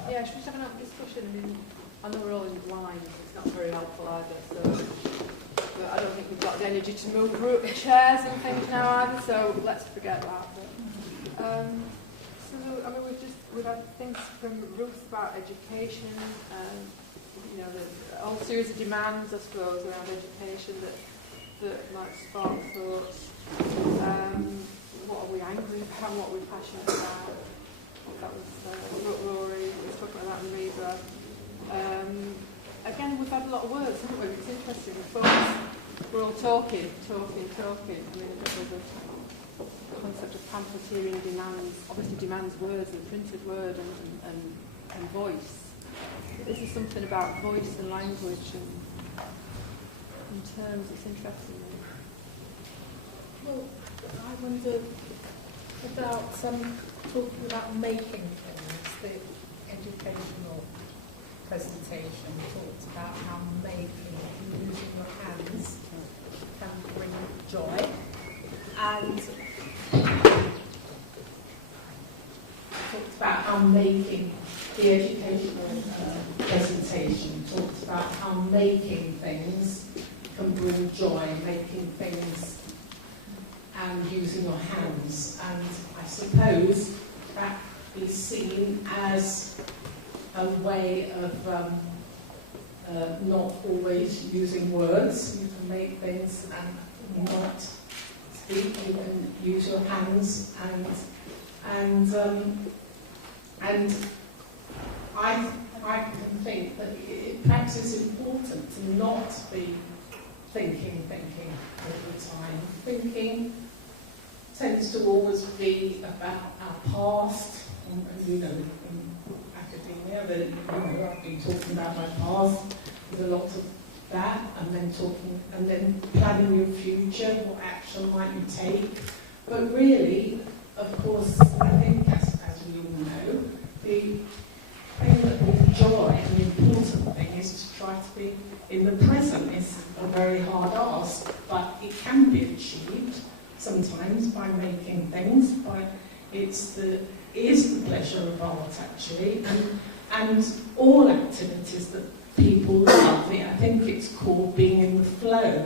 Yeah, should we just have another discussion? I mean, I know we're all in blinds, it's not very helpful either, so. But I don't think we've got the energy to move chairs and things now either, so let's forget that. But, so, I mean, we've had things from Ruth about education, the whole series of demands, I suppose, around education that might spark thoughts. What are we angry about? What are we passionate about? That was Rory was talking about that in Reba. Again, we've had a lot of words, haven't we? It's interesting. We're all talking. I mean, the concept of pamphleteering demands words and printed word and voice. This is something about voice and language and terms that's interesting. Well, I wonder about talking about making things, the educational presentation talks about how making, using your hands, can bring joy, and talked about how making, the educational presentation talks about how making things can bring joy, making things and using your hands, and I suppose that is seen as a way of not always using words. You can make things and not speak. You can use your hands, and I can think that it perhaps is important to not be thinking all the time. Thinking tends to always be about our past, and in academia, I've been talking about my past. There's a lot of that, and then planning your future. What action might you take? But really, of course, I think as we all know, the thing that brings joy and the important thing is to try to be in the present. It's a very hard ask, but it can be achieved sometimes by making things. It is the pleasure of art, actually, and all activities that people love. I think it's called being in the flow.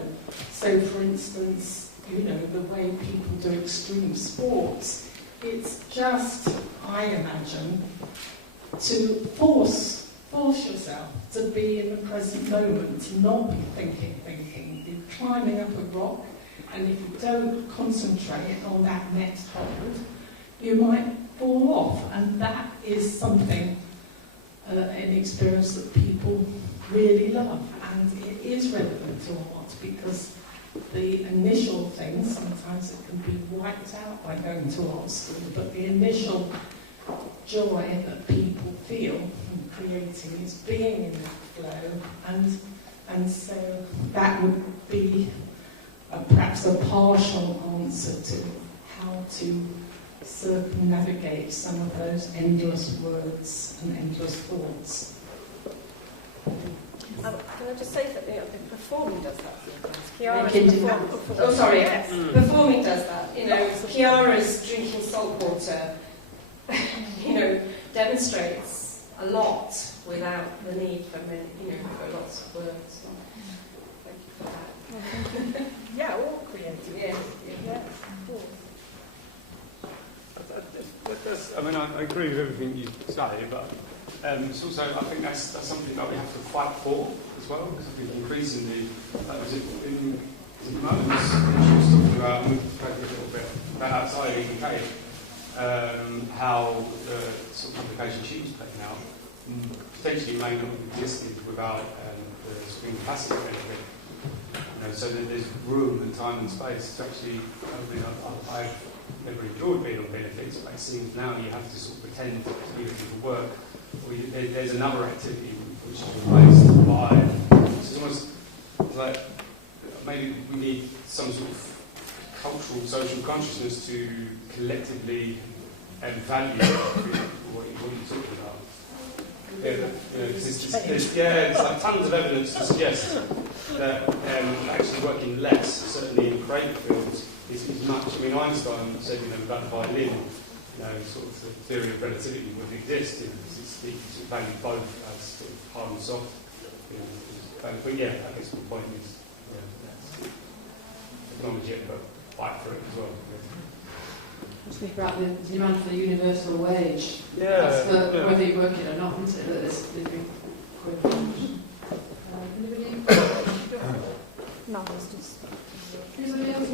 So, for instance, the way people do extreme sports, it's just, I imagine, to force yourself to be in the present moment, to not be thinking. You're climbing up a rock, and if you don't concentrate on that next hold, you might fall off, and that is something, an experience that people really love, and it is relevant to art because the initial things, sometimes it can be wiped out by going to art school, but the initial joy that people feel from creating is being in that flow, and so that would be perhaps a partial answer to how to circumnavigate some of those endless words and endless thoughts. Can I just say that performing does that sometimes? Yes. Performing does that. You know, Chiara's drinking salt water, demonstrates a lot without the need for for lots of words. So, thank you for that. Yeah, all creative. Yes, of course. I agree with everything you say, but it's also, I think that's something that we have to fight for as well, because I think increasingly, in moments, she was talking about, and we've spoken a little bit about outside the UK, how the sort of publication she was putting out potentially may not have existed without the sort of incapacity benefit. So that there's room and time and space to actually, I've never enjoyed being on benefits, but it seems now you have to sort of pretend to be looking for work, or there's another activity which is replaced by, it's almost like maybe we need some sort of cultural, social consciousness to collectively value what you're talking about. It's like tons of evidence to suggest that actually working less, certainly in creative fields, is much. I mean, Einstein said about the violin, sort of the theory of relativity would exist. He valued both as sort of hard and soft. But yeah, I guess the point is, acknowledge it, but fight for it as well. Think about the demand for the universal wage. Yeah, that's whether you work it or not, isn't it? That is the big question. No, it's just. Anybody else?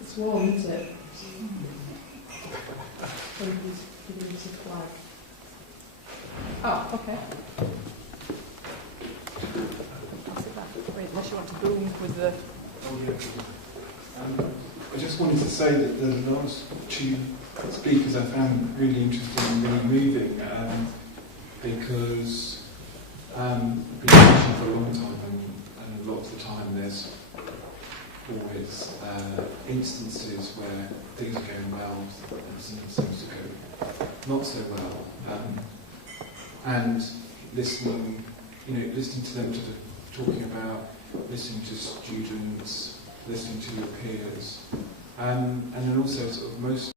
It's warm, isn't it? Somebody's flag. Oh, okay. Unless you want to boom with the... I just wanted to say that the last two speakers I found really interesting and really moving, because I've been teaching for a long time, and a lot of the time there's always instances where things are going well and something seems to go not so well, and listening to them talking about listening to students, listening to your peers, and then also sort of most